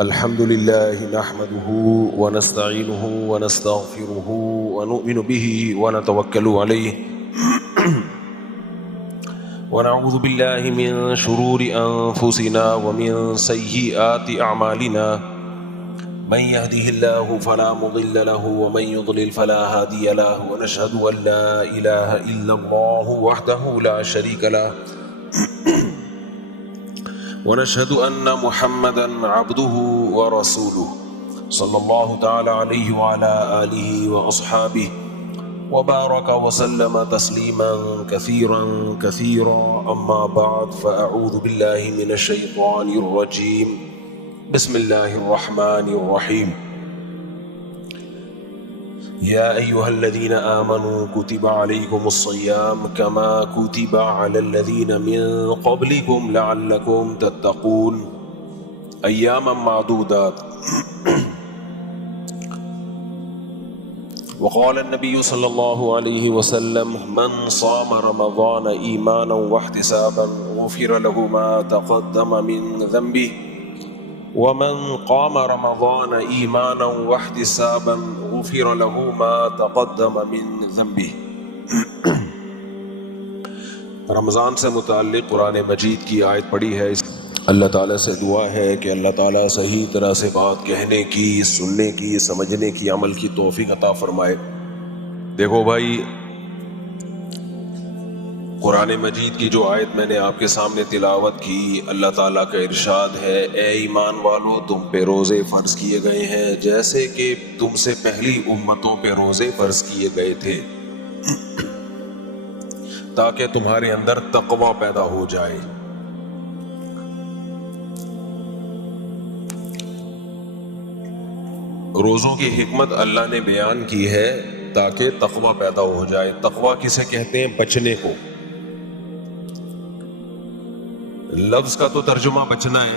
الحمد لله نحمده ونستعينه ونستغفره ونؤمن به ونتوكل عليه ونعوذ بالله من شرور أنفسنا ومن سيئات أعمالنا من يهده الله فلا مضل له ومن يضلل فلا هادي له ونشهد أن لا إله إلا الله وحده لا شريك له ونشهد أن محمدا عبده ورسوله صلى الله تعالى عليه وعلى آله وأصحابه وبارك وسلم تسليما كثيرا أما بعد فأعوذ بالله من الشيطان الرجيم بسم الله الرحمن الرحيم يا أيها الذين آمنوا كتب عليكم الصيام كما كتب على الذين من قبلكم لعلكم تتقون أياما معدودات وقال النبي صلى الله عليه وسلم من صام رمضان إيمانا واحتسابا غفر له ما تقدم من ذنبه ومن قام رمضان ایمانا واحتسابا غفر له ما تقدم من ذنبه۔ رمضان سے متعلق قرآن مجید کی آیت پڑھی ہے۔ اللہ تعالیٰ سے دعا ہے کہ اللہ تعالیٰ صحیح طرح سے بات کہنے کی، سننے کی، سمجھنے کی، عمل کی توفیق عطا فرمائے۔ دیکھو بھائی، قرآن مجید کی جو آیت میں نے آپ کے سامنے تلاوت کی، اللہ تعالیٰ کا ارشاد ہے، اے ایمان والو، تم پہ روزے فرض کیے گئے ہیں جیسے کہ تم سے پہلی امتوں پہ روزے فرض کیے گئے تھے، تاکہ تمہارے اندر تقوی پیدا ہو جائے۔ روزوں کی حکمت اللہ نے بیان کی ہے تاکہ تقوی پیدا ہو جائے۔ تقوی کسے کہتے ہیں؟ بچنے کو۔ لفظ کا تو ترجمہ بچنا ہے،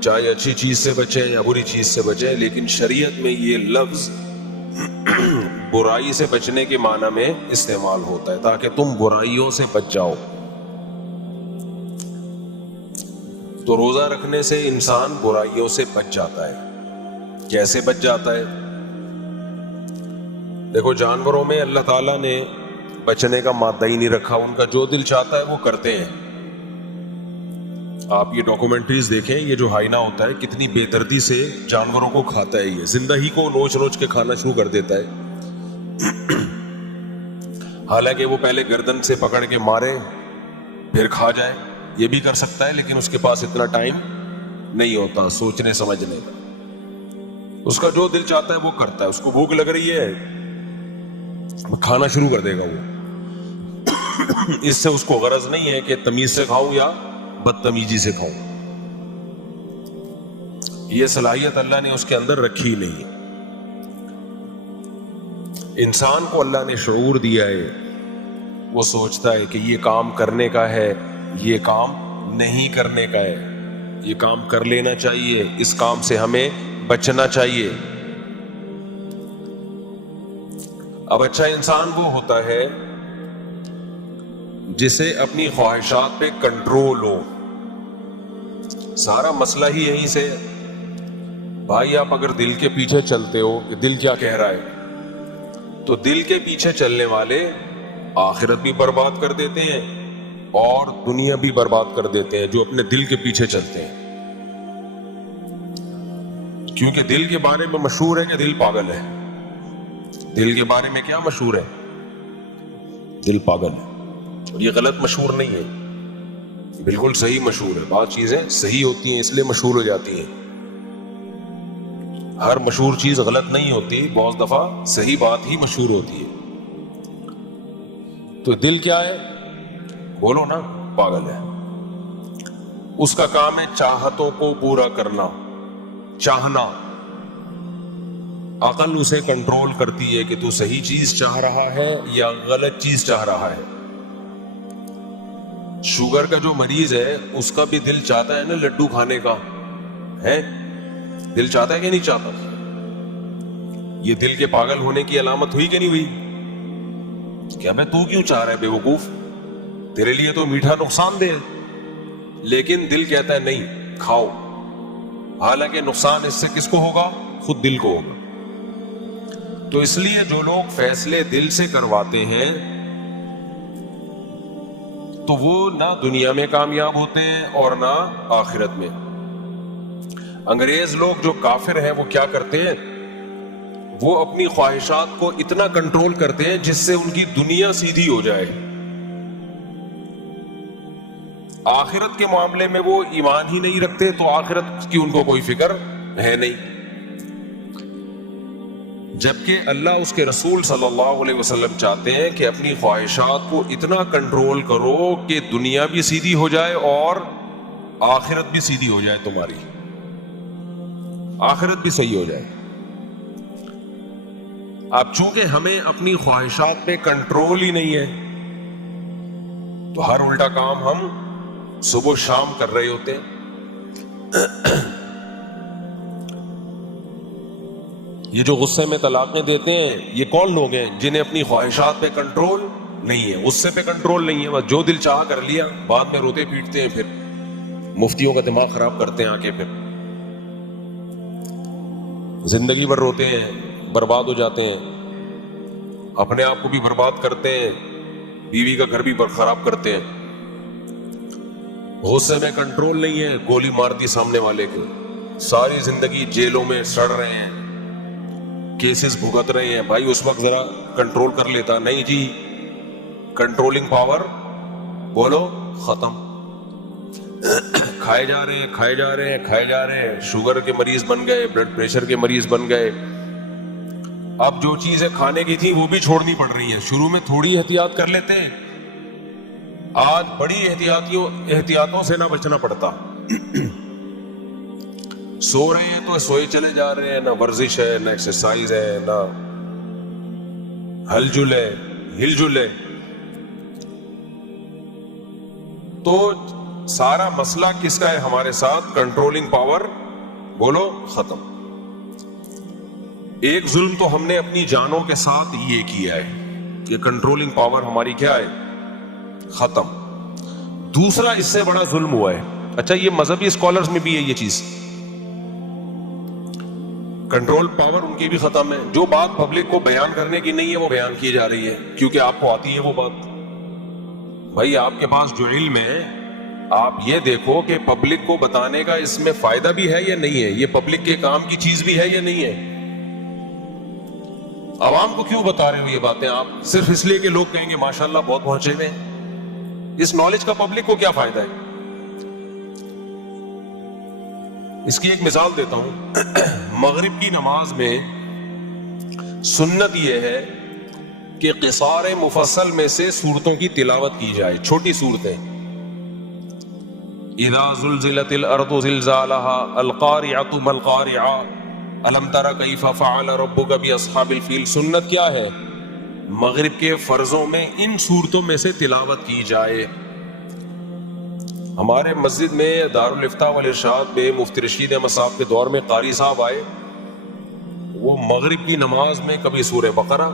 چاہے اچھی چیز سے بچے یا بری چیز سے بچے، لیکن شریعت میں یہ لفظ برائی سے بچنے کے معنی میں استعمال ہوتا ہے، تاکہ تم برائیوں سے بچ جاؤ۔ تو روزہ رکھنے سے انسان برائیوں سے بچ جاتا ہے۔ کیسے بچ جاتا ہے؟ دیکھو، جانوروں میں اللہ تعالیٰ نے بچنے کا مادہ ہی نہیں رکھا، ان کا جو دل چاہتا ہے وہ کرتے ہیں۔ آپ یہ ڈاکومنٹریز دیکھیں، یہ جو ہائنا ہوتا ہے کتنی بے دردی سے جانوروں کو کھاتا ہے، یہ زندہ ہی کو نوچ نوچ کے کھانا شروع کر دیتا ہے۔ حالانکہ وہ پہلے گردن سے پکڑ کے مارے پھر کھا جائے، یہ بھی کر سکتا ہے، لیکن اس کے پاس اتنا ٹائم نہیں ہوتا سوچنے سمجھنے کا۔ اس کا جو دل چاہتا ہے وہ کرتا ہے، اس کو بھوک لگ رہی ہے کھانا شروع کر دے گا وہ۔ اس سے اس کو غرض نہیں ہے کہ تمیز سے کھاؤں یا بدتمیزی سے کھاؤں، یہ صلاحیت اللہ نے اس کے اندر رکھی نہیں۔ انسان کو اللہ نے شعور دیا ہے، وہ سوچتا ہے کہ یہ کام کرنے کا ہے، یہ کام نہیں کرنے کا ہے، یہ کام کر لینا چاہیے، اس کام سے ہمیں بچنا چاہیے۔ اب اچھا انسان وہ ہوتا ہے جسے اپنی خواہشات پہ کنٹرول ہو۔ سارا مسئلہ ہی یہیں سے ہے بھائی۔ آپ اگر دل کے پیچھے چلتے ہو کہ دل کیا کہہ رہا ہے، تو دل کے پیچھے چلنے والے آخرت بھی برباد کر دیتے ہیں اور دنیا بھی برباد کر دیتے ہیں، جو اپنے دل کے پیچھے چلتے ہیں۔ کیونکہ دل کے بارے میں مشہور ہے کہ دل پاگل ہے۔ دل کے بارے میں کیا مشہور ہے؟ دل پاگل ہے۔ اور یہ غلط مشہور نہیں ہے، بالکل صحیح مشہور ہے۔ بعض چیزیں صحیح ہوتی ہیں اس لیے مشہور ہو جاتی ہیں، ہر مشہور چیز غلط نہیں ہوتی، بعض دفعہ صحیح بات ہی مشہور ہوتی ہے۔ تو دل کیا ہے؟ بولو نا، پاگل ہے۔ اس کا کام ہے چاہتوں کو پورا کرنا، چاہنا۔ عقل اسے کنٹرول کرتی ہے کہ تو صحیح چیز چاہ رہا ہے یا غلط چیز چاہ رہا ہے۔ شوگر کا جو مریض ہے اس کا بھی دل چاہتا ہے نا لڈو کھانے کا، ہے؟ دل چاہتا ہے کہ نہیں چاہتا؟ یہ دل کے پاگل ہونے کی علامت ہوئی کہ نہیں ہوئی؟ کیا میں تو کیوں چاہ رہا ہے بے وقوف؟ تیرے لیے تو میٹھا نقصان دہ ہے، لیکن دل کہتا ہے نہیں کھاؤ۔ حالانکہ نقصان اس سے کس کو ہوگا؟ خود دل کو ہوگا. تو اس لیے جو لوگ فیصلے دل سے کرواتے ہیں تو وہ نہ دنیا میں کامیاب ہوتے ہیں اور نہ آخرت میں. انگریز لوگ جو کافر ہیں وہ کیا کرتے ہیں؟ وہ اپنی خواہشات کو اتنا کنٹرول کرتے ہیں جس سے ان کی دنیا سیدھی ہو جائے. آخرت کے معاملے میں وہ ایمان ہی نہیں رکھتے تو آخرت کی ان کو کوئی فکر ہے نہیں. جبکہ اللہ اس کے رسول صلی اللہ علیہ وسلم چاہتے ہیں کہ اپنی خواہشات کو اتنا کنٹرول کرو کہ دنیا بھی سیدھی ہو جائے اور آخرت بھی سیدھی ہو جائے، تمہاری آخرت بھی صحیح ہو جائے. اب چونکہ ہمیں اپنی خواہشات پہ کنٹرول ہی نہیں ہے تو ہر الٹا کام ہم صبح شام کر رہے ہوتے ہیں. یہ جو غصے میں طلاقیں دیتے ہیں یہ کون لوگ ہیں؟ جنہیں اپنی خواہشات پہ کنٹرول نہیں ہے، غصے پہ کنٹرول نہیں ہے، بس جو دل چاہ کر لیا، بعد میں روتے پیٹتے ہیں، پھر مفتیوں کا دماغ خراب کرتے ہیں، آکے پھر زندگی بھر روتے ہیں، برباد ہو جاتے ہیں، اپنے آپ کو بھی برباد کرتے ہیں، بیوی کا گھر بھی خراب کرتے ہیں. غصے میں کنٹرول نہیں ہے، گولی مار دی سامنے والے کو، ساری زندگی جیلوں میں سڑ رہے ہیں، کیسز بھگت رہے ہیں. بھائی اس وقت ذرا کنٹرول کر لیتا، نہیں جی، کنٹرولنگ پاور بولو ختم. کھائے جا رہے ہیں، کھائے جا رہے ہیں، کھائے جا رہے ہیں، شوگر کے مریض بن گئے، بلڈ پریشر کے مریض بن گئے. اب جو چیزیں کھانے کی تھی وہ بھی چھوڑنی پڑ رہی ہیں. شروع میں تھوڑی احتیاط کر لیتے ہیں، آج بڑی احتیاطوں سے نہ بچنا پڑتا. سو رہے ہیں تو سوئے چلے جا رہے ہیں، نہ ورزش ہے، نہ ایکسرسائز ہے، نہ ہل جل ہے. تو سارا مسئلہ کس کا ہے ہمارے ساتھ؟ کنٹرولنگ پاور بولو ختم. ایک ظلم تو ہم نے اپنی جانوں کے ساتھ یہ کیا ہے کہ کنٹرولنگ پاور ہماری کیا ہے؟ ختم. دوسرا اس سے بڑا ظلم ہوا ہے. اچھا یہ مذہبی اسکالرز میں بھی ہے یہ چیز، کنٹرول پاور ان کی بھی ختم ہے. جو بات پبلک کو بیان کرنے کی نہیں ہے وہ بیان کی جا رہی ہے کیونکہ آپ کو آتی ہے وہ بات. بھائی آپ کے پاس جو علم ہے آپ یہ دیکھو کہ پبلک کو بتانے کا اس میں فائدہ بھی ہے یا نہیں ہے، یہ پبلک کے کام کی چیز بھی ہے یا نہیں ہے. عوام کو کیوں بتا رہے ہو یہ باتیں آپ؟ صرف اس لیے کہ لوگ کہیں گے ماشاءاللہ بہت پہنچے ہوئے ہیں. اس نالج کا پبلک کو کیا فائدہ ہے؟ اس کی ایک مثال دیتا ہوں. مغرب کی نماز میں سنت یہ ہے کہ قصار مفصل میں سے سورتوں کی تلاوت کی جائے، چھوٹی سورتیں. اذا زلزلت الارض زلزالها، القارعة ما القارعة، الم تر کیف فعل ربک باصحاب الفیل. سنت کیا ہے؟ مغرب کے فرضوں میں ان سورتوں میں سے تلاوت کی جائے. ہمارے مسجد میں دارالافتاء والارشاد میں مفتی رشید احمد صاحب کے دور میں قاری صاحب آئے، وہ مغرب کی نماز میں کبھی سورہ بقرہ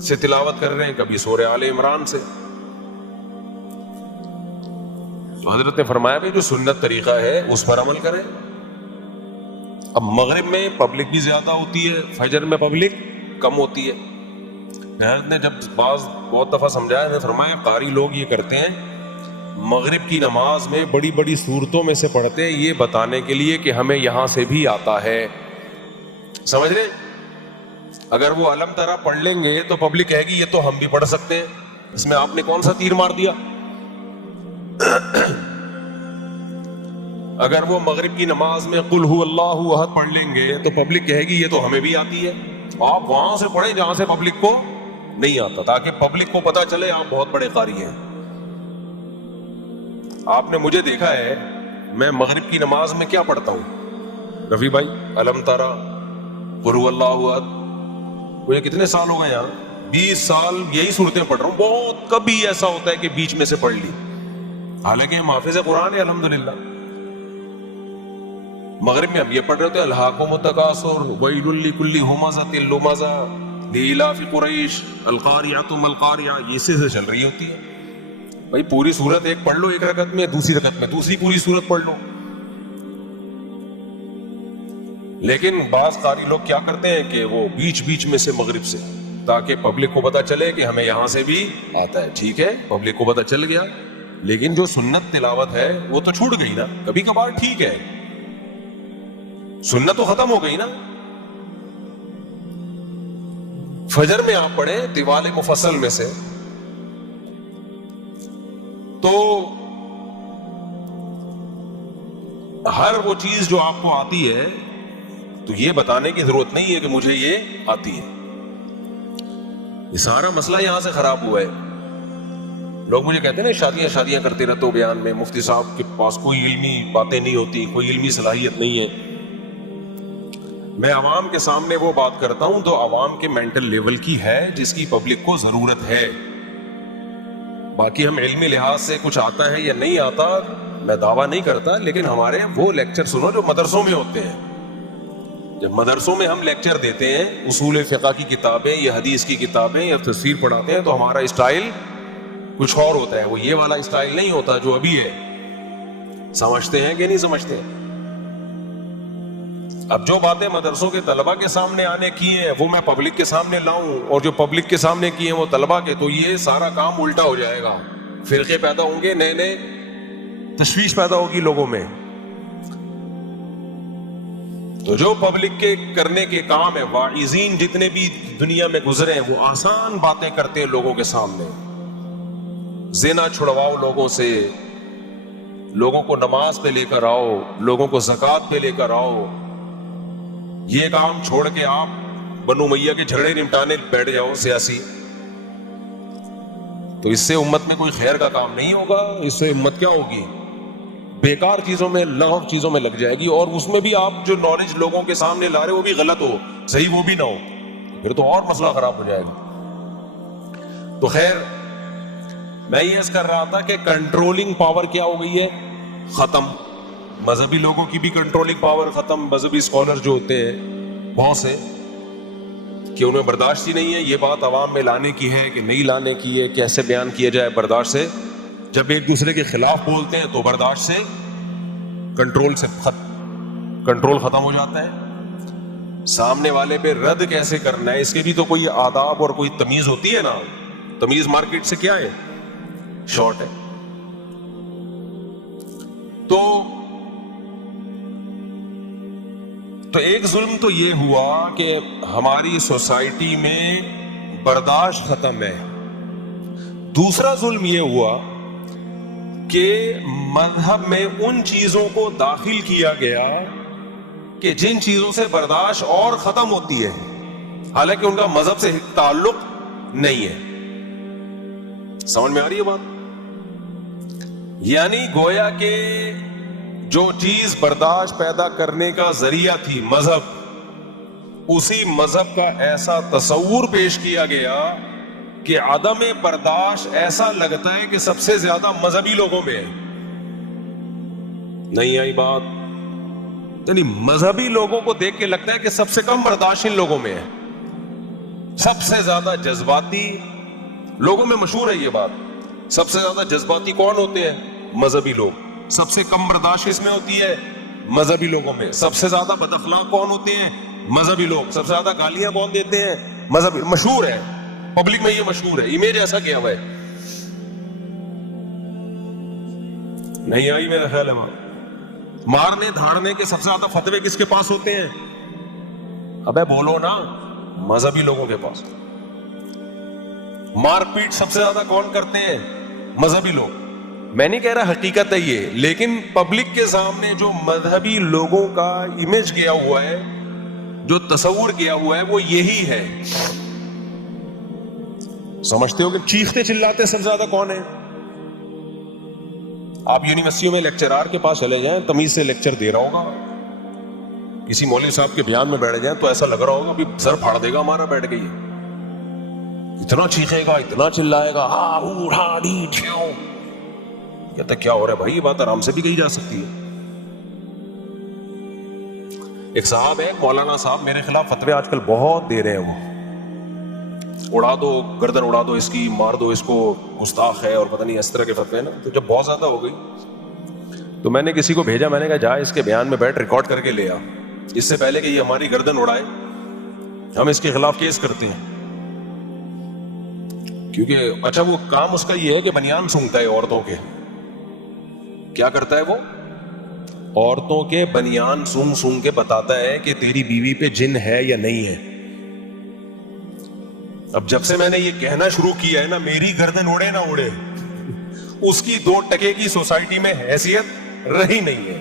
سے تلاوت کر رہے ہیں، کبھی سورہ آل عمران سے. تو حضرت نے فرمایا بھی جو سنت طریقہ ہے اس پر عمل کریں. اب مغرب میں پبلک بھی زیادہ ہوتی ہے، فجر میں پبلک کم ہوتی ہے. حضرت نے جب بہت دفعہ سمجھایا، نے فرمایا قاری لوگ یہ کرتے ہیں مغرب کی نماز میں بڑی بڑی صورتوں میں سے پڑھتے ہیں یہ بتانے کے لیے کہ ہمیں یہاں سے بھی آتا ہے. سمجھ رہے؟ اگر وہ علم ترا پڑھ لیں گے تو پبلک کہے گی یہ تو ہم بھی پڑھ سکتے ہیں، اس میں آپ نے کون سا تیر مار دیا. اگر وہ مغرب کی نماز میں قل ہو اللہ احد پڑھ لیں گے تو پبلک کہے گی یہ تو ہمیں بھی آتی ہے. آپ وہاں سے پڑھیں جہاں سے پبلک کو نہیں آتا، تاکہ پبلک کو پتا چلے آپ بہت بڑے قاری ہیں. آپ نے مجھے دیکھا ہے میں مغرب کی نماز میں کیا پڑھتا ہوں رفیع بھائی؟ علم تارا، قل هو اللہ احد. مجھے کتنے سال ہو گئے یہاں؟ 20 سال یہی صورتیں پڑھ رہا ہوں. بہت کبھی ایسا ہوتا ہے کہ بیچ میں سے پڑھ لی، حالانکہ ہم حافظ قرآن ہے الحمدللہ. مغرب میں اب یہ پڑھ رہے ہوتے الہاکم التکاثر ویل لکل ہمزۃ لمزہ لإلاف قریش القاریۃ ما القاریہ، یہ سے چل رہی ہوتی ہے. بھائی پوری سورت ایک پڑھ لو ایک رکعت میں، دوسری رکعت میں دوسری پوری سورت پڑھ لو. لیکن بعض قاری لوگ کیا کرتے ہیں کہ وہ بیچ بیچ میں سے مغرب سے، تاکہ پبلک کو پتا چلے کہ ہمیں یہاں سے بھی آتا ہے. ٹھیک ہے، پبلک کو پتا چل گیا، لیکن جو سنت تلاوت ہے وہ تو چھوٹ گئی نا. کبھی کبھار ٹھیک ہے، سنت تو ختم ہو گئی نا. فجر میں آپ پڑھیں طوال مفصل میں سے، تو ہر وہ چیز جو آپ کو آتی ہے تو یہ بتانے کی ضرورت نہیں ہے کہ مجھے یہ آتی ہے. یہ سارا مسئلہ یہاں سے خراب ہوا ہے. لوگ مجھے کہتے ہیں نا شادیاں کرتے رہتے ہو بیان میں، مفتی صاحب کے پاس کوئی علمی باتیں نہیں ہوتی، کوئی علمی صلاحیت نہیں ہے. میں عوام کے سامنے وہ بات کرتا ہوں تو عوام کے مینٹل لیول کی ہے جس کی پبلک کو ضرورت ہے. باقی ہم علمی لحاظ سے کچھ آتا ہے یا نہیں آتا میں دعویٰ نہیں کرتا، لیکن ہمارے وہ لیکچر سنو جو مدرسوں میں ہوتے ہیں. جب مدرسوں میں ہم لیکچر دیتے ہیں، اصول فقہ کی کتابیں یا حدیث کی کتابیں یا تفسیر پڑھاتے ہیں، تو ہمارا اسٹائل کچھ اور ہوتا ہے. وہ یہ والا اسٹائل نہیں ہوتا جو ابھی ہے. سمجھتے ہیں کہ نہیں سمجھتے؟ اب جو باتیں مدرسوں کے طلبہ کے سامنے آنے کی ہیں وہ میں پبلک کے سامنے لاؤں، اور جو پبلک کے سامنے کی ہیں وہ طلبہ کے، تو یہ سارا کام الٹا ہو جائے گا. فرقے پیدا ہوں گے، نئے نئے تشویش پیدا ہوگی لوگوں میں. تو جو پبلک کے کرنے کے کام ہے، واعظین جتنے بھی دنیا میں گزرے ہیں وہ آسان باتیں کرتے ہیں لوگوں کے سامنے. زنا چھڑواؤ لوگوں سے، لوگوں کو نماز پہ لے کر آؤ، لوگوں کو زکوٰۃ پہ لے کر آؤ. یہ کام چھوڑ کے آپ بنو امیہ کے جھگڑے نمٹانے بیٹھ جاؤ سیاسی، تو اس سے امت میں کوئی خیر کا کام نہیں ہوگا. اس سے امت کیا ہوگی؟ بیکار چیزوں میں، لغو چیزوں میں لگ جائے گی. اور اس میں بھی آپ جو نالج لوگوں کے سامنے لا رہے ہو وہ بھی غلط ہو، صحیح وہ بھی نہ ہو، پھر تو اور مسئلہ خراب ہو جائے گا. تو خیر، میں یہ عرض کر رہا تھا کہ کنٹرولنگ پاور کیا ہو گئی ہے؟ ختم. مذہبی لوگوں کی بھی کنٹرولنگ پاور ختم. مذہبی اسکالر جو ہوتے ہیں بہت سے، کہ انہیں برداشت ہی نہیں ہے یہ بات عوام میں لانے کی ہے کہ نہیں لانے کی ہے، کیسے بیان کیا جائے برداشت سے. جب ایک دوسرے کے خلاف بولتے ہیں تو برداشت سے کنٹرول ختم ہو جاتا ہے. سامنے والے پہ رد کیسے کرنا ہے اس کے بھی تو کوئی آداب اور کوئی تمیز ہوتی ہے نا. تمیز مارکیٹ سے کیا ہے؟ شارٹ ہے. تو ایک ظلم تو یہ ہوا کہ ہماری سوسائٹی میں برداشت ختم ہے. دوسرا ظلم یہ ہوا کہ مذہب میں ان چیزوں کو داخل کیا گیا کہ جن چیزوں سے برداشت اور ختم ہوتی ہے، حالانکہ ان کا مذہب سے تعلق نہیں ہے. سمجھ میں آ رہی ہے بات؟ یعنی گویا کہ جو چیز برداشت پیدا کرنے کا ذریعہ تھی مذہب، اسی مذہب کا ایسا تصور پیش کیا گیا کہ عدم برداشت ایسا لگتا ہے کہ سب سے زیادہ مذہبی لوگوں میں ہے. نہیں آئی بات؟ یعنی مذہبی لوگوں کو دیکھ کے لگتا ہے کہ سب سے کم برداشت ان لوگوں میں ہے. سب سے زیادہ جذباتی لوگوں میں مشہور ہے یہ بات. سب سے زیادہ جذباتی کون ہوتے ہیں؟ مذہبی لوگ. سب سے کم برداشت اس میں ہوتی ہے مذہبی لوگوں میں. سب سے زیادہ بد اخلاق کون ہوتے ہیں؟ مذہبی لوگ. سب سے زیادہ گالیاں کون دیتے ہیں؟ مذہبی. مشہور ہے پبلک میں، یہ مشہور ہے، امیج ایسا کیا ہوا ہے. نہیں آئی میرا خیال ہے. مارنے دھاڑنے کے سب سے زیادہ فتوے کس کے پاس ہوتے ہیں؟ ابے بولو نا، مذہبی لوگوں کے پاس. مار پیٹ سب سے زیادہ کون کرتے ہیں؟ مذہبی لوگ. میں نہیں کہہ رہا حقیقت ہے یہ، لیکن پبلک کے سامنے جو مذہبی لوگوں کا امیج کیا ہوا ہے، جو تصور کیا ہوا ہے، وہ یہی ہے. سمجھتے ہو کہ چیختے چلاتے سب سے زیادہ کون ہے؟ آپ یونیورسٹیوں میں لیکچرار کے پاس چلے جائیں، تمیز سے لیکچر دے رہا ہوگا، کسی مولوی صاحب کے بیان میں بیٹھ جائیں تو ایسا لگ رہا ہوگا بھی سر پھاڑ دے گا ہمارا بیٹھ گئی. اتنا چیخے گا، اتنا چلائے گا، کہتا کیا ہو رہا ہے بھائی؟ یہ بات آرام سے بھی کہی جا سکتی ہے. ایک صاحب ہے مولانا صاحب، میرے خلاف فتوے آج کل بہت دے رہے ہیں. وہ اڑا دو، گردن اڑا دو اس کی، مار دو اس کو، گستاخ ہے اور پتہ نہیں اس طرح کے فتوے نا. تو جب بہت زیادہ ہو گئی تو میں نے کسی کو بھیجا، میں نے کہا جا اس کے بیان میں بیٹھ، ریکارڈ کر کے لے آ. اس سے پہلے کہ یہ ہماری گردن اڑائے ہم اس کے خلاف کیس کرتے ہیں. کیونکہ اچھا وہ کام اس کا یہ ہے کہ بنیان سونگتا ہے عورتوں کے. کیا کرتا ہے وہ؟ عورتوں کے بنیان سونگ سونگ کے بتاتا ہے کہ تیری بیوی پہ جن ہے یا نہیں ہے. اب جب سے میں نے یہ کہنا شروع کیا ہے نا میری گردن اڑے نہ اڑے، اس کی 2 ٹکے کی سوسائٹی میں حیثیت رہی نہیں ہے.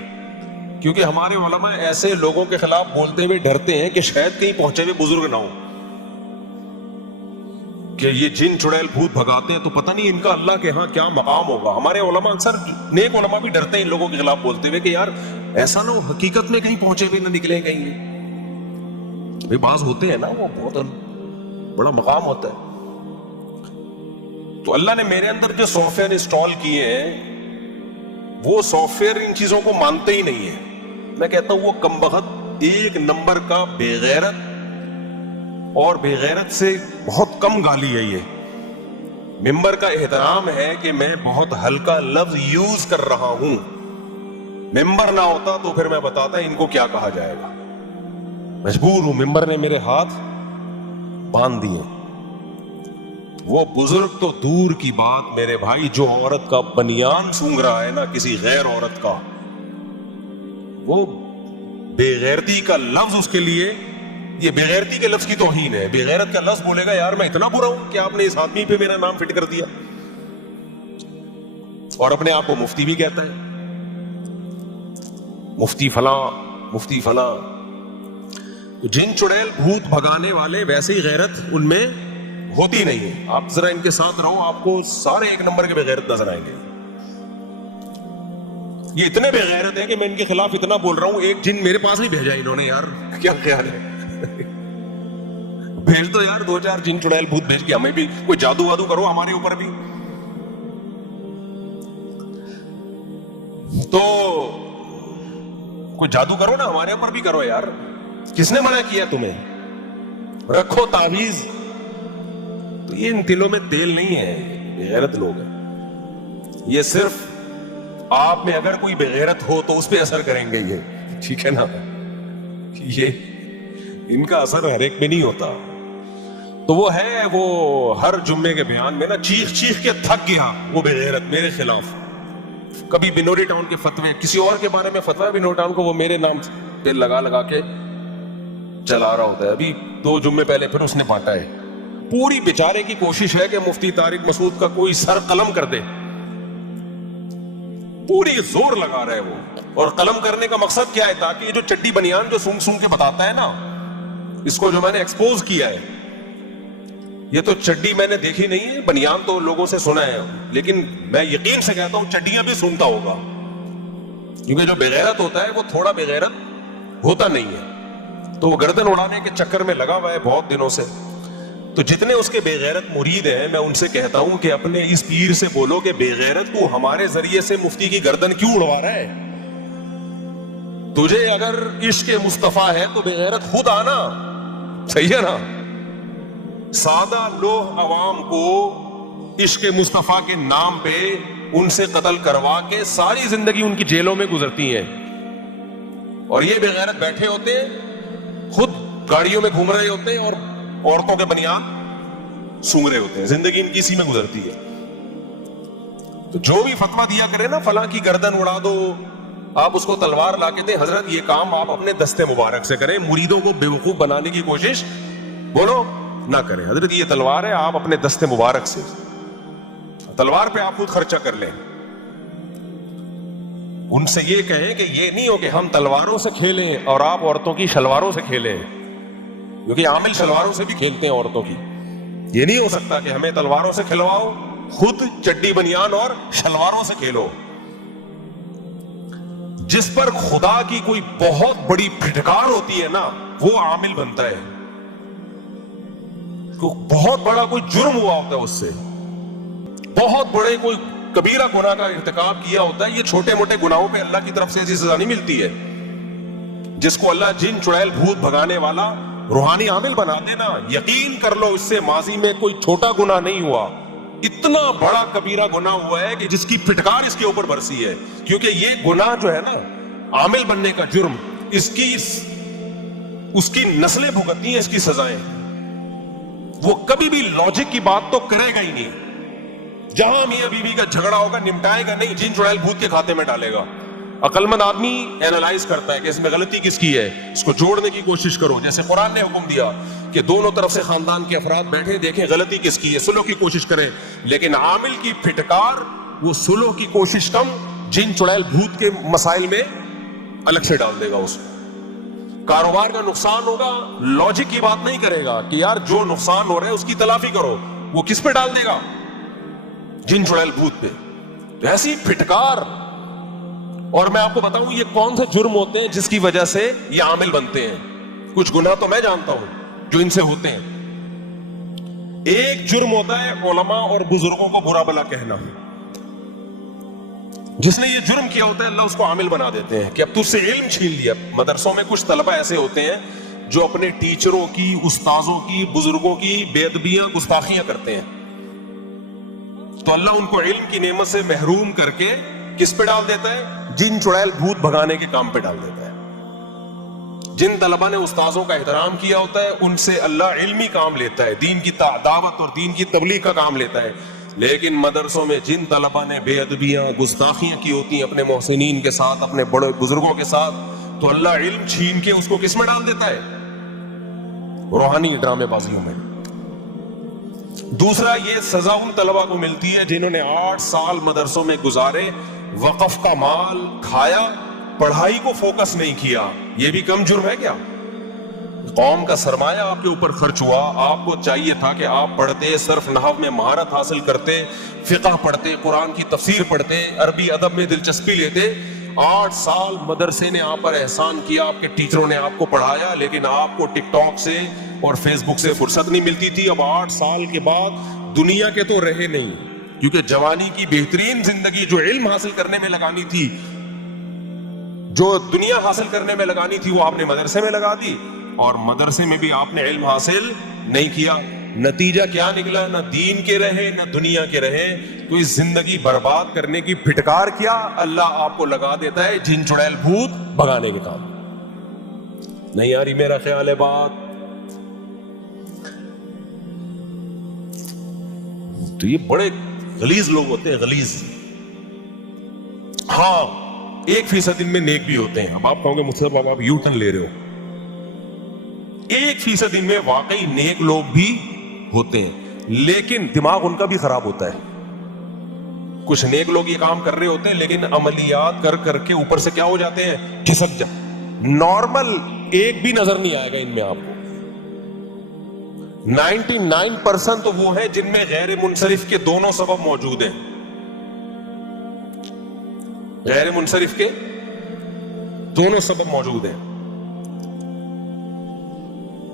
کیونکہ ہمارے علماء ایسے لوگوں کے خلاف بولتے ہوئے ڈرتے ہیں کہ شاید کہیں پہنچے ہوئے بزرگ نہ ہو، کہ یہ جن چڑیل بھوت بھگاتے ہیں تو پتہ نہیں ان کا اللہ کے ہاں کیا مقام ہوگا. ہمارے علماء اکثر نیک علماء بھی ڈرتے ہیں ان لوگوں کے خلاف بولتے ہوئے کہ یار ایسا نہ ہو حقیقت میں کہیں پہنچے ہوئے نہ نکلے کہیں. بھئی بعض ہوتے ہیں نا وہ بہت بڑا مقام ہوتا ہے. تو اللہ نے میرے اندر جو سافٹ ویئر انسٹال کیے ہیں وہ سافٹ ویئر ان چیزوں کو مانتے ہی نہیں ہے. میں کہتا ہوں وہ کمبخت 1 نمبر کا بے غیرت، اور بے غیرت سے بہت کم گالی ہے. یہ ممبر کا احترام ہے کہ میں بہت ہلکا لفظ یوز کر رہا ہوں. ممبر نہ ہوتا تو پھر میں بتاتا ان کو کیا کہا جائے گا. مجبور ہوں، ممبر نے میرے ہاتھ باندھ دیے. وہ بزرگ تو دور کی بات میرے بھائی، جو عورت کا بنیان سونگ رہا ہے نا کسی غیر عورت کا، وہ بے غیرتی کا لفظ اس کے لیے، یہ بے غیرتی کے لفظ کی توہین ہے. بے غیرت کا لفظ بولے گا یار میں اتنا برا ہوں کہ آپ نے اس آدمی پہ میرا نام فٹ کر دیا، اور اپنے آپ کو مفتی بھی کہتا ہے، مفتی فلاں مفتی فلاں. جن چڑیل بھوت بھگانے والے ویسے ہی غیرت ان میں ہوتی نہیں ہے. آپ ذرا ان کے ساتھ رہو، آپ کو سارے 1 نمبر کے بے غیرت نظر آئیں گے. یہ اتنے بے غیرت ہے کہ میں ان کے خلاف اتنا بول رہا ہوں. ایک جن میرے پاس نہیں بھیجا انہوں نے، یار کیا خیال ہے؟ بھیج دو یار 2-4 جن چڑیل بھوت بھیج کے ہمیں بھی کوئی جادو وادو کرو ہمارے اوپر بھی. تو کوئی جادو کرو نا ہمارے اوپر بھی کرو یار. کس نے منع کیا تمہیں؟ رکھو تعویذ. تو یہ ان دلوں میں تیل نہیں ہے، بے غیرت لوگ ہیں. یہ صرف آپ میں اگر کوئی بے غیرت ہو تو اس پہ اثر کریں گے یہ، ٹھیک ہے نا. یہ ان کا اثر ہر ایک پہ نہیں ہوتا. تو وہ ہے، وہ ہر جمعے کے بیان میں نا چیخ چیخ کے تھک گیا وہ بے غیرت میرے خلاف. کبھی بنوری ٹاؤن کے فتوے، کسی اور کے بارے میں فتویٰ بنوری ٹاؤن کو وہ میرے نام پہ لگا لگا کے چلا رہا ہوتا ہے. ابھی 2 جمعے پہلے پھر اس نے بانٹا ہے. پوری بیچارے کی کوشش ہے کہ مفتی طارق مسعود کا کوئی سر قلم کر دے. پوری زور لگا رہا ہے وہ. اور قلم کرنے کا مقصد کیا ہے؟ تاکہ یہ جو چڈی بنیان جو سونگ سونگ کے بتاتا ہے نا، اس کو جو میں نے ایکسپوز کیا ہے، یہ تو چڈی میں نے دیکھی نہیں ہے، بنیان تو لوگوں سے سنا ہے، لیکن میں یقین سے کہتا ہوں چڈیاں بھی سونگتا ہوگا. کیونکہ جو بے غیرت ہوتا ہے وہ تھوڑا بے غیرت ہوتا نہیں ہے. تو وہ گردن اڑانے کے چکر میں لگا ہوا ہے بہت دنوں سے. تو جتنے اس کے بے غیرت مرید ہیں میں ان سے کہتا ہوں کہ اپنے اس پیر سے بولو کہ بے غیرت تو ہمارے ذریعے سے مفتی کی گردن کیوں اڑوا رہا ہے؟ تجھے اگر عشق مصطفیٰ ہے تو بے غیرت خود آنا. صحیح ہے نا؟ سادہ لوہ عوام کو عشق مصطفیٰ کے نام پہ ان سے قتل کروا کے ساری زندگی ان کی جیلوں میں گزرتی ہیں، اور یہ بے غیرت بیٹھے ہوتے ہیں خود گاڑیوں میں گھوم رہے ہوتے ہیں اور عورتوں کے بنیان سونگ رہے ہوتے ہیں. زندگی ان کی اسی میں گزرتی ہے. تو جو بھی فتویٰ دیا کرے نا فلاں کی گردن اڑا دو، آپ اس کو تلوار لا کے دیں. حضرت یہ کام آپ اپنے دستے مبارک سے کریں، مریدوں کو بیوقوف بنانے کی کوشش بولو نہ کریں. حضرت یہ تلوار ہے، آپ اپنے دستے مبارک سے تلوار پہ آپ خود خرچہ کر لیں. ان سے یہ کہیں کہ یہ نہیں ہو کہ ہم تلواروں سے کھیلیں اور آپ عورتوں کی شلواروں سے کھیلیں، کیونکہ عامل شلواروں سے بھی کھیلتے ہیں عورتوں کی. یہ نہیں ہو سکتا کہ ہمیں تلواروں سے کھلواؤ، خود چڈی بنیان اور شلواروں سے کھیلو. جس پر خدا کی کوئی بہت بڑی پھٹکار ہوتی ہے نا وہ عامل بنتا ہے. بہت بڑا کوئی جرم ہوا ہوتا ہے، اس سے بہت بڑے کوئی کبیرہ گناہ کا ارتکاب کیا ہوتا ہے. یہ چھوٹے موٹے گناہوں پہ اللہ کی طرف سے ایسی سزا نہیں ملتی ہے. جس کو اللہ جن چڑیل بھوت بھگانے والا روحانی عامل بنا دینا، یقین کر لو اس سے ماضی میں کوئی چھوٹا گناہ نہیں ہوا، اتنا بڑا کبیرہ گناہ ہوا ہے کہ جس کی پھٹکار اس کے اوپر برسی ہے. کیونکہ یہ گناہ جو ہے نا عامل بننے کا جرم، اس کی اس کی نسلیں بھگتتی ہیں اس کی سزائیں. وہ کبھی بھی لاجک کی بات تو کرے گا ہی نہیں. جہاں میاں بیوی کا جھگڑا ہوگا نمٹائے گا نہیں, جن چڑیل بھوت کے کھاتے میں ڈالے گا. عقل مند آدمی اینالائز کرتا ہے کہ اس میں غلطی کس کی ہے, اس کو جوڑنے کی کوشش کرو. جیسے قرآن نے حکم دیا کہ دونوں طرف سے خاندان کے افراد بیٹھے دیکھیں غلطی کس کی ہے, صلح کی کوشش کریں. لیکن عامل کی پھٹکار وہ صلح کی کوشش کم, جن چڑیل بھوت کے مسائل میں الگ سے ڈال دے گا. اس کاروبار کا نقصان ہوگا, لاجک کی بات نہیں کرے گا کہ یار جو نقصان ہو رہا ہے اس کی تلافی کرو. وہ کس پہ ڈال دے گا؟ جن چڑیل بھوت پہ. ایسی پھٹکار. اور میں آپ کو بتاؤں یہ کون سے جرم ہوتے ہیں جس کی وجہ سے یہ عامل بنتے ہیں. کچھ گناہ تو میں جانتا ہوں جو ان سے ہوتے ہیں. ایک جرم ہوتا ہے علماء اور بزرگوں کو برا بلا کہنا. جس نے یہ جرم کیا ہوتا ہے اللہ اس کو عامل بنا دیتے ہیں کہ اب تجھ سے علم چھین لیا. مدرسوں میں کچھ طلبہ ایسے ہوتے ہیں جو اپنے ٹیچروں کی, استاذوں کی, بزرگوں کی بے ادبیاں, گستاخیاں کرتے ہیں. تو اللہ ان کو علم کی نعمت سے محروم کر کے کس پہ ڈال دیتا ہے؟ جن چڑیل بھوت بھگانے کے کام پہ ڈال دیتا ہے. جن طلبہ نے استاذوں کا احترام کیا ہوتا ہے ان سے اللہ علمی کام لیتا ہے, دین کی دعوت اور دین کی تبلیغ کا کام لیتا ہے. لیکن مدرسوں میں جن طلبہ نے بے ادبیاں, گستاخیاں کی ہوتی ہیں اپنے محسنین کے ساتھ, اپنے بڑے بزرگوں کے ساتھ, تو اللہ علم چھین کے اس کو کس میں ڈال دیتا ہے؟ روحانی ڈرامے بازیوں میں. دوسرا, یہ سزا ان طلبہ کو ملتی ہے جنہوں نے 8 سال مدرسوں میں گزارے, وقف کا مال کھایا, پڑھائی کو فوکس نہیں کیا. یہ بھی کم جرم ہے کیا؟ قوم کا سرمایہ آپ کے اوپر خرچ ہوا, آپ کو چاہیے تھا کہ آپ پڑھتے, صرف نحو میں مہارت حاصل کرتے, فقہ پڑھتے, قرآن کی تفسیر پڑھتے, عربی ادب میں دلچسپی لیتے. 8 سال مدرسے نے آپ پر احسان کیا, آپ کے ٹیچروں نے آپ کو پڑھایا, لیکن آپ کو ٹک ٹاک سے اور فیس بک سے فرصت نہیں ملتی تھی. اب 8 سال کے بعد دنیا کے تو رہے نہیں, کیونکہ جوانی کی بہترین زندگی جو علم حاصل کرنے میں لگانی تھی, جو دنیا حاصل کرنے میں لگانی تھی, وہ آپ نے مدرسے میں لگا دی, اور مدرسے میں بھی آپ نے علم حاصل نہیں کیا. نتیجہ کیا نکلا؟ نہ دین کے رہے نہ دنیا کے رہے. تو اس زندگی برباد کرنے کی پھٹکار کیا اللہ آپ کو لگا دیتا ہے جن چڑیل بھوت بھگانے کے کام. نہیں آ رہی میرا خیال ہے بات؟ تو یہ بڑے غلیظ لوگ ہوتے ہیں, غلیظ. ہاں 1% ان میں نیک بھی ہوتے ہیں. اب آپ کہو گے مجھ سے آپ یو ٹرن لے رہے ہو. 1% ان میں واقعی نیک لوگ بھی ہوتے ہیں, لیکن دماغ ان کا بھی خراب ہوتا ہے. کچھ نیک لوگ یہ کام کر رہے ہوتے ہیں لیکن عملیات کر کر کے اوپر سے کیا ہو جاتے ہیں؟ کھسک جا. نارمل ایک بھی نظر نہیں آئے گا ان میں آپ کو. 99% تو وہ ہیں جن میں غیر منصرف کے دونوں سبب موجود ہیں. غیر منصرف کے دونوں سبب موجود ہیں.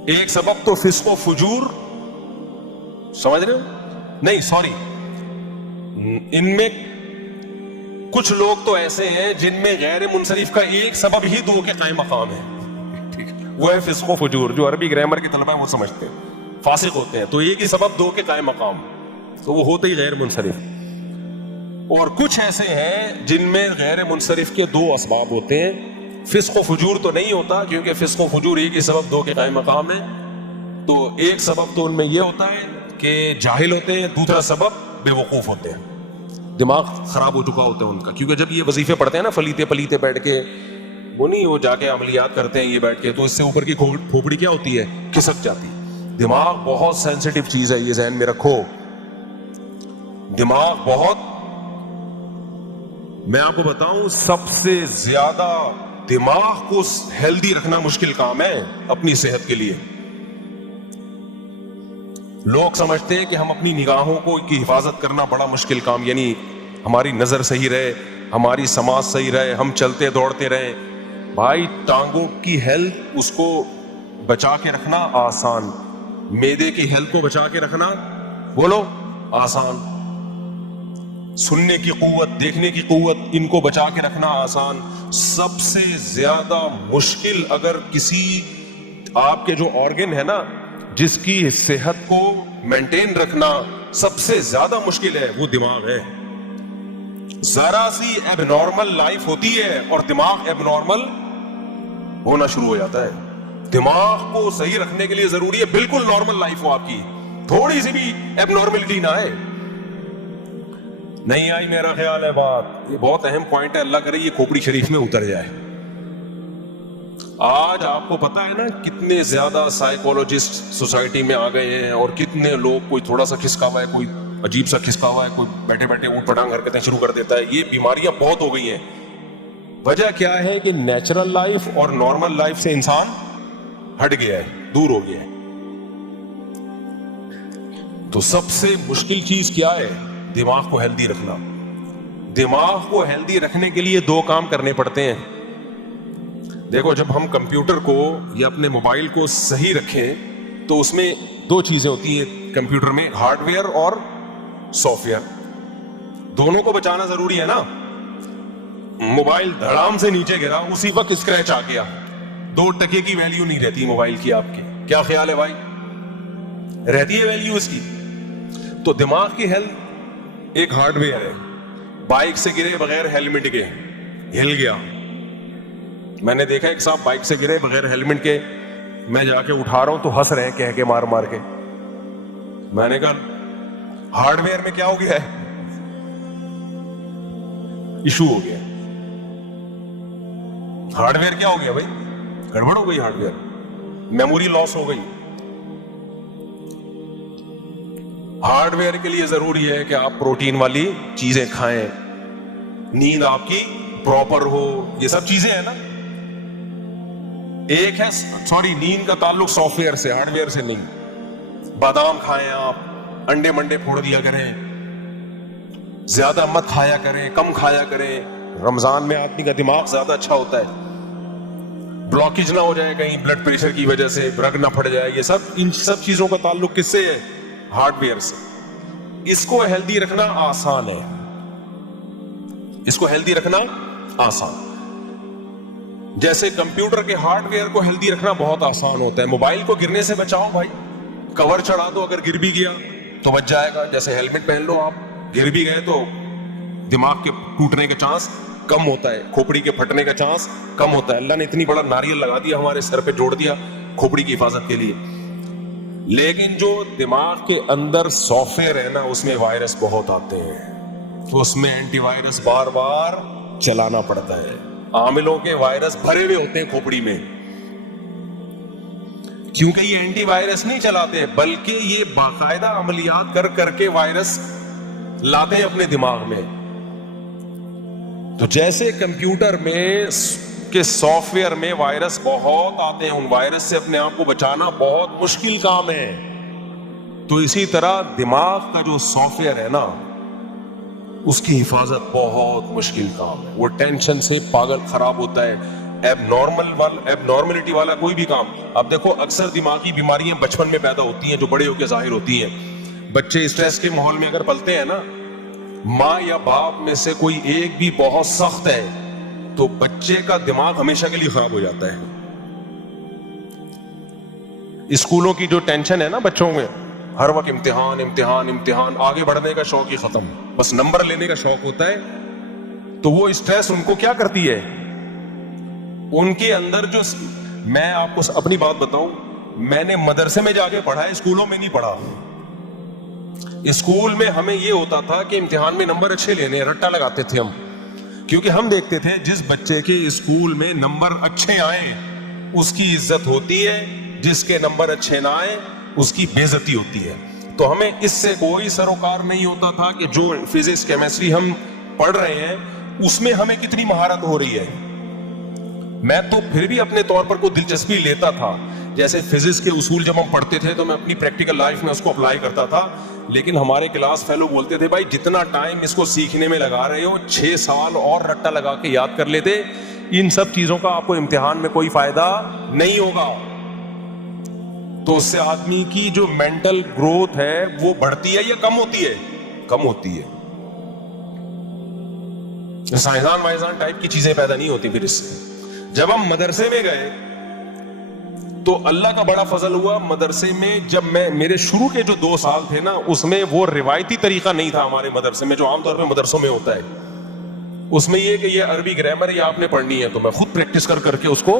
ایک سبب تو فسق و فجور, سمجھ رہے ہو؟ نہیں سوری, ان میں کچھ لوگ تو ایسے ہیں جن میں غیر منصرف کا ایک سبب ہی 2 کے قائم مقام ہے. وہ ہے فسق و فجور. جو عربی گرامر کے طلبہ ہیں وہ سمجھتے ہیں, فاسق ہوتے ہیں, تو ایک ہی سبب 2 کے قائم مقام, تو وہ ہوتے ہی غیر منصرف. اور کچھ ایسے ہیں جن میں غیر منصرف کے 2 اسباب ہوتے ہیں. فسق و فجور تو نہیں ہوتا, کیونکہ فسق و فجور ایک ہی سبب 2 کے قائم مقام ہے. تو ایک سبب تو ان میں یہ ہوتا ہے کہ جاہل ہوتے ہیں, دوسرا سبب بے وقوف ہوتے ہیں, دماغ خراب ہو چکا ہوتا ہے ان کا. کیونکہ جب یہ وظیفے پڑھتے ہیں نا فلیتے پلیتے بیٹھ کے, وہ نہیں وہ جا کے عملیات کرتے ہیں یہ بیٹھ کے, تو اس سے اوپر کی کھوپڑی کیا ہوتی ہے؟ کھسک جاتی. دماغ بہت سینسیٹیو چیز ہے, یہ ذہن میں رکھو. دماغ بہت, میں آپ کو بتاؤں سب سے زیادہ دماغ کو ہیلدی رکھنا مشکل کام ہے اپنی صحت کے لیے. لوگ سمجھتے ہیں کہ ہم اپنی نگاہوں کو کی حفاظت کرنا بڑا مشکل کام, یعنی ہماری نظر صحیح رہے, ہماری سماعت صحیح رہے, ہم چلتے دوڑتے رہیں. بھائی ٹانگوں کی ہیلتھ اس کو بچا کے رکھنا آسان, معدے کی ہیلتھ کو بچا کے رکھنا بولو آسان, سننے کی قوت, دیکھنے کی قوت, ان کو بچا کے رکھنا آسان. سب سے زیادہ مشکل اگر کسی آپ کے جو آرگن ہے نا جس کی صحت کو مینٹین رکھنا سب سے زیادہ مشکل ہے, وہ دماغ ہے. ذرا سی ایب نارمل لائف ہوتی ہے اور دماغ ایب نارمل ہونا شروع ہو جاتا ہے. دماغ کو صحیح رکھنے کے لیے ضروری ہے بالکل نارمل لائف ہو آپ کی, تھوڑی سی بھی ایب نارملٹی نہ آئے. نہیں آئی میرا خیال ہے بات, یہ بہت اہم پوائنٹ ہے, اللہ کرے یہ کھوپڑی شریف میں اتر جائے. آج آپ کو پتا ہے نا کتنے زیادہ سائیکولوجسٹ سوسائٹی میں آ گئے ہیں, اور کتنے لوگ, کوئی تھوڑا سا کھسکا ہوا ہے, کوئی عجیب سا کھسکا ہوا ہے, کوئی بیٹھے بیٹھے اوٹ پٹانگ حرکتیں شروع کر دیتا ہے. یہ بیماریاں بہت ہو گئی ہیں. وجہ کیا ہے کہ نیچرل لائف اور نارمل لائف سے انسان ہٹ گیا ہے, دور ہو گیا ہے. تو سب سے مشکل چیز کیا ہے؟ دماغ کو ہیلدی رکھنا. دماغ کو ہیلدی رکھنے کے لیے دو کام کرنے پڑتے ہیں. دیکھو, جب ہم کمپیوٹر کو یا اپنے موبائل کو صحیح رکھیں تو اس میں دو چیزیں ہوتی ہیں کمپیوٹر میں, ہارڈ ویئر اور سافٹ ویئر. دونوں کو بچانا ضروری ہے نا. موبائل دھڑام سے نیچے گرا, اسی وقت اسکریچ آ گیا, 2 ٹکے کی ویلیو نہیں رہتی موبائل کی. آپ کے کیا خیال ہے بھائی؟ رہتی ہے ویلیو اس کی. تو دماغ کی ہیلتھ ایک ہارڈ ویئر ہے. بائک سے گرے بغیر ہیلمٹ کے, ہل گیا. میں نے دیکھا ایک صاحب بائک سے گرے بغیر ہیلمٹ کے, میں جا کے اٹھا رہا ہوں تو ہنس رہے ہیں کہہ کے, مار مار کے. میں نے کہا ہارڈ ویئر میں کیا ہو گیا ہے؟ ایشو ہو گیا. ہارڈ ویئر کیا ہو گیا بھائی؟ گڑبڑ ہو گئی. ہارڈ ویئر, میموری لاس ہو گئی. ہارڈ ویئر کے لیے ضروری ہے کہ آپ پروٹین والی چیزیں کھائیں, نیند آپ کی پراپر ہو, یہ سب چیزیں ہیں نا. ایک ہے نیند کا تعلق سافٹ ویئر سے, ہارڈ ویئر سے نہیں. بادام کھائیں آپ, انڈے منڈے پھوڑ دیا کریں, زیادہ مت کھایا کریں, کم کھایا کریں. رمضان میں آدمی کا دماغ زیادہ اچھا ہوتا ہے, بلاکیج نہ ہو جائے کہیں بلڈ پریشر کی وجہ سے, رگ نہ پھٹ جائے. یہ سب, ان سب چیزوں کا تعلق کس سے ہے؟ ہارڈ ویئر سے. اس کو ہیلدی رکھنا آسان ہے, اس کو ہیلدی رکھنا آسان. جیسے کمپیوٹر کے ہارڈ ویئر کو ہیلدی رکھنا بہت آسان ہوتا ہے. موبائل کو گرنے سے بچاؤ بھائی, کور چڑھا دو, اگر گر بھی گیا تو بچ جائے گا. جیسے ہیلمٹ پہن لو, آپ گر بھی گئے تو دماغ کے ٹوٹنے کا چانس کم ہوتا ہے, کھوپڑی کے پھٹنے کا چانس کم ہوتا ہے. اللہ نے اتنی بڑا ناریل لگا دیا ہمارے سر پہ, جوڑ دیا کھوپڑی کی حفاظت کے لیے. لیکن جو دماغ کے اندر سافٹ ویئر ہے نا, اس میں وائرس بہت آتے ہیں, تو اس میں اینٹی وائرس بار بار چلانا پڑتا ہے. عاملوں کے وائرس بھرے ہوئے ہوتے ہیں کھوپڑی میں, کیونکہ یہ اینٹی وائرس نہیں چلاتے, بلکہ یہ باقاعدہ عملیات کر کر کے وائرس لاتے ہیں اپنے دماغ میں. تو جیسے کمپیوٹر میں کے سافٹ ویئر میں وائرس بہت آتے ہیں, ان وائرس سے اپنے آپ کو بچانا بہت مشکل کام ہے. تو اسی طرح دماغ کا جو سافٹ ویئر ہے نا, اس کی حفاظت بہت مشکل کام ہے. وہ ٹینشن سے پاگل خراب ہوتا ہے. ایب نارملٹی والا کوئی بھی کام, اب دیکھو اکثر دماغی بیماریاں بچپن میں پیدا ہوتی ہیں جو بڑے ہو کے ظاہر ہوتی ہیں. بچے اسٹریس کے ماحول میں اگر پلتے ہیں نا, ماں یا باپ میں سے کوئی ایک بھی بہت سخت ہے تو بچے کا دماغ ہمیشہ کے لیے خراب ہو جاتا ہے. اسکولوں کی جو ٹینشن ہے نا بچوں میں, ہر وقت امتحان امتحان امتحان, آگے بڑھنے کا شوق ہی ختم, بس نمبر لینے کا شوق ہوتا ہے. تو وہ اسٹریس ان کو کیا کرتی ہے, ان کے اندر جو, میں آپ کو اپنی بات بتاؤں, میں نے مدرسے میں جا کے پڑھا ہے, اسکولوں میں نہیں پڑھا. اسکول میں ہمیں یہ ہوتا تھا کہ امتحان میں نمبر اچھے لینے, رٹا لگاتے تھے ہم, کیونکہ ہم دیکھتے تھے جس بچے کے اسکول میں نمبر اچھے آئے اس کی عزت ہوتی ہے, جس کے نمبر اچھے نہ آئے اس کی بے عزتی ہوتی ہے. تو ہمیں اس سے کوئی سروکار نہیں ہوتا تھا کہ جو فزکس کیمسٹری ہم پڑھ رہے ہیں اس میں ہمیں کتنی مہارت ہو رہی ہے. میں تو پھر بھی اپنے طور پر کوئی دلچسپی لیتا تھا, جیسے فزکس کے اصول جب ہم پڑھتے تھے تو میں اپنی پریکٹیکل لائف میں اس کو اپلائی کرتا تھا. لیکن ہمارے کلاس فیلو بولتے تھے, بھائی جتنا ٹائم اس کو سیکھنے میں لگا رہے ہو 6 سال اور رٹا لگا کے یاد کر لیتے, ان سب چیزوں کا آپ کو امتحان میں کوئی فائدہ نہیں ہوگا. تو اس سے آدمی کی جو مینٹل گروتھ ہے وہ بڑھتی ہے یا کم ہوتی ہے؟ کم ہوتی ہے. سائنسدان وائنسدان ٹائپ کی چیزیں پیدا نہیں ہوتی. پھر اس سے جب ہم مدرسے میں گئے تو اللہ کا بڑا فضل ہوا, مدرسے میں جب میرے شروع کے جو 2 سال تھے نا, اس میں وہ روایتی طریقہ نہیں تھا ہمارے مدرسے میں جو عام طور پہ مدرسوں میں ہوتا ہے. اس میں یہ کہ یہ عربی گرامر یہ آپ نے پڑھنی ہے, تو میں خود پریکٹس کر کے اس کو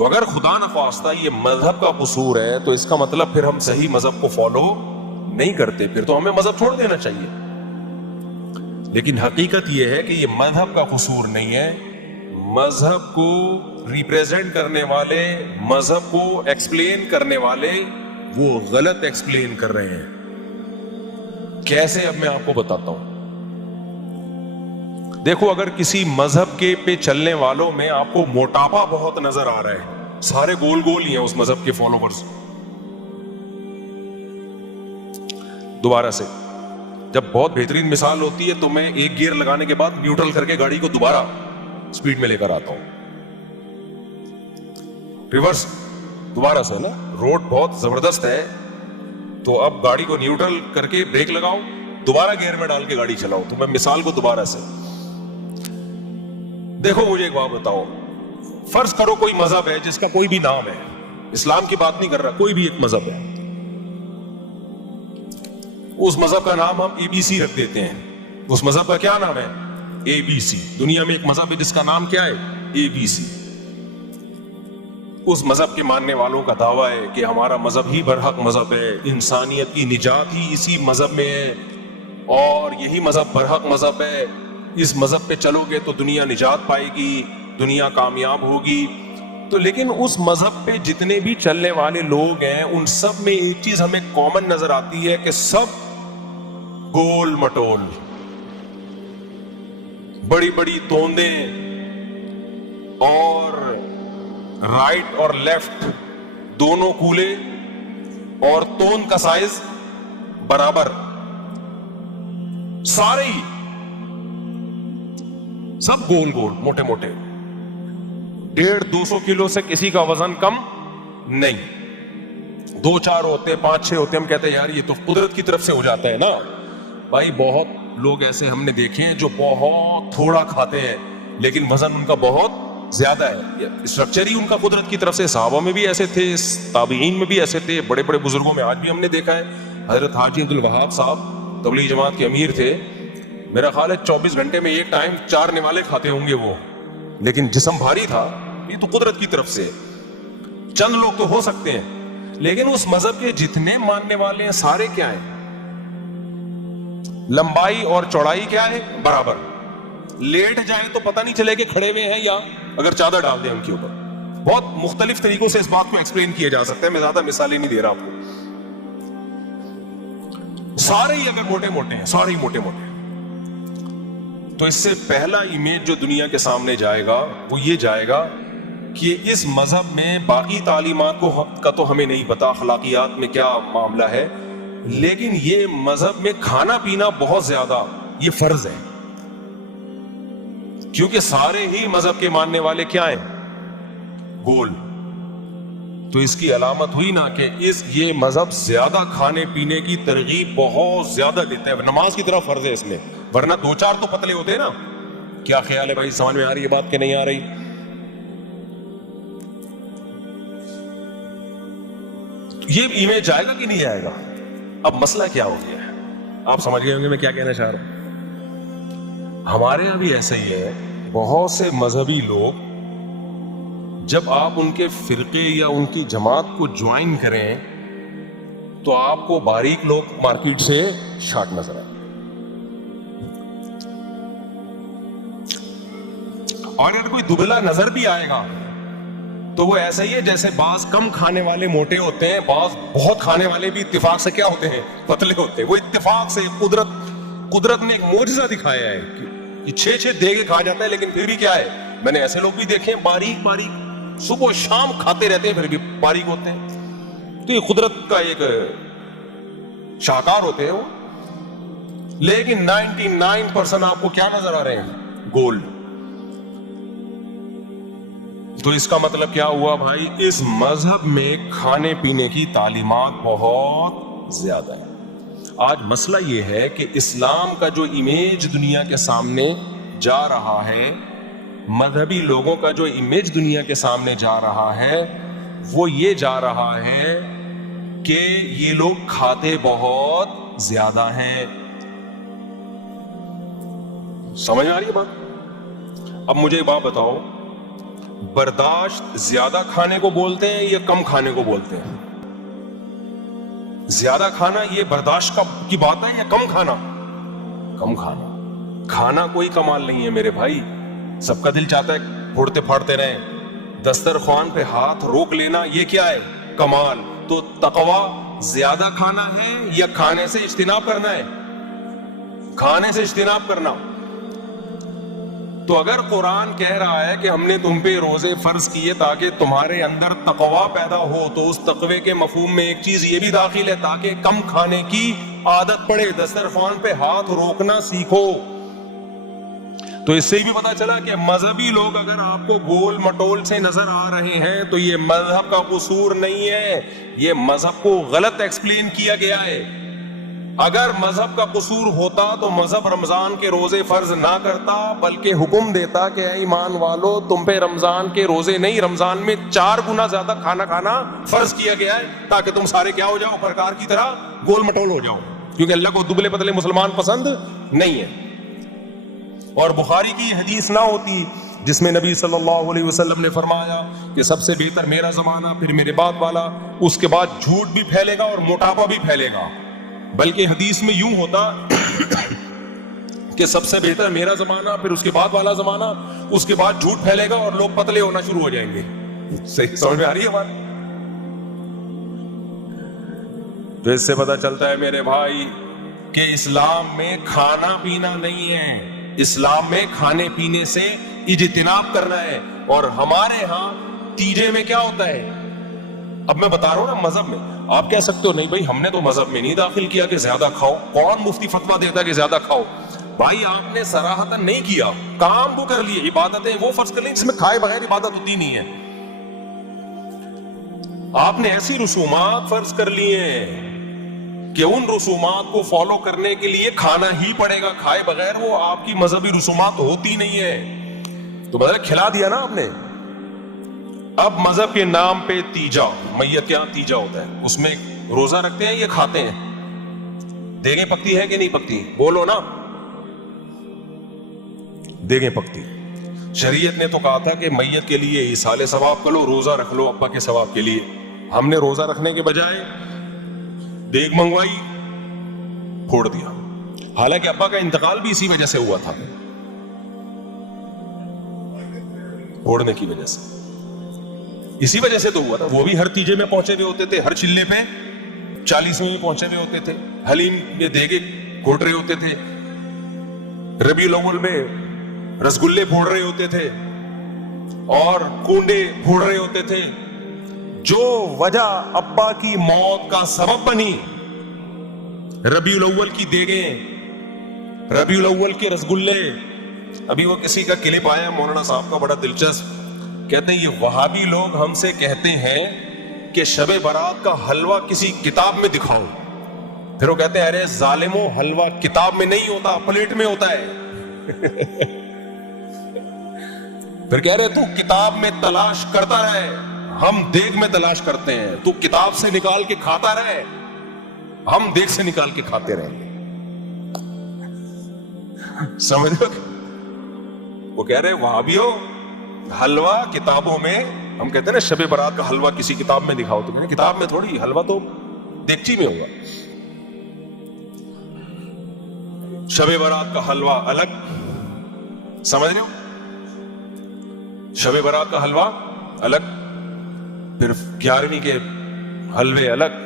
تو اگر خدا نخواستہ یہ مذہب کا قصور ہے تو اس کا مطلب پھر ہم صحیح مذہب کو فالو نہیں کرتے، پھر تو ہمیں مذہب چھوڑ دینا چاہیے. لیکن حقیقت یہ ہے کہ یہ مذہب کا قصور نہیں ہے، مذہب کو ریپریزنٹ کرنے والے، مذہب کو ایکسپلین کرنے والے وہ غلط ایکسپلین کر رہے ہیں. کیسے؟ اب میں آپ کو بتاتا ہوں. دیکھو، اگر کسی مذہب کے پہ چلنے والوں میں آپ کو موٹاپا بہت نظر آ رہا ہے، سارے گول گول ہی ہیں اس مذہب کے فالوورز. دوبارہ سے جب بہت بہترین مثال ہوتی ہے تو میں ایک گیئر لگانے کے بعد نیوٹرل کر کے گاڑی کو دوبارہ سپیڈ میں لے کر آتا ہوں. ریورس دوبارہ سے نا، روڈ بہت زبردست ہے تو اب گاڑی کو نیوٹرل کر کے بریک لگاؤ، دوبارہ گیئر میں ڈال کے گاڑی چلاؤ. تو میں مثال کو دوبارہ سے دیکھو. مجھے ایک بات بتاؤ، فرض کرو کوئی مذہب ہے جس کا کوئی بھی نام ہے، اسلام کی بات نہیں کر رہا، کوئی بھی ایک مذہب ہے، اس مذہب کا نام ہم ABC رکھ دیتے ہیں. اس مذہب کا کیا نام ہے؟ ABC. دنیا میں ایک مذہب ہے جس کا نام کیا ہے؟ ABC. اس مذہب کے ماننے والوں کا دعویٰ ہے کہ ہمارا مذہب ہی برحق مذہب ہے، انسانیت کی نجات ہی اسی مذہب میں ہے، اور یہی مذہب برحق مذہب ہے، اس مذہب پہ چلو گے تو دنیا نجات پائے گی، دنیا کامیاب ہوگی. تو لیکن اس مذہب پہ جتنے بھی چلنے والے لوگ ہیں ان سب میں ایک چیز ہمیں کامن نظر آتی ہے کہ سب گول مٹول، بڑی بڑی توندیں، اور رائٹ اور لیفٹ دونوں کولے، اور توند کا سائز برابر، سارے ہی سب گول گول موٹے موٹے، 150-200 کلو سے کسی کا وزن کم نہیں. 2-4 ہوتے، 5-6 ہوتے، ہم کہتے ہیں یار یہ تو قدرت کی طرف سے ہو جاتا ہے نا. بھائی بہت لوگ ایسے ہم نے دیکھے ہیں جو بہت تھوڑا کھاتے ہیں لیکن وزن ان کا بہت زیادہ ہے. اسٹرکچر ہی ان کا قدرت کی طرف سے. صحابہ میں بھی ایسے تھے، تابعین میں بھی ایسے تھے، بڑے بڑے بزرگوں میں آج بھی ہم نے دیکھا ہے. حضرت حاجی عبد الوہاب صاحب تبلیغ جماعت کے امیر تھے، میرا خیال ہے 24 گھنٹے میں ایک ٹائم 4 نوالے کھاتے ہوں گے وہ، لیکن جسم بھاری تھا. یہ تو قدرت کی طرف سے. چند لوگ تو ہو سکتے ہیں، لیکن اس مذہب کے جتنے ماننے والے ہیں سارے کیا ہیں؟ لمبائی اور چوڑائی کیا ہے؟ برابر. لیٹ جائیں تو پتہ نہیں چلے کہ کھڑے ہوئے ہیں یا اگر چادر ڈال دیں ان کے اوپر. بہت مختلف طریقوں سے اس بات کو ایکسپلین کیا جا سکتا ہے، میں زیادہ مثالیں نہیں دے رہا آپ کو. سارے ہی اگر موٹے موٹے ہیں، سارے ہی موٹے موٹے، تو اس سے پہلا امیج جو دنیا کے سامنے جائے گا وہ یہ جائے گا کہ اس مذہب میں باقی تعلیمات کا تو ہمیں نہیں پتا، اخلاقیات میں کیا معاملہ ہے، لیکن یہ مذہب میں کھانا پینا بہت زیادہ یہ فرض ہے. کیونکہ سارے ہی مذہب کے ماننے والے کیا ہیں؟ گول. تو اس کی علامت ہوئی نا کہ یہ مذہب زیادہ کھانے پینے کی ترغیب بہت زیادہ دیتا ہے. نماز کی طرح فرض ہے اس میں، ورنہ 2-4 تو پتلے ہوتے ہیں نا. کیا خیال ہے بھائی؟ سمجھ میں آ رہی ہے بات کہ نہیں آ رہی؟ یہ ایمیج جائے گا کہ نہیں آئے گا؟ اب مسئلہ کیا ہو گیا ہے، آپ سمجھ گئے ہوں گے میں کیا کہنا چاہ رہا ہوں. ہمارے یہاں بھی ایسا ہی ہے. بہت سے مذہبی لوگ جب آپ ان کے فرقے یا ان کی جماعت کو جوائن کریں تو آپ کو باریک لوگ مارکیٹ سے شارٹ نظر آئے. اور اگر کوئی دبلا نظر بھی آئے گا تو وہ ایسا ہی ہے جیسے بعض کم کھانے والے موٹے ہوتے ہیں، بعض بہت کھانے والے بھی اتفاق سے کیا ہوتے ہیں؟ پتلے ہوتے ہیں. وہ اتفاق سے قدرت نے ایک معجزہ دکھایا ہے کہ 6 دے کے کھا جاتا ہے، لیکن پھر بھی کیا ہے؟ میں نے ایسے لوگ بھی دیکھے ہیں باریک باریک، صبح و شام کھاتے رہتے ہیں پھر بھی باریک ہوتے ہیں. تو یہ قدرت کا ایک شاہکار ہوتے ہیں وہ. لیکن 99% آپ کو کیا نظر آ رہے ہیں؟ گول. تو اس کا مطلب کیا ہوا بھائی؟ اس مذہب میں کھانے پینے کی تعلیمات بہت زیادہ ہے. آج مسئلہ یہ ہے کہ اسلام کا جو امیج دنیا کے سامنے جا رہا ہے، مذہبی لوگوں کا جو امیج دنیا کے سامنے جا رہا ہے، وہ یہ جا رہا ہے کہ یہ لوگ کھاتے بہت زیادہ ہیں. سمجھ آ رہی ہے بات؟ اب مجھے ایک بات بتاؤ، برداشت زیادہ کھانے کو بولتے ہیں یا کم کھانے کو بولتے ہیں؟ زیادہ کھانا یہ برداشت کی بات ہے یا کم کھانا؟ کم کھانا. کھانا کوئی کمال نہیں ہے میرے بھائی. سب کا دل چاہتا ہے پھوڑتے پھاڑتے رہیں. دسترخوان پہ ہاتھ روک لینا یہ کیا ہے؟ کمال. تو تقویٰ زیادہ کھانا ہے یا کھانے سے اجتناب کرنا ہے؟ کھانے سے اجتناب کرنا. تو اگر قرآن کہہ رہا ہے کہ ہم نے تم پہ روزے فرض کیے تاکہ تمہارے اندر تقویٰ پیدا ہو، تو اس تقوی کے مفہوم میں ایک چیز یہ بھی داخل ہے تاکہ کم کھانے کی عادت پڑے، دسترخوان پہ ہاتھ روکنا سیکھو. تو اس سے بھی پتا چلا کہ مذہبی لوگ اگر آپ کو گول مٹول سے نظر آ رہے ہیں تو یہ مذہب کا قصور نہیں ہے، یہ مذہب کو غلط ایکسپلین کیا گیا ہے. اگر مذہب کا قصور ہوتا تو مذہب رمضان کے روزے فرض نہ کرتا، بلکہ حکم دیتا کہ اے ایمان والو تم پہ رمضان کے روزے نہیں، رمضان میں 4 گنا زیادہ کھانا کھانا فرض کیا گیا ہے تاکہ تم سارے کیا ہو جاؤ؟ پرکار کی طرح گول مٹول ہو جاؤ، کیونکہ اللہ کو دبلے پتلے مسلمان پسند نہیں ہے. اور بخاری کی یہ حدیث نہ ہوتی جس میں نبی صلی اللہ علیہ وسلم نے فرمایا کہ سب سے بہتر میرا زمانہ پھر میرے بعد والا، اس کے بعد جھوٹ بھی پھیلے گا اور موٹاپا بھی پھیلے گا، بلکہ حدیث میں یوں ہوتا کہ سب سے بہتر میرا زمانہ پھر اس کے بعد والا زمانہ، اس کے بعد جھوٹ پھیلے گا اور لوگ پتلے ہونا شروع ہو جائیں گے. صحیح سمجھ میں آ رہی ہے بات؟ تو اس سے پتہ چلتا ہے میرے بھائی کہ اسلام میں کھانا پینا نہیں ہے، اسلام میں کھانے پینے سے اجتناب کرنا ہے. اور ہمارے ہاں تیجے میں کیا ہوتا ہے؟ اب میں بتا رہا ہوں نا مذہب میں. آپ کہہ سکتے ہو نہیں بھائی ہم نے تو مذہب میں نہیں داخل کیا کہ زیادہ کھاؤ. کون مفتی فتویٰ دیتا کہ زیادہ کھاؤ؟ بھائی آپ نے صراحتاً نہیں کیا، کام وہ کر لیے، عبادتیں وہ فرض کر لی جس میں کھائے بغیر عبادت ہوتی نہیں ہے. آپ نے ایسی رسومات فرض کر لی ہیں کہ ان رسومات کو فالو کرنے کے لیے کھانا ہی پڑے گا، کھائے بغیر وہ آپ کی مذہبی رسومات ہوتی نہیں ہے. تو مطلب کھلا دیا نا آپ نے. اب مذہب کے نام پہ تیجا، میت کے یہاں تیجا ہوتا ہے، اس میں روزہ رکھتے ہیں یا کھاتے ہیں؟ دیگیں پکتی ہے کہ نہیں پکتی؟ بولو نا. دیگیں پکتی. شریعت نے تو کہا تھا کہ میت کے لیے ایصال ثواب کرو، روزہ رکھ لو ابا کے ثواب کے لیے. ہم نے روزہ رکھنے کے بجائے دیگ منگوائی، پھوڑ دیا. حالانکہ ابا کا انتقال بھی اسی وجہ سے ہوا تھا، پھوڑنے کی وجہ سے، اسی وجہ سے تو ہوا تھا. وہ بھی ہر تیجے میں پہنچے ہوئے ہوتے تھے، ہر چلے پہ 40ویں میں پہنچے ہوئے ہوتے تھے، حلیم میں دیگے گھوٹ رہے ہوتے تھے، ربیع الاول میں رسگلے پھوڑ رہے ہوتے تھے اور کنڈے پھوڑ رہے ہوتے تھے. جو وجہ ابا کی موت کا سبب بنی، ربیع الاول کی دیگیں، ربیع الاول کے رسگلے. ابھی وہ کسی کا کلپ آیا مولانا صاحب کا بڑا دلچسپ، کہتے ہیں یہ وہابی لوگ ہم سے کہتے ہیں کہ شب برات کا حلوہ کسی کتاب میں دکھاؤ. پھر وہ کہتے ہیں ارے ظالمو، حلوہ کتاب میں نہیں ہوتا، پلیٹ میں ہوتا ہے. پھر کہہ رہے تو کتاب میں تلاش کرتا رہے، ہم دیگ میں تلاش کرتے ہیں، تو کتاب سے نکال کے کھاتا رہے، ہم دیگ سے نکال کے کھاتے رہیں گے. سمجھ لو. وہ کہہ رہے وہابیو، حلوہ کتابوں میں، ہم کہتے ہیں نا شب برات کا حلوہ کسی کتاب میں دکھاؤ، تو کہتے ہیں کتاب میں تھوڑی، حلوہ تو دیگچی میں ہوگا. شب برات کا حلوہ الگ، سمجھ رہے ہو؟ شب برات کا حلوہ الگ، پھر 11ویں کے حلوے الگ،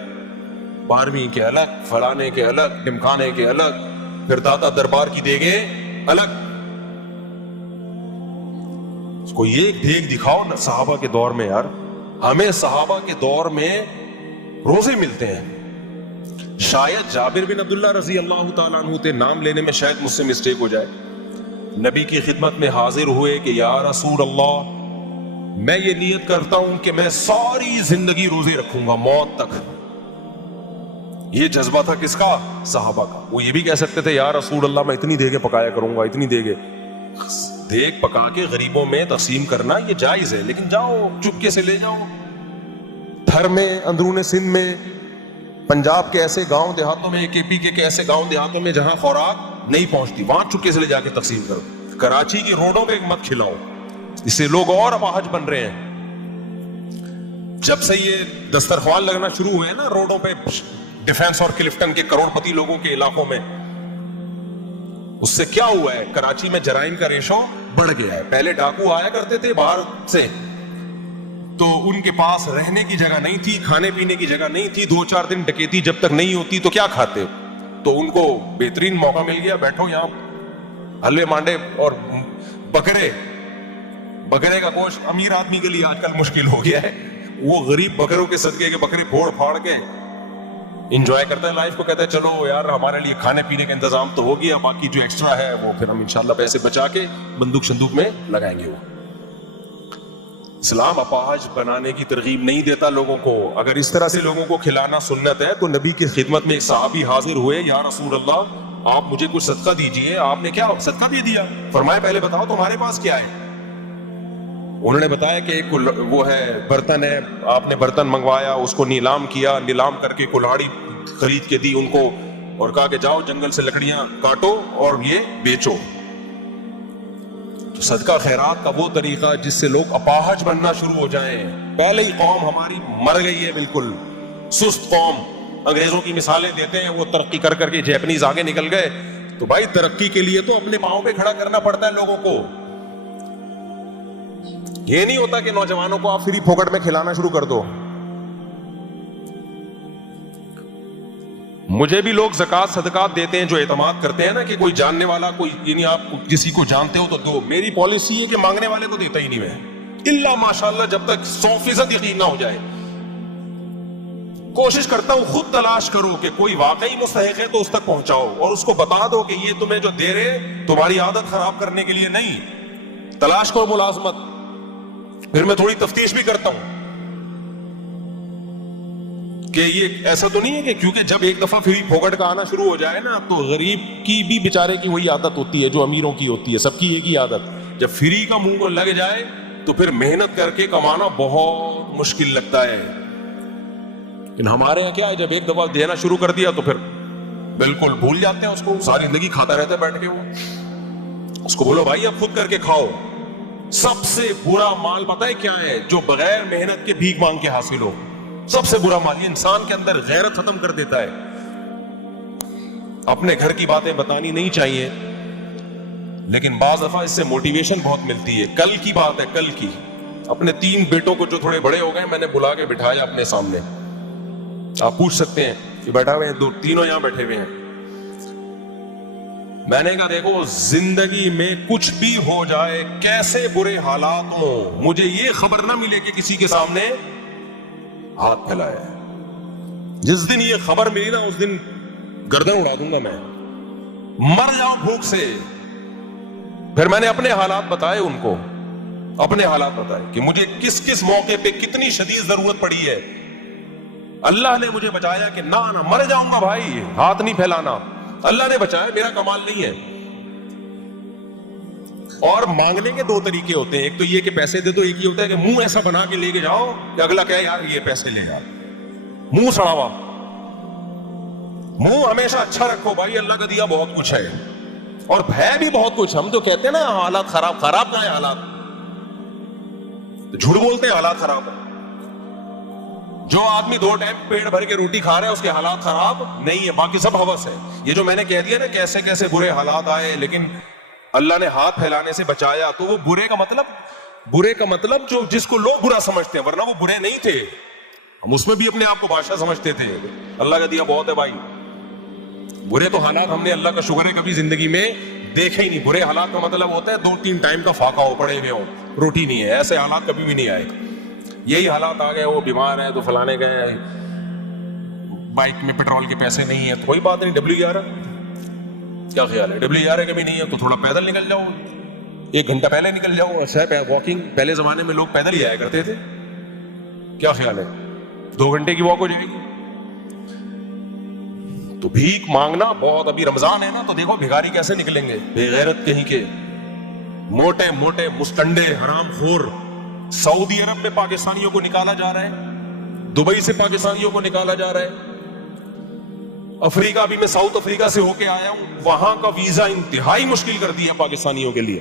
12ویں کے الگ، فلانے کے الگ، ڈمکانے کے الگ، پھر داتا دربار کی دیگیں الگ. کوئی ایک دیگ دکھاؤ نا صحابہ کے دور میں. یار ہمیں صحابہ کے دور میں روزے ملتے ہیں. شاید جابر بن عبداللہ رضی اللہ تعالیٰ عنہ تھے، نام لینے میں شاید مجھ سے مسٹیک ہو جائے. نبی کی خدمت میں حاضر ہوئے کہ یا رسول اللہ، میں یہ نیت کرتا ہوں کہ میں ساری زندگی روزے رکھوں گا موت تک. یہ جذبہ تھا کس کا؟ صحابہ کا. وہ یہ بھی کہہ سکتے تھے یا رسول اللہ میں اتنی دیگیں پکایا کروں گا، اتنی دیگیں. دیگ پکا کے غریبوں میں تقسیم کرنا یہ جائز ہے، لیکن جاؤ چپکے سے لے جاؤ. تھر میں، اندرون سندھ میں، پنجاب کے ایسے گاؤں دیہاتوں میں، KP کے ایسے گاؤں دیہاتوں میں جہاں خوراک نہیں پہنچتی، وہاں چپکے سے لے جا کے تقسیم کرو. کراچی کی روڈوں پہ مت کھلاؤ، اس سے لوگ اور اپاہج بن رہے ہیں. جب سے یہ دسترخوان لگنا شروع ہوئے ہیں نا روڈوں پہ ڈیفنس اور کلفٹن کے کروڑ پتی لوگوں کے علاقوں میں, اس سے کیا ہوا ہے, کراچی میں جرائم کا ریشو بڑھ گیا ہے. پہلے ڈاکو آیا کرتے تھے باہر سے, تو ان کے پاس رہنے کی جگہ نہیں تھی, کھانے پینے کی جگہ نہیں تھی, 2-4 دن ڈکیتی جب تک نہیں ہوتی تو کیا کھاتے, تو ان کو بہترین موقع مل گیا, بیٹھو یہاں حلوے مانڈے اور بکرے کا گوشت امیر آدمی کے لیے آج کل مشکل ہو گیا ہے, وہ غریب بکروں کے صدقے کے بکرے پھوڑ پھاڑ کے انجوائے کرتا ہے لائف کو, کہتا ہے چلو یار ہمارے لیے کھانے پینے کا انتظام تو ہو گیا, باقی جو ایکسٹرا ہے وہ پھر ہم انشاءاللہ پیسے بچا کے بندوق شندوق میں لگائیں گے. وہ اسلام اپاہج بنانے کی ترغیب نہیں دیتا لوگوں کو. اگر اس طرح سے لوگوں کو کھلانا سنت ہے تو نبی کی خدمت میں ایک صحابی حاضر ہوئے, یا رسول اللہ آپ مجھے کچھ صدقہ دیجئے. آپ نے کیا صدقہ بھی دیا؟ فرمایا پہلے بتاؤ تمہارے پاس کیا ہے. انہوں نے بتایا کہ ایک وہ ہے برتن ہے, آپ نے برتن منگوایا, اس کو نیلام کیا, نیلام کر کے کلہاڑی خرید کے دی ان کو اور کہا کہ جاؤ جنگل سے لکڑیاں کاٹو اور یہ بیچو. تو صدقہ خیرات کا وہ طریقہ جس سے لوگ اپاہج بننا شروع ہو جائیں. پہلے ہی قوم ہماری مر گئی ہے, بالکل سست قوم. انگریزوں کی مثالیں دیتے ہیں, وہ ترقی کر کر کے جیپنیز آگے نکل گئے, تو بھائی ترقی کے لیے تو اپنے پاؤں پہ کھڑا کرنا پڑتا ہے لوگوں کو. یہ نہیں ہوتا کہ نوجوانوں کو آپ فری پھوکٹ میں کھلانا شروع کر دو. مجھے بھی لوگ زکوٰۃ صدقات دیتے ہیں جو اعتماد کرتے ہیں نا کہ کوئی جاننے والا, کوئی یعنی آپ کسی کو جانتے ہو تو دو. میری پالیسی ہے کہ مانگنے والے کو دیتا ہی نہیں میں, الا ماشاءاللہ جب تک 100% یقین نہ ہو جائے. کوشش کرتا ہوں خود تلاش کرو کہ کوئی واقعی مستحق ہے تو اس تک پہنچاؤ, اور اس کو بتا دو کہ یہ تمہیں جو دے رہے تمہاری عادت خراب کرنے کے لیے نہیں. تلاش کرو ملازمت. پھر میں تھوڑی تفتیش بھی کرتا ہوں کہ یہ ایسا تو نہیں ہے کہ کیونکہ جب ایک دفعہ فری پھوکٹ کا آنا شروع ہو جائے نا تو غریب کی بھی بیچارے کی وہی عادت ہوتی ہے جو امیروں کی ہوتی ہے, سب کی ایک ہی عادت. جب فری کا منہ کو لگ جائے تو پھر محنت کر کے کمانا بہت مشکل لگتا ہے. لیکن ہمارے یہاں کیا ہے, جب ایک دفعہ دینا شروع کر دیا تو پھر بالکل بھول جاتے ہیں اس کو, ساری زندگی کھاتا رہتا ہے بیٹھ کے. وہ اس کو بولو بھائی اب خود کر کے کھاؤ. سب سے برا مال پتہ ہے کیا ہے؟ جو بغیر محنت کے بھیک مانگ کے حاصل ہو. سب سے برا مال, یہ انسان کے اندر غیرت ختم کر دیتا ہے. اپنے گھر کی باتیں بتانی نہیں چاہیے, لیکن بعض دفعہ اس سے موٹیویشن بہت ملتی ہے. کل کی بات ہے, کل کی. اپنے 3 بیٹوں کو جو تھوڑے بڑے ہو گئے میں نے بلا کے بٹھایا اپنے سامنے. آپ پوچھ سکتے ہیں کہ بیٹھا ہوئے ہیں, تینوں یہاں بیٹھے ہوئے ہیں. میں نے کہا دیکھو زندگی میں کچھ بھی ہو جائے, کیسے برے حالات ہوں, مجھے یہ خبر نہ ملے کہ کسی کے سامنے ہاتھ پھیلایا ہے. جس دن یہ خبر ملی نا اس دن گردن اڑا دوں گا میں, مر جاؤں بھوک سے. پھر میں نے اپنے حالات بتائے ان کو, اپنے حالات بتائے کہ مجھے کس کس موقع پہ کتنی شدید ضرورت پڑی ہے. اللہ نے مجھے بچایا کہ نہ مر جاؤں گا بھائی, ہاتھ نہیں پھیلانا. اللہ نے بچایا, میرا کمال نہیں ہے. اور مانگنے کے 2 طریقے ہوتے ہیں, ایک تو یہ کہ پیسے دے دو, ایک یہ ہوتا ہے کہ منہ ایسا بنا کے لے کے جاؤ کہ اگلا کہے یار یہ پیسے لے جا. منہ سڑا ہوا, منہ ہمیشہ اچھا رکھو بھائی, اللہ کا دیا بہت کچھ ہے اور ہے بھی بہت کچھ. ہم تو کہتے ہیں نا حالات خراب, خراب کہاں ہے حالات, جھوٹ بولتے ہیں حالات خراب ہے. جو آدمی 2 ٹائم پیٹ بھر کے روٹی کھا رہا ہے اس کے حالات خراب نہیں ہے, باقی سب ہوس ہے. یہ جو میں نے کہہ دیا نا کیسے کیسے برے حالات آئے لیکن اللہ نے ہاتھ پھیلانے سے بچایا, تو وہ برے کا مطلب جو جس کو لوگ برا سمجھتے ہیں, ورنہ وہ برے نہیں تھے. ہم اس میں بھی اپنے آپ کو بادشاہ سمجھتے تھے. اللہ کا دیا بہت ہے بھائی. برے تو حالات ہم نے اللہ کا شکر ہے کبھی زندگی میں دیکھے ہی نہیں. برے حالات کا مطلب ہوتا ہے 2-3 ٹائم کا فاقہ ہو, پڑے ہوئے ہو, روٹی نہیں ہے. ایسے حالات کبھی بھی نہیں آئے. یہی حالات آ گئے, وہ بیمار ہیں تو فلانے گئے, بائک میں پیٹرول کے پیسے نہیں ہیں تو کوئی بات نہیں, WR کیا خیال ہے, WR کبھی نہیں ہے تو تھوڑا پیدل نکل جاؤ, 1 گھنٹہ پہلے نکل جاؤ. اچھا واکنگ, پہلے زمانے میں لوگ پیدل ہی آیا کرتے تھے, کیا خیال ہے 2 گھنٹے کی واک ہو جائے گی. تو بھیک مانگنا بہت, ابھی رمضان ہے نا تو دیکھو بھکاری کیسے نکلیں گے, بے غیرت کہیں کے, موٹے موٹے مستنڈے حرام خور. سعودی عرب میں پاکستانیوں کو نکالا جا رہا ہے, دبئی سے پاکستانیوں کو نکالا جا رہا ہے. افریقہ بھی, میں ساؤتھ افریقہ سے ہو کے آیا ہوں, وہاں کا ویزا انتہائی مشکل کر دیا پاکستانیوں کے لیے.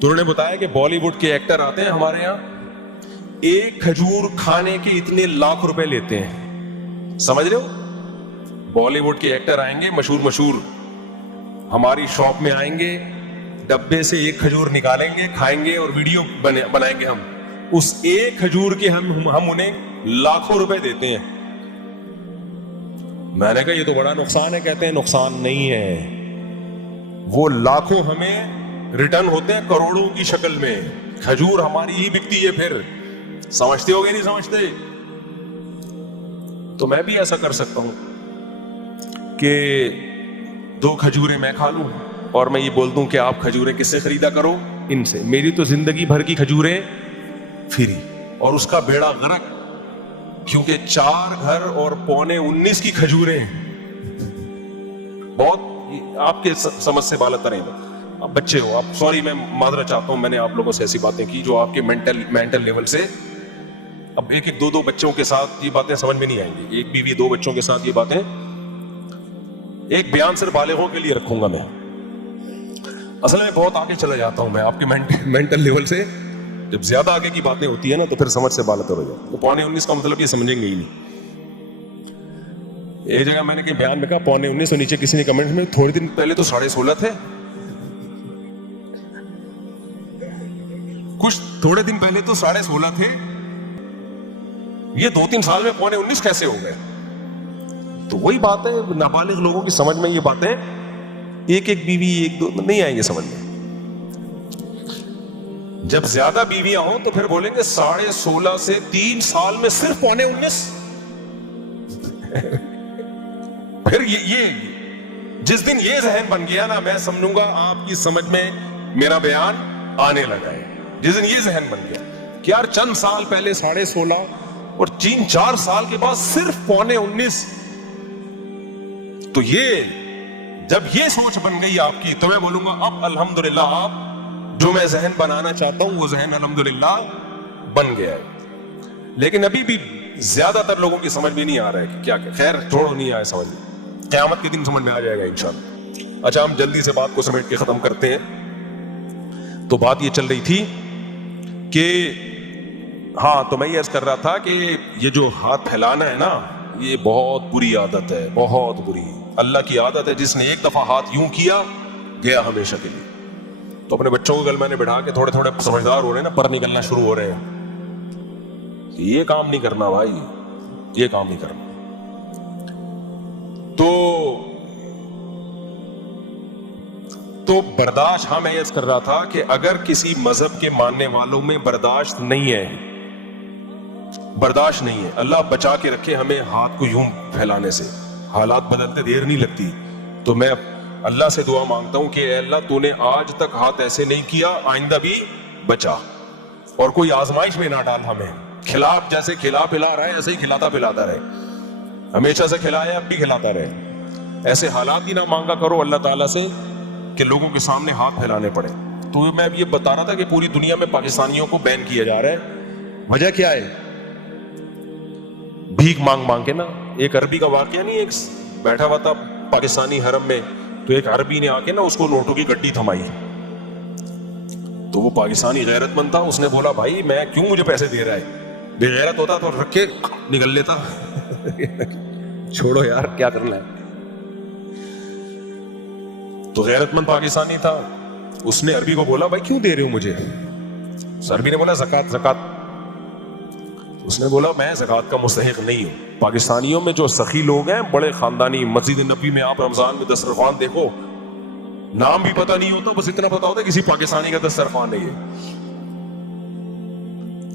تو انہوں نے بتایا کہ بالی ووڈ کے ایکٹر آتے ہیں ہمارے یہاں, ایک کھجور کھانے کے اتنے لاکھ روپے لیتے ہیں. سمجھ رہے ہو؟ بالی ووڈ کے ایکٹر آئیں گے مشہور, ہماری شاپ میں آئیں گے, ڈبے سے ایک کھجور نکالیں گے, کھائیں گے اور ویڈیو بنائیں گے ہم. اس ایک کھجور کے ہم انہیں لاکھوں روپے دیتے ہیں. میں نے کہا یہ تو بڑا نقصان ہے. کہتے ہیں نقصان نہیں ہے, وہ لاکھوں ہمیں ریٹرن ہوتے ہیں کروڑوں کی شکل میں. کھجور ہماری ہی بکتی ہے. پھر سمجھتے ہو گے نہیں سمجھتے؟ تو میں بھی ایسا کر سکتا ہوں کہ 2 کھجوریں میں کھا لوں اور میں یہ بول دوں کہ آپ کھجوریں کس سے خریدا کرو؟ ان سے. میری تو زندگی بھر کی کھجوریں فری, اور اس کا بیڑا غرق, کیونکہ 4 گھر اور 19.25 کی کھجوریں بہت آپ کے سمجھ سے بالا تر ہیں. آپ بچے ہو, آپ سوری, میں معذرت چاہتا ہوں, میں نے آپ لوگوں سے ایسی باتیں کی جو آپ کے مینٹل لیول سے, اب 1-2 بچوں کے ساتھ یہ باتیں سمجھ میں نہیں آئیں گی. 1 بیوی 2 بچوں کے ساتھ یہ باتیں, ایک بیان صرف بالغوں کے لیے رکھوں گا میں. اصل میں بہت آگے چلا جاتا ہوں میں آپ کے مینٹل لیول سے. جب زیادہ آگے کی باتیں ہوتی ہیں نا تو پھر سمجھ سے بالاتر ہو جاتا. تو 19.25 کا مطلب یہ سمجھیں گے ہی نہیں. ایک جگہ میں نے کہ بیان میں کہا 19.25, اور نیچے کسی نے کمنٹ میں تھوڑے دن پہلے تو 16.5 تھے, کچھ تھوڑے دن پہلے تو 16.5 تھے, یہ 2-3 سال میں 19.25 کیسے ہو گئے؟ تو وہی بات ہے, نابالغ لوگوں کی سمجھ میں یہ باتیں 1 بیوی 1-2 نہیں آئیں گے سمجھ میں. جب زیادہ بیویاں ہوں تو پھر بولیں گے 16.5 سے 3 سال میں صرف 19.25. پھر یہ جس دن یہ ذہن بن گیا نا, میں سمجھوں گا آپ کی سمجھ میں میرا بیان آنے لگا ہے. جس دن یہ ذہن بن گیا کہ یار چند سال پہلے 16.5 اور 3-4 سال کے بعد صرف 19.25, تو یہ جب یہ سوچ بن گئی آپ کی, تو میں بولوں گا اب الحمدللہ آپ جو میں ذہن بنانا چاہتا ہوں وہ ذہن الحمدللہ بن گیا ہے. لیکن ابھی بھی زیادہ تر لوگوں کی سمجھ میں نہیں آ رہا ہے کہ کیا. خیر چھوڑو, نہیں آئے سمجھ میں, قیامت کے دن سمجھ میں آ جائے گا انشاءاللہ. اچھا, ہم جلدی سے بات کو سمیٹ کے ختم کرتے ہیں. تو بات یہ چل رہی تھی کہ ہاں, تو میں یہ عرض کر رہا تھا کہ یہ جو ہاتھ پھیلانا ہے نا, یہ بہت بری عادت ہے, بہت بری. اللہ کی عادت ہے, جس نے ایک دفعہ ہاتھ یوں کیا گیا ہمیشہ کے لیے. تو اپنے بچوں کو کل میں نے بٹھا کے تھوڑے سمجھدار ہو رہے ہیں نا, پر نکلنا شروع ہو رہے ہیں, یہ کام نہیں کرنا بھائی, یہ کام نہیں کرنا. تو برداشت, ہاں میں یہ کر رہا تھا کہ اگر کسی مذہب کے ماننے والوں میں برداشت نہیں ہے, اللہ بچا کے رکھے ہمیں ہاتھ کو یوں پھیلانے سے. حالات بدلتے دیر نہیں لگتی. تو میں اللہ سے دعا مانگتا ہوں کہ اے اللہ, تو نے آج تک ہاتھ ایسے نہیں کیا, آئندہ بھی بچا, اور کوئی آزمائش میں نہ ڈال ہمیں. جیسے کھلا پلا رہا ہے ایسے ہی کھلاتا پلاتا رہے, ہمیشہ سے کھلایا اب بھی کھلاتا رہے. ایسے حالات ہی نہ مانگا کرو اللہ تعالیٰ سے کہ لوگوں کے سامنے ہاتھ پھیلانے پڑے. تو میں یہ بتا رہا تھا کہ پوری دنیا میں پاکستانیوں کو بین کیا جا رہا ہے. وجہ کیا ہے؟ بھیک مانگ کے نا. ایک عربی کا واقعہ نہیں, ایک بیٹھا ہوا تھا پاکستانی حرم میں, تو ایک عربی نے آ کے نا اس کو نوٹوں کی گڈی تھمائی. تو وہ پاکستانی غیرت مند تھا, اس نے بولا بھائی میں کیوں مجھے پیسے دے رہا ہے؟ بے غیرت ہوتا تو رکھ کے نکل لیتا. چھوڑو یار, کیا کرنا ہے. تو غیرت مند پاکستانی تھا, اس نے عربی کو بولا بھائی کیوں دے رہے ہو مجھے؟ عربی نے بولا زکات. اس نے بولا میں زکات کا مستحق نہیں ہوں. پاکستانیوں میں جو سخی لوگ ہیں, بڑے خاندانی, مسجد نبوی میں آپ رمضان میں دسترخوان دیکھو, نام بھی پتہ نہیں ہوتا, بس اتنا پتا ہوتا ہے کسی پاکستانی کا دسترخوان نہیں ہے.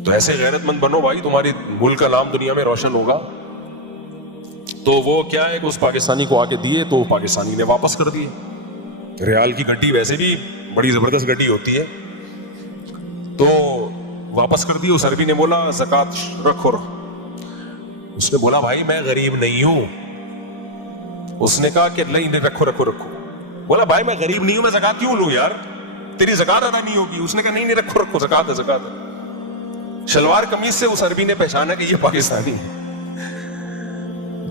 تو ایسے غیرت مند بنو بھائی, تمہاری ملک کا نام دنیا میں روشن ہوگا. تو وہ کیا ہے کہ اس پاکستانی کو آ کے دیے, تو پاکستانی نے واپس کر دیے. ریال کی گڈی ویسے بھی بڑی زبردست گڈی ہوتی ہے, تو واپس کر دی. اس عربی نے بولا زکات رکھو. اس نے بولا بھائی میں غریب نہیں ہوں. اس نے کہا کہ نہیں رکھو. بولا بھائی میں غریب نہیں ہوں, میں زکات کیوں لوں یار, تیری زکات ادا نہیں ہوگی. اس نے کہا نہیں رکھو, زکات ہے. شلوار قمیض سے اس عربی نے پہچانا کہ یہ پاکستانی ہے.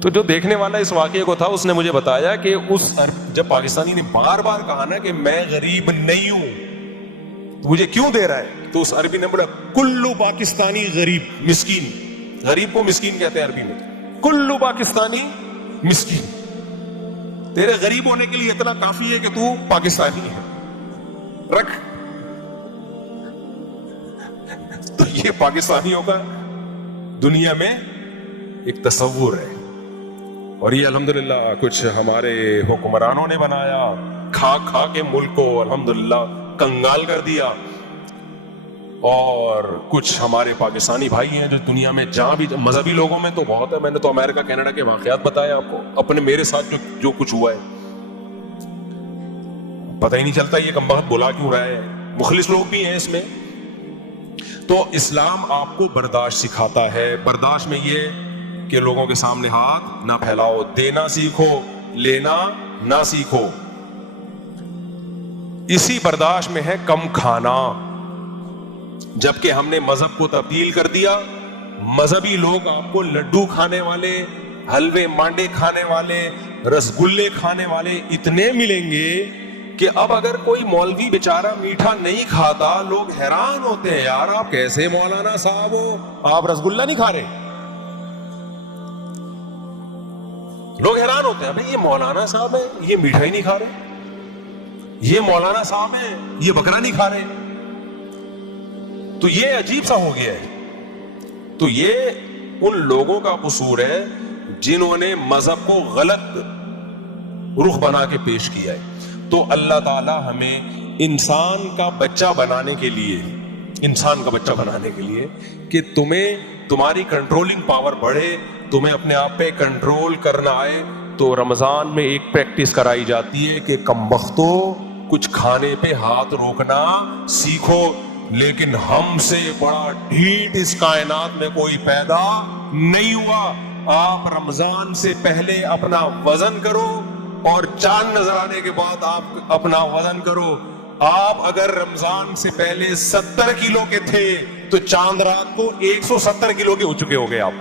تو جو دیکھنے والا اس واقعے کو تھا, اس نے مجھے بتایا کہ جب پاکستانی نے بار بار کہا نا کہ میں غریب نہیں ہوں, مجھے کیوں دے رہا ہے؟ تو اس عربی نے بولا کلو پاکستانی غریب مسکین. غریب کو مسکین کہتے ہیں عربی میں. کلو پاکستانی مسکین. تیرے غریب ہونے کے لیے اتنا کافی ہے کہ تو پاکستانی ہے. رکھ. تو یہ پاکستانیوں کا دنیا میں ایک تصور ہے, اور یہ الحمدللہ کچھ ہمارے حکمرانوں نے بنایا, کھا کھا کے ملک کو الحمدللہ کنگال کر دیا. اور کچھ ہمارے پاکستانی بھائی ہیں جو دنیا میں جہاں بھی, مذہبی لوگوں میں تو بہت ہے, میں نے تو امریکہ کینیڈا کے واقعات بتائے آپ کو, اپنے میرے ساتھ جو کچھ ہوا ہے, پتہ ہی نہیں چلتا یہ کمبخت بلا کیوں رہا ہے. مخلص لوگ بھی ہیں اس میں. تو اسلام آپ کو برداشت سکھاتا ہے. برداشت میں یہ کہ لوگوں کے سامنے ہاتھ نہ پھیلاؤ, دینا سیکھو, لینا نہ سیکھو. اسی برداشت میں ہے کم کھانا. جبکہ ہم نے مذہب کو تبدیل کر دیا, مذہبی لوگ آپ کو لڈو کھانے والے, حلوے مانڈے کھانے والے, رسگلے کھانے والے اتنے ملیں گے کہ اب اگر کوئی مولوی بیچارہ میٹھا نہیں کھاتا, لوگ حیران ہوتے ہیں, یار آپ کیسے مولانا صاحب ہو, آپ رسگلہ نہیں کھا رہے. لوگ حیران ہوتے ہیں, بھائی یہ مولانا صاحب ہے, یہ میٹھا ہی نہیں کھا رہے. یہ مولانا صاحب ہے, یہ بکرا نہیں کھا رہے. تو یہ عجیب سا ہو گیا ہے. تو یہ ان لوگوں کا قصور ہے جنہوں نے مذہب کو غلط رخ بنا کے پیش کیا ہے. تو اللہ تعالی ہمیں انسان کا بچہ بنانے کے لیے کہ تمہاری کنٹرولنگ پاور بڑھے, تمہیں اپنے آپ پہ کنٹرول کرنا آئے, تو رمضان میں ایک پریکٹس کرائی جاتی ہے کہ کمبختو کچھ کھانے پہ ہاتھ روکنا سیکھو. لیکن ہم سے بڑا ڈھیٹ اس کائنات میں کوئی پیدا نہیں ہوا. آپ رمضان سے پہلے اپنا وزن کرو اور چاند نظر آنے کے بعد آپ اپنا وزن کرو. آپ اگر رمضان سے پہلے 70 کلو کے تھے تو چاند رات کو 170 کلو کے ہو چکے ہو گئے. آپ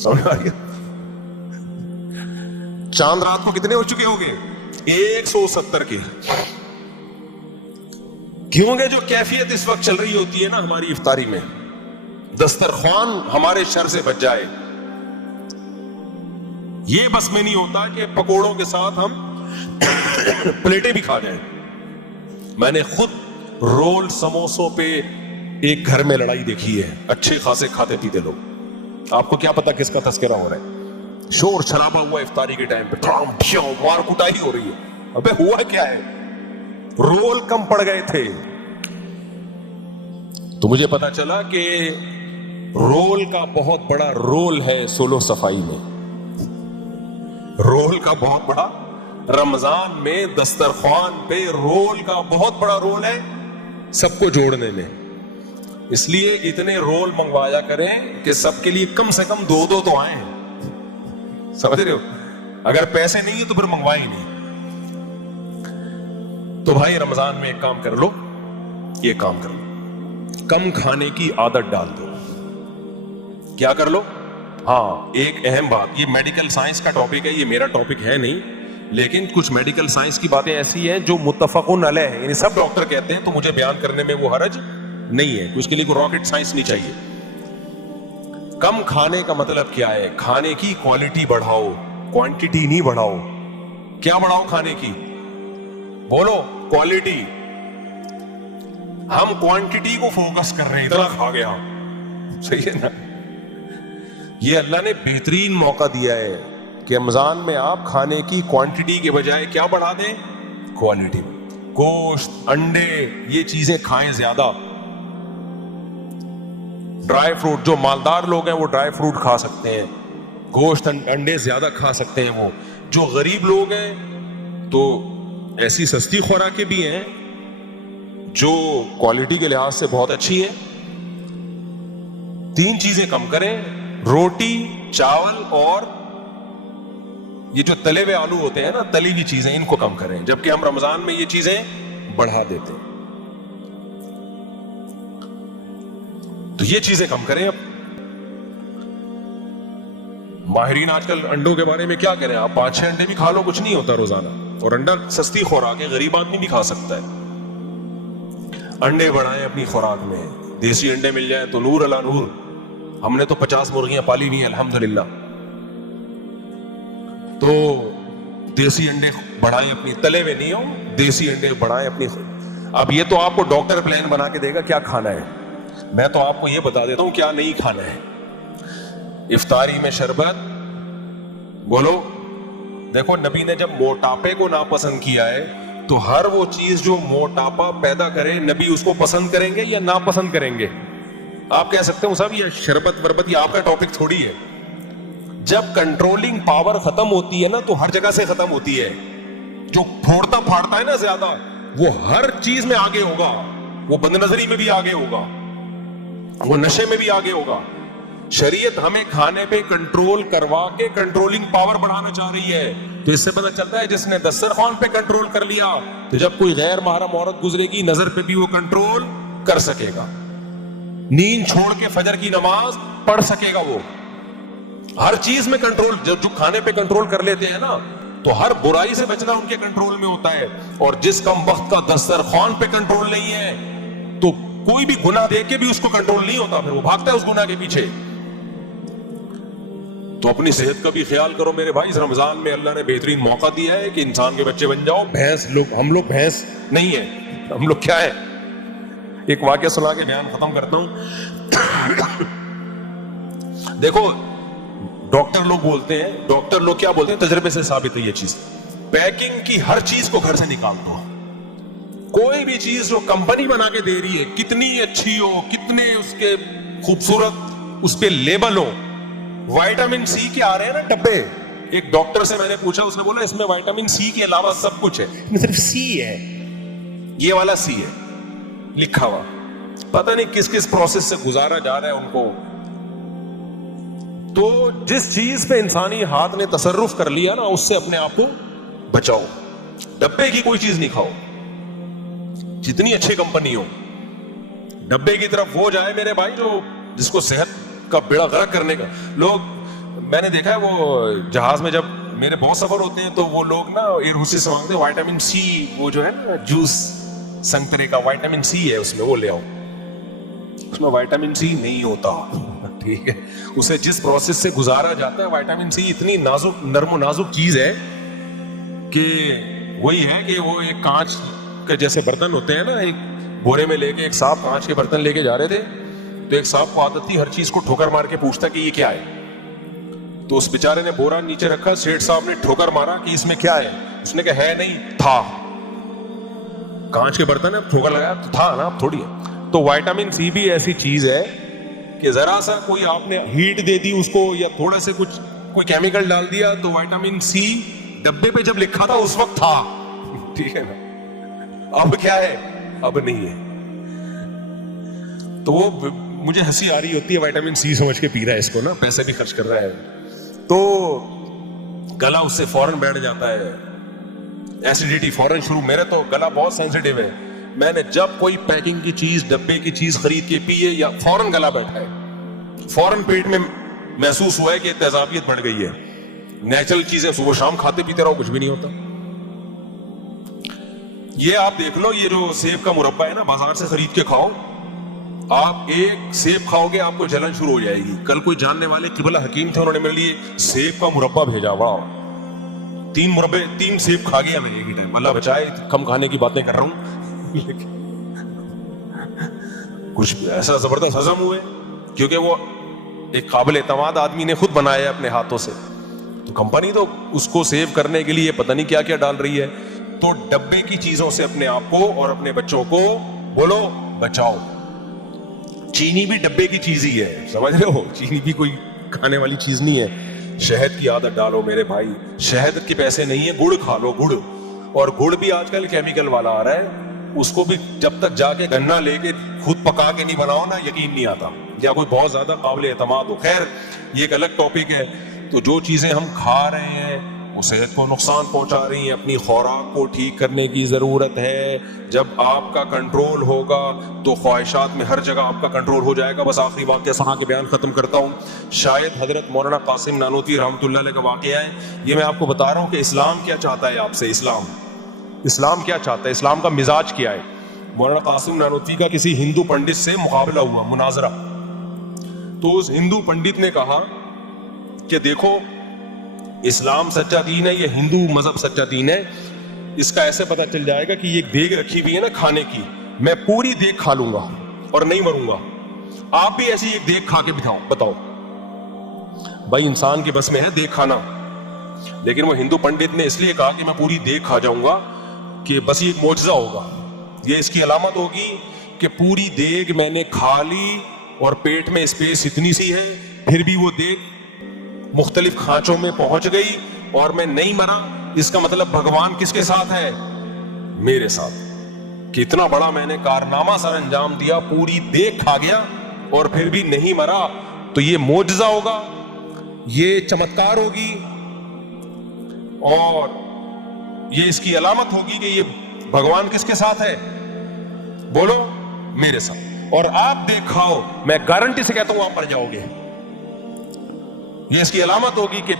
سمجھ آ گیا؟ چاند رات کو کتنے ہو چکے ہو گئے؟ 170 کے. کیونکہ جو کیفیت اس وقت چل رہی ہوتی ہے نا ہماری افطاری میں, دسترخوان ہمارے شر سے بچ جائے, یہ بس میں نہیں ہوتا کہ پکوڑوں کے ساتھ ہم پلیٹیں بھی کھا جائیں. میں نے خود رول سموسوں پہ ایک گھر میں لڑائی دیکھی ہے, اچھے خاصے کھاتے پیتے لوگ. آپ کو کیا پتا کس کا تذکرہ ہو رہا ہے؟ شور شرابہ ہوا افطاری کے ٹائم پہ, مار کٹائی ہو رہی ہے. ابے ہوا کیا ہے؟ رول کم پڑ گئے تھے. تو مجھے پتا چلا کہ رول کا بہت بڑا رول ہے سولو صفائی میں. رول کا بہت بڑا, رمضان میں دسترخوان پہ رول کا بہت بڑا رول ہے سب کو جوڑنے میں. اس لیے اتنے رول منگوایا کریں کہ سب کے لیے کم سے کم 2 تو آئیں. سمجھ رہے ہو؟ اگر پیسے نہیں ہے تو پھر منگوائے ہی نہیں. تو بھائی رمضان میں ایک کام کر لو, یہ کام کر لو, کم کھانے کی عادت ڈال دو. کیا کر لو؟ ہاں ایک اہم بات, یہ میڈیکل سائنس کا ٹاپک ہے, یہ میرا ٹاپک ہے نہیں, لیکن کچھ میڈیکل سائنس کی باتیں ایسی ہیں جو متفقن علیہ ہے, یعنی سب ڈاکٹر کہتے ہیں, تو مجھے بیان کرنے میں وہ حرج نہیں ہے. اس کے لیے کوئی راکٹ سائنس نہیں چاہیے. کم کھانے کا مطلب کیا ہے؟ کھانے کی کوالٹی بڑھاؤ, کوانٹٹی نہیں بڑھاؤ. کیا بڑھاؤ کھانے کی؟ بولو کوالٹی. ہم کوانٹٹی کو فوکس کر رہے ہیں, اتنا کھا گیا. صحیح ہے نا؟ یہ اللہ نے بہترین موقع دیا ہے کہ رمضان میں آپ کھانے کی کوانٹٹی کے بجائے کیا بڑھا دیں؟ کوالٹی. گوشت, انڈے, یہ چیزیں کھائیں زیادہ. ڈرائی فروٹ, جو مالدار لوگ ہیں وہ ڈرائی فروٹ کھا سکتے ہیں, گوشت انڈے زیادہ کھا سکتے ہیں. وہ جو غریب لوگ ہیں تو ایسی سستی خوراکیں بھی ہیں جو کوالٹی کے لحاظ سے بہت اچھی ہے. 3 چیزیں کم کریں, روٹی, چاول, اور یہ جو تلے ہوئے آلو ہوتے ہیں نا, تلی ہوئی چیزیں, ان کو کم کریں. جبکہ ہم رمضان میں یہ چیزیں بڑھا دیتے ہیں. تو یہ چیزیں کم کریں. اب ماہرین آج کل انڈوں کے بارے میں کیا کریں؟ آپ 5-6 انڈے بھی کھا لو, کچھ نہیں ہوتا روزانہ. اور انڈا سستی خوراک ہے, غریب آدمی بھی کھا سکتا ہے. انڈے بڑھائیں اپنی خوراک میں, دیسی انڈے مل جائیں تو نور علا نور. ہم نے تو 50 مرغیاں پالی ہوئی ہیں الحمدللہ. تو دیسی انڈے بڑھائیں اپنی, تلے میں نہیں ہو, دیسی انڈے بڑھائیں اپنی. اب یہ تو آپ کو ڈاکٹر پلان بنا کے دے گا کیا کھانا ہے, میں تو آپ کو یہ بتا دیتا ہوں کیا نہیں کھانا ہے. افطاری میں شربت, بولو. دیکھو نبی نے جب موٹاپے کو ناپسند کیا ہے تو ہر وہ چیز جو موٹاپا پیدا کرے نبی اس کو پسند کریں گے یا ناپسند کریں گے؟ آپ کہہ سکتے ہو صاحب یہ شربت وربت یہ آپ کا ٹاپک تھوڑی ہے. جب کنٹرولنگ پاور ختم ہوتی ہے نا تو ہر جگہ سے ختم ہوتی ہے. جو پھوڑتا پھاڑتا ہے نا زیادہ وہ ہر چیز میں آگے ہوگا, وہ بد نظری میں بھی آگے ہوگا, وہ نشے میں بھی آگے ہوگا. شریعت ہمیں کھانے پہ کنٹرول کروا کے کنٹرولنگ پاور بڑھانا چاہ رہی ہے. تو اس سے پتہ چلتا ہے جس نے دسترخوان پہ کنٹرول کر لیا تو جب کوئی غیر محرم عورت گزرے گی نظر پہ بھی وہ کنٹرول کر سکے گا, نیند چھوڑ کے فجر کی نماز پڑھ سکے گا. وہ ہر چیز میں کنٹرول, جو کھانے پہ کنٹرول کر لیتے ہیں نا تو ہر برائی سے بچنا ان کے کنٹرول میں ہوتا ہے. اور جس کم وقت کا دسترخوان پہ کنٹرول نہیں ہے تو کوئی بھی گناہ دیکھ کے بھی اس کو کنٹرول نہیں ہوتا, پھر وہ بھاگتا ہے اس گناہ کے پیچھے. تو اپنی صحت کا بھی خیال کرو میرے بھائی. اس رمضان میں اللہ نے بہترین موقع دیا ہے کہ انسان کے بچے بن جاؤ. بھینس لوگ, ہم لوگ بھینس نہیں ہے, ہم لوگ کیا ہے؟ ایک واقعہ سنا کے بیان ختم کرتا ہوں. دیکھو ڈاکٹر لوگ بولتے ہیں, ڈاکٹر لوگ کیا بولتے ہیں, تجربے سے ثابت ہے یہ چیز, پیکنگ کی ہر چیز کو گھر سے نکال دو. کوئی بھی چیز جو کمپنی بنا کے دے رہی ہے کتنی اچھی ہو, کتنے اس کے خوبصورت اس پہ لیبل ہو, وائٹامن سی کے آ رہے ہیں نا ڈبے. ایک ڈاکٹر سے میں نے پوچھا, اس نے بولا اس میں وائٹامن سی کے علاوہ سب کچھ ہے, صرف سی ہے, یہ والا سی ہے لکھا ہوا. پتہ نہیں کس کس پروسیس سے گزارا جا رہا ہے ان کو. تو جس چیز پہ انسانی ہاتھ نے تصرف کر لیا نا اس سے اپنے آپ کو بچاؤ. ڈبے کی کوئی چیز نہیں کھاؤ, جتنی اچھی کمپنی ہو. ڈبے کی طرف وہ جائے میرے بھائی جو جس کو صحت کا بیڑا غرق کرنے کا. لوگ میں نے دیکھا ہے وہ جہاز میں جب میرے بہت سفر ہوتے ہیں تو وہ لوگ نا ایئر ہوسٹس سے مانگتے ہیں وائٹامن سی, وہ جو ہے نا جوس سنگترے کا وائٹامن سی ہے اس میں, وہ لے آؤ. اس میں وائٹامن سی نہیں ہوتا, ٹھیک ہے. اسے جس پروسیس سے گزارا جاتا ہے, وائٹامن سی اتنی نازک, نرم و نازک چیز ہے کہ وہی ہے کہ وہ ایک کانچ کے جیسے برتن ہوتے ہیں نا, ایک بورے میں لے کے ایک صاحب کانچ کے برتن لے کے جا رہے تھے تو ایک صاحب کو عادت تھی ہر چیز کو ٹھوکر مار کے پوچھتا کہ یہ کیا ہے. تو اس بیچارے نے بورا نیچے رکھا, سیٹھ صاحب نے ٹھوکر مارا کہ اس میں کیا ہے, اس نے کہا ہے نہیں تھا, کانچ کے برتن ہے, ٹھوکر لگایا تو تھا نا, اب تھوڑی ہے. تو وائٹامن سی بھی ایسی چیز ہے کہ ذرا سا کوئی آپ نے ہیٹ دے دی اس کو یا تھوڑا سے کچھ کوئی کیمیکل ڈال دیا تو وائٹامن سی ڈبے پہ جب لکھا تھا اس وقت تھا, ٹھیک ہے نا, اب کیا ہے, اب نہیں ہے. تو وہ مجھے ہنسی آ رہی ہوتی ہے, وائٹامن سی سمجھ کے پی رہا ہے اس کو نا, پیسے بھی خرچ کر رہا ہے, تو گلا اس سے فوراً بیٹھ جاتا ہے, ایسیڈیٹی فوراً شروع. میرے تو گلا بہت سینسیٹیو ہے, میں نے جب کوئی پیکنگ کی چیز ڈبے کی چیز خرید کے پی ہے یا فوراً گلا بیٹھا ہے, فوراً پیٹ میں محسوس ہوا ہے کہ تیزابیت بڑھ گئی ہے. نیچرل چیزیں صبح شام کھاتے پیتے رہو کچھ بھی نہیں ہوتا. یہ آپ دیکھ لو, یہ جو سیب کا مربع ہے نا بازار سے خرید کے کھاؤ, آپ ایک سیب کھاؤ گے آپ کو جلن شروع ہو جائے گی. کل کوئی جاننے والے قبلہ حکیم تھے, انہوں نے میرے لیے سیب کا مربع بھیجا, واہ 3 سیب کھا گیا میں ایک ہی ٹائم. اللہ بچائے, کم کھانے کی باتیں کر رہا ہوں, کچھ ایسا زبردست ہضم ہوئے کیونکہ وہ ایک قابل اعتماد آدمی نے خود بنایا ہے اپنے ہاتھوں سے. تو کمپنی تو اس کو سیو کرنے کے لیے پتہ نہیں کیا کیا ڈال رہی ہے. تو ڈبے کی چیزوں سے اپنے آپ کو اور اپنے بچوں کو بولو بچاؤ. چینی بھی ڈبے کی چیز ہی ہے, سمجھ رہے ہو, چینی بھی کوئی کھانے والی چیز نہیں ہے. شہد کی عادت ڈالو میرے بھائی, شہد کے پیسے نہیں ہے, گڑ کھا لو, گڑ. اور گڑ بھی آج کل کیمیکل والا آ رہا ہے, اس کو بھی جب تک جا کے گنا لے کے خود پکا کے نہیں بناؤ نا یقین نہیں آتا, یا کوئی بہت زیادہ قابل اعتماد ہو. خیر یہ ایک الگ ٹاپک ہے. تو جو چیزیں ہم کھا رہے ہیں وہ صحت کو نقصان پہنچا رہی ہیں, اپنی خوراک کو ٹھیک کرنے کی ضرورت ہے. جب آپ کا کنٹرول ہوگا تو خواہشات میں ہر جگہ آپ کا کنٹرول ہو جائے گا. بس آخری واقعہ سنا کے بیان ختم کرتا ہوں. شاید حضرت مولانا قاسم نانوتوی رحمۃ اللہ علیہ کا واقعہ ہے. یہ میں آپ کو بتا رہا ہوں کہ اسلام کیا چاہتا ہے آپ سے. اسلام کیا چاہتا ہے, اسلام کا مزاج کیا ہے. مولانا قاسم نانوتوی کا کسی ہندو پنڈت سے مقابلہ ہوا, مناظرہ. تو اس ہندو پنڈت نے کہا کہ دیکھو اسلام سچا دین ہے, یہ ہندو مذہب سچا دین ہے, اس کا ایسے پتہ چل جائے گا کہ یہ دیگ رکھی ہوئی ہے نا کھانے کی, میں پوری دیگ کھا لوں گا اور نہیں مروں گا, آپ بھی ایسی ایک دیگ کھا کے بتاؤ. بھائی انسان کے بس میں ہے دیگ کھانا, لیکن وہ ہندو پنڈت نے اس لیے کہا کہ میں پوری دیگ کھا جاؤں گا کہ بس یہ ایک معجزہ ہوگا, یہ اس کی علامت ہوگی کہ پوری دیگ میں نے کھا لی اور پیٹ میں اسپیس اتنی سی ہے, پھر بھی وہ دیگ مختلف کھانچوں میں پہنچ گئی اور میں نہیں مرا. اس کا مطلب بھگوان کس کے ساتھ ہے؟ میرے ساتھ. کہ اتنا بڑا میں نے کارنامہ سر انجام دیا, پوری دیگ کھا گیا اور پھر بھی نہیں مرا, تو یہ معجزہ ہوگا, یہ چمتکار ہوگی, اور یہ اس کی علامت ہوگی کہ یہ بھگوان کس کے ساتھ ہے؟ بولو میرے ساتھ. اور آپ دیکھ کھاؤ, میں گارنٹی سے کہتا ہوں آپ مر جاؤ گے. یہ اس کی علامت ہوگی کہ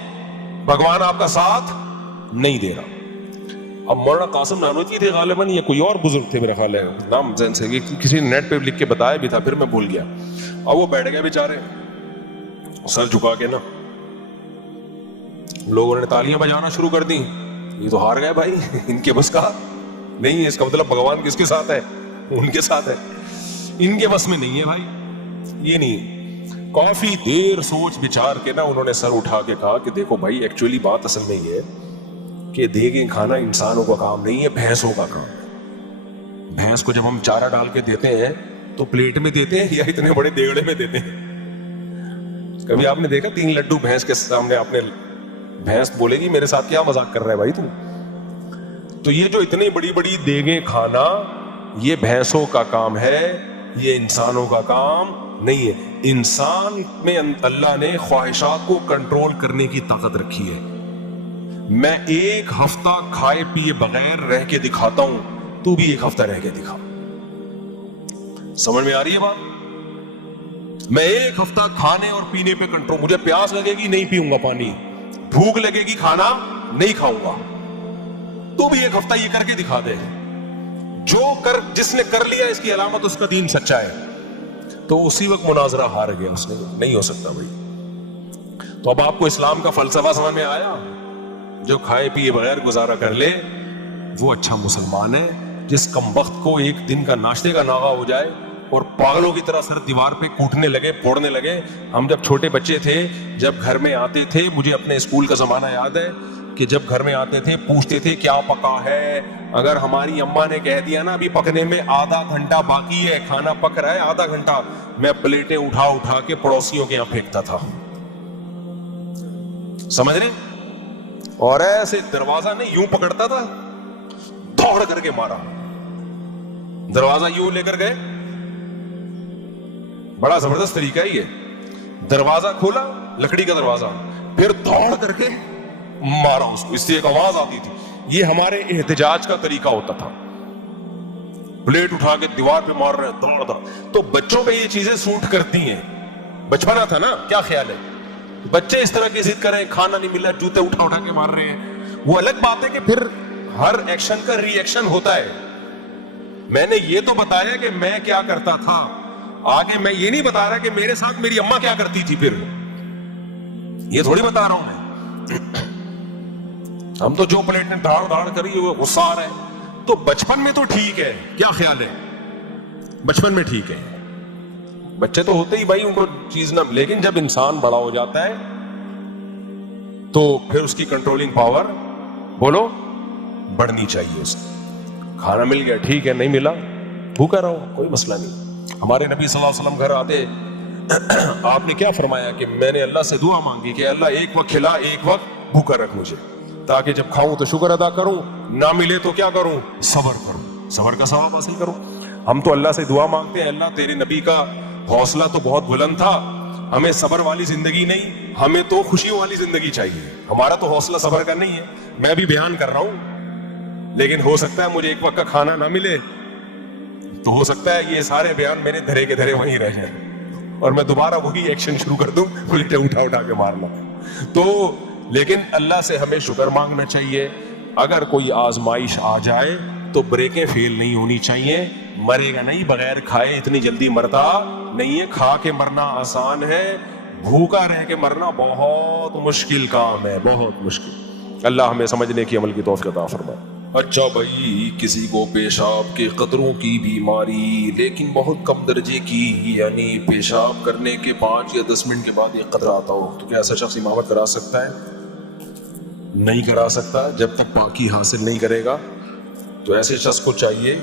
بھگوان آپ کا ساتھ نہیں دے رہا. اب مولانا قاسم نانوتوی تھے غالباً, یا کوئی اور بزرگ تھے میرا خیال ہے, نام ذہن سے کسی نے نیٹ پہ لکھ کے بتایا بھی تھا, پھر میں بھول گیا. اب وہ بیٹھ گئے بیچارے سر جھکا کے نا, لوگوں نے تالیاں بجانا شروع کر دی. یہ تو ہار گئے بھائی, ان کے بس کا نہیں ہے. اس کا مطلب بھگوان کس کے ساتھ ہے؟ ان کے ساتھ ہے, ان کے بس میں نہیں ہے بھائی, یہ نہیں. کافی دیر سوچ بچار کے نا انہوں نے سر اٹھا کے کہا کہ دیکھو بھائی ایکچولی بات اصل میں یہ ہے کہ دیگیں کھانا انسانوں کا کام نہیں ہے, بھینسوں کا کام ہے. بھینس کو جب ہم چارہ ڈال کے دیتے ہیں تو پلیٹ میں دیتے ہیں یا اتنے بڑے دیگڑے میں دیتے ہیں؟ کبھی آپ نے دیکھا 3 لڈو بھینس کے سامنے آپ نے, بھینس بولے گی میرے ساتھ کیا مذاق کر رہا ہے بھائی تم. تو یہ جو اتنی بڑی بڑی دیگیں کھانا یہ بھینسوں کا کام ہے, یہ انسانوں کا کام نہیں ہے. انسان میں اللہ نے خواہشات کو کنٹرول کرنے کی طاقت رکھی ہے. میں 1 ہفتہ کھائے پیے بغیر رہ کے دکھاتا ہوں, تو بھی 1 ہفتہ رہ کے دکھا. سمجھ میں آ رہی ہے بات؟ میں 1 ہفتہ کھانے اور پینے پہ کنٹرول, مجھے پیاس لگے گی نہیں پیوں گا پانی, بھوک لگے گی کھانا نہیں کھاؤں گا, تو بھی 1 ہفتہ یہ کر کے دکھا دے. جس نے کر لیا اس کی علامت اس کا دین سچا ہے. تو اسی وقت مناظرہ ہار گیا اس نے, نہیں ہو سکتا بھائی. تو اب آپ کو اسلام کا فلسفہ سمجھ میں آیا؟ جو کھائے پیے بغیر گزارا کر لے وہ اچھا مسلمان ہے. جس کمبخت کو ایک دن کا ناشتے کا ناغہ ہو جائے اور پاگلوں کی طرح سر دیوار پہ کوٹنے لگے, پھوڑنے لگے. ہم جب چھوٹے بچے تھے, جب گھر میں آتے تھے, مجھے اپنے اسکول کا زمانہ یاد ہے کہ جب گھر میں آتے تھے پوچھتے تھے کیا پکا ہے. اگر ہماری اماں نے کہہ دیا نا ابھی پکنے میں آدھا گھنٹہ باقی ہے, کھانا پک رہا ہے آدھا گھنٹہ, میں پلیٹیں اٹھا اٹھا کے پڑوسیوں کے یہاں پھینکتا تھا. سمجھ رہے؟ اور ایسے دروازہ نہیں یوں پکڑتا تھا, دوڑ کر کے مارا, دروازہ یوں لے کر گئے. بڑا زبردست طریقہ ہے یہ. دروازہ کھولا, لکڑی کا دروازہ, پھر دوڑ کر کے مارا اس کو, اس سے ایک آواز آتی تھی. یہ ہمارے احتجاج کا طریقہ ہوتا تھا, پلیٹ اٹھا کے دیوار پہ مار رہے ہیں, دوڑ دوڑ. تو بچوں پہ یہ چیزیں سوٹ کرتی ہیں. بچپنا تھا نا, کیا خیال ہے بچے اس طرح کی ضد کریں, کھانا نہیں ملا جوتے اٹھا اٹھا کے مار رہے ہیں. وہ الگ بات ہے کہ پھر ہر ایکشن کا ری ایکشن ہوتا ہے. میں نے یہ تو بتایا کہ میں کیا کرتا تھا, آگے میں یہ نہیں بتا رہا کہ میرے ساتھ میری اماں کیا کرتی تھی, پھر یہ تھوڑی بتا رہا ہوں میں. ہم تو جو پلیٹ نے دھاڑ دھاڑ کری وہ غصہ آ رہا ہے. تو بچپن میں تو ٹھیک ہے, کیا خیال ہے؟ بچپن میں ٹھیک ہے, بچے تو ہوتے ہی بھائی ان کو چیز نہ, لیکن جب انسان بڑا ہو جاتا ہے تو پھر اس کی کنٹرولنگ پاور بولو بڑھنی چاہیے. اس کھانا مل گیا ٹھیک ہے, نہیں ملا بھوکا رہو, کوئی مسئلہ نہیں. ہمارے نبی صلی اللہ علیہ وسلم گھر آتے, آپ نے کیا فرمایا کہ میں نے اللہ سے دعا مانگی کہ اللہ ایک وقت کھلا ایک وقت بھوکا رکھ مجھے, تاکہ جب کھاؤں تو شکر ادا کروں, نہ ملے تو کیا کروں, صبر کروں, صبر کا ثواب حاصل کروں. ہم تو اللہ سے دعا مانگتے ہیں اللہ تیرے نبی کا حوصلہ تو بہت بلند تھا, ہمیں صبر والی زندگی نہیں, ہمیں تو خوشیوں والی زندگی چاہیے. ہمارا تو حوصلہ صبر کا نہیں ہے. میں بھی بیان کر رہا ہوں, لیکن ہو سکتا ہے مجھے ایک وقت کا کھانا نہ ملے, تو ہو سکتا ہے یہ سارے بیان میرے دھرے کے دھرے وہیں رہ جائیں اور میں دوبارہ وہی ایکشن شروع کر دوں, پلیٹیں اٹھا اٹھا کے مارنا. تو لیکن اللہ سے ہمیں شکر مانگنا چاہیے. اگر کوئی آزمائش آ جائے تو بریکیں فیل نہیں ہونی چاہیے, مرے گا نہیں بغیر کھائے، اتنی جلدی مرتا نہیں ہے. کھا کے مرنا آسان ہے، بھوکا رہ کے مرنا بہت مشکل کام ہے، بہت مشکل. اللہ ہمیں سمجھنے کی عمل کی توفیق عطا فرمائے. اچھا بھائی، کسی کو پیشاب کے قطروں کی بیماری لیکن بہت کم درجے کی، یعنی پیشاب کرنے کے 5 یا 10 منٹ کے بعد ایک قطرہ آتا ہو، تو کیا ایسا شخص امامت کرا سکتا ہے؟ نہیں کرا سکتا جب تک پاکی حاصل نہیں کرے گا. تو ایسے شخص کو چاہیے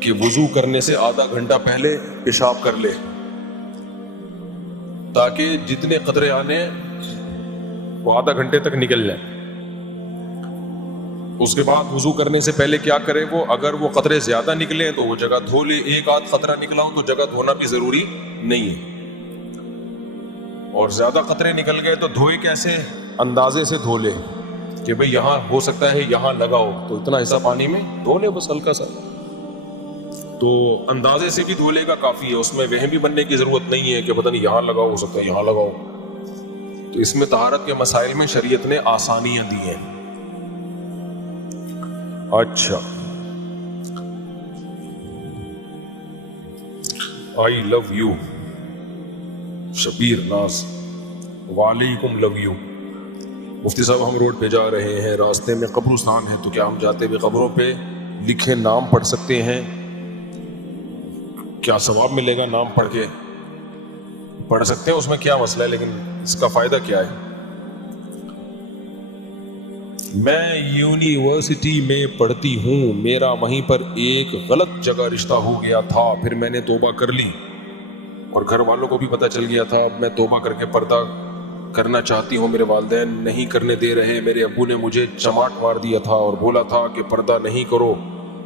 کہ وضو کرنے سے آدھا گھنٹہ پہلے پیشاب کر لے، تاکہ جتنے قطرے آنے وہ آدھا گھنٹے تک نکل جائیں. اس کے بعد وضو کرنے سے پہلے کیا کرے وہ، اگر وہ قطرے زیادہ نکلے تو وہ جگہ دھو لے. ایک آدھ قطرہ نکلا ہو تو جگہ دھونا بھی ضروری نہیں ہے. اور زیادہ قطرے نکل گئے تو دھوئے کیسے؟ اندازے سے دھو لے کہ بھئی یہاں ہو سکتا ہے یہاں لگاؤ، تو اتنا حصہ پانی میں دھو لے بس ہلکا سا. تو اندازے سے بھی دھو لے گا کافی ہے، اس میں وہم بھی بننے کی ضرورت نہیں ہے کہ پتہ نہیں یہاں لگاؤ، ہو سکتا ہے یہاں لگاؤ. تو اس میں طہارت کے مسائل میں شریعت نے آسانیاں دی ہیں. اچھا، آئی لو یو شبیر ناز، وعلیکم لو یو. مفتی صاحب ہم روڈ پہ جا رہے ہیں، راستے میں قبرستان ہے، تو کیا ہم جاتے ہوئے قبروں پہ لکھے نام پڑھ سکتے ہیں؟ کیا ثواب ملے گا؟ نام پڑھ کے پڑھ سکتے ہیں، اس میں کیا مسئلہ ہے، لیکن اس کا فائدہ کیا ہے؟ میں یونیورسٹی میں پڑھتی ہوں، میرا وہیں پر ایک غلط جگہ رشتہ ہو گیا تھا، پھر میں نے توبہ کر لی اور گھر والوں کو بھی پتہ چل گیا تھا. اب میں توبہ کر کے پردہ کرنا چاہتی ہوں، میرے والدین نہیں کرنے دے رہے. میرے ابو نے مجھے چماٹ مار دیا تھا اور بولا تھا کہ پردہ نہیں کرو،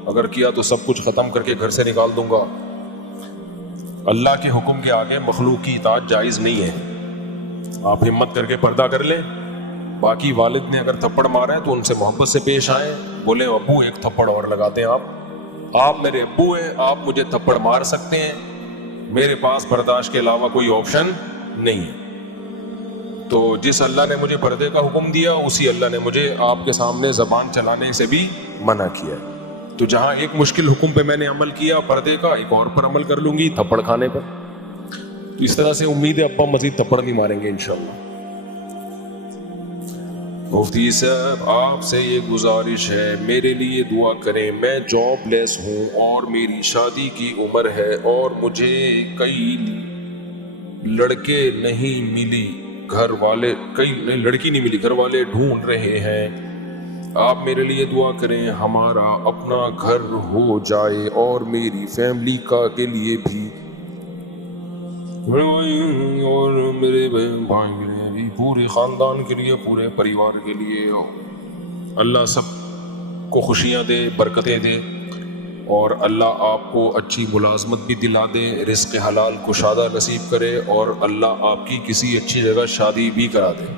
اگر کیا تو سب کچھ ختم کر کے گھر سے نکال دوں گا. اللہ کے حکم کے آگے مخلوق کی اطاعت جائز نہیں ہے. آپ ہمت کر کے پردہ کر لیں. باقی والد نے اگر تھپڑ مارا ہے تو ان سے محبت سے پیش آئیں، بولیں ابو ایک تھپڑ اور لگا دیں. آپ میرے ابو ہیں، آپ مجھے تھپڑ مار سکتے ہیں، میرے پاس برداشت کے علاوہ کوئی آپشن نہیں ہے. تو جس اللہ نے مجھے پردے کا حکم دیا، اسی اللہ نے مجھے آپ کے سامنے زبان چلانے سے بھی منع کیا ہے. تو جہاں ایک مشکل حکم پہ میں نے عمل کیا پردے کا، ایک اور پر عمل کر لوں گی، تھپڑ کھانے پر. تو اس طرح سے امید ہے ابا مزید تھپڑ نہیں ماریں گے انشاءاللہ. مفتی صاحب آپ سے یہ گزارش ہے، میرے لیے دعا کریں. میں جاب لیس ہوں اور میری شادی کی عمر ہے اور مجھے کئی لڑکے نہیں ملی، گھر والے لڑکی نہیں ملی، گھر والے ڈھونڈ رہے ہیں. آپ میرے لیے دعا کریں ہمارا اپنا گھر ہو جائے اور میری فیملی کے لیے بھی اور میرے بہن بھائی کے لیے بھی، پورے خاندان کے لیے، پورے پریوار کے لیے. اللہ سب کو خوشیاں دے، برکتیں دے، اور اللہ آپ کو اچھی ملازمت بھی دلا دے، رزق حلال کشادہ نصیب کرے، اور اللہ آپ کی کسی اچھی جگہ شادی بھی کرا دے.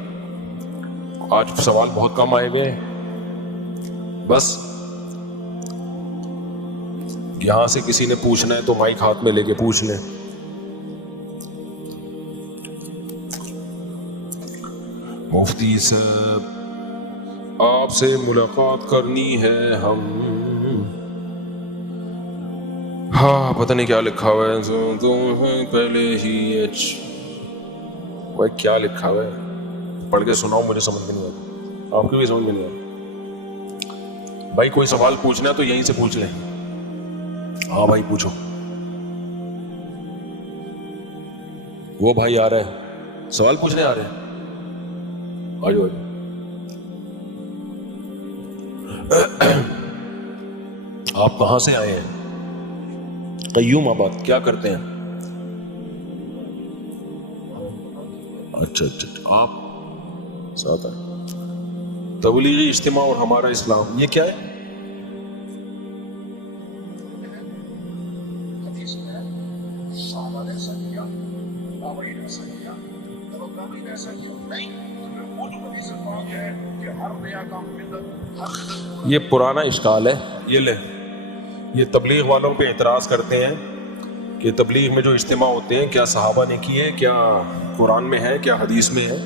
آج سوال بہت کم آئے ہوئے ہیں، بس یہاں سے کسی نے پوچھنا ہے تو مائک ہاتھ میں لے کے پوچھ لیں. مفتی صاحب آپ سے ملاقات کرنی ہے ہم. ہاں پتہ نہیں کیا لکھا ہوا ہے، پہلے ہی وہ کیا لکھا ہوا ہے، پڑھ کے سناؤ، مجھے سمجھ میں نہیں آتا، آپ کو بھی سمجھ میں نہیں آتا. بھائی کوئی سوال پوچھنا ہے تو یہیں سے پوچھ لیں. ہاں بھائی پوچھو. وہ بھائی آ رہا ہے، سوال پوچھنے آ رہے ہیں. آجو آپ کہاں سے آئے ہیں؟ قیوم آباد. کیا کرتے ہیں؟ اچھا آپ ساتھ آئے. تبلیغی اجتماع اور ہمارا اسلام، یہ کیا ہے؟ یہ پرانا اشکال ہے. یہ تبلیغ والوں پہ اعتراض کرتے ہیں کہ تبلیغ میں جو اجتماع ہوتے ہیں کیا صحابہ نے کیے، کیا قرآن میں ہے، کیا حدیث میں ہے.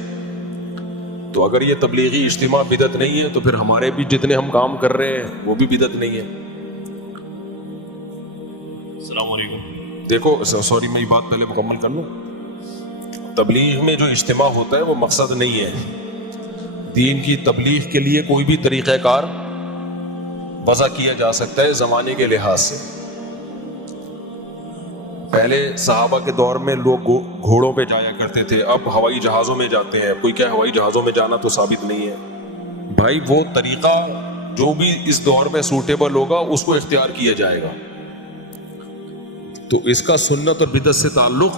تو اگر یہ تبلیغی اجتماع بدعت نہیں ہے تو پھر ہمارے بھی جتنے ہم کام کر رہے ہیں وہ بھی بدعت نہیں ہے. السلام علیکم. دیکھو سوری میں یہ بات پہلے مکمل کر لوں. تبلیغ میں جو اجتماع ہوتا ہے وہ مقصد نہیں ہے. دین کی تبلیغ کے لیے کوئی بھی طریقہ کار وضع کیا جا سکتا ہے زمانے کے لحاظ سے. پہلے صحابہ کے دور میں لوگ گھوڑوں پہ جایا کرتے تھے, اب ہوائی جہازوں میں جاتے ہیں. کوئی کیا ہوائی جہازوں میں جانا تو ثابت نہیں ہے بھائی. وہ طریقہ جو بھی اس دور میں سوٹیبل ہوگا اس کو اختیار کیا جائے گا. تو اس کا سنت اور بدعت سے تعلق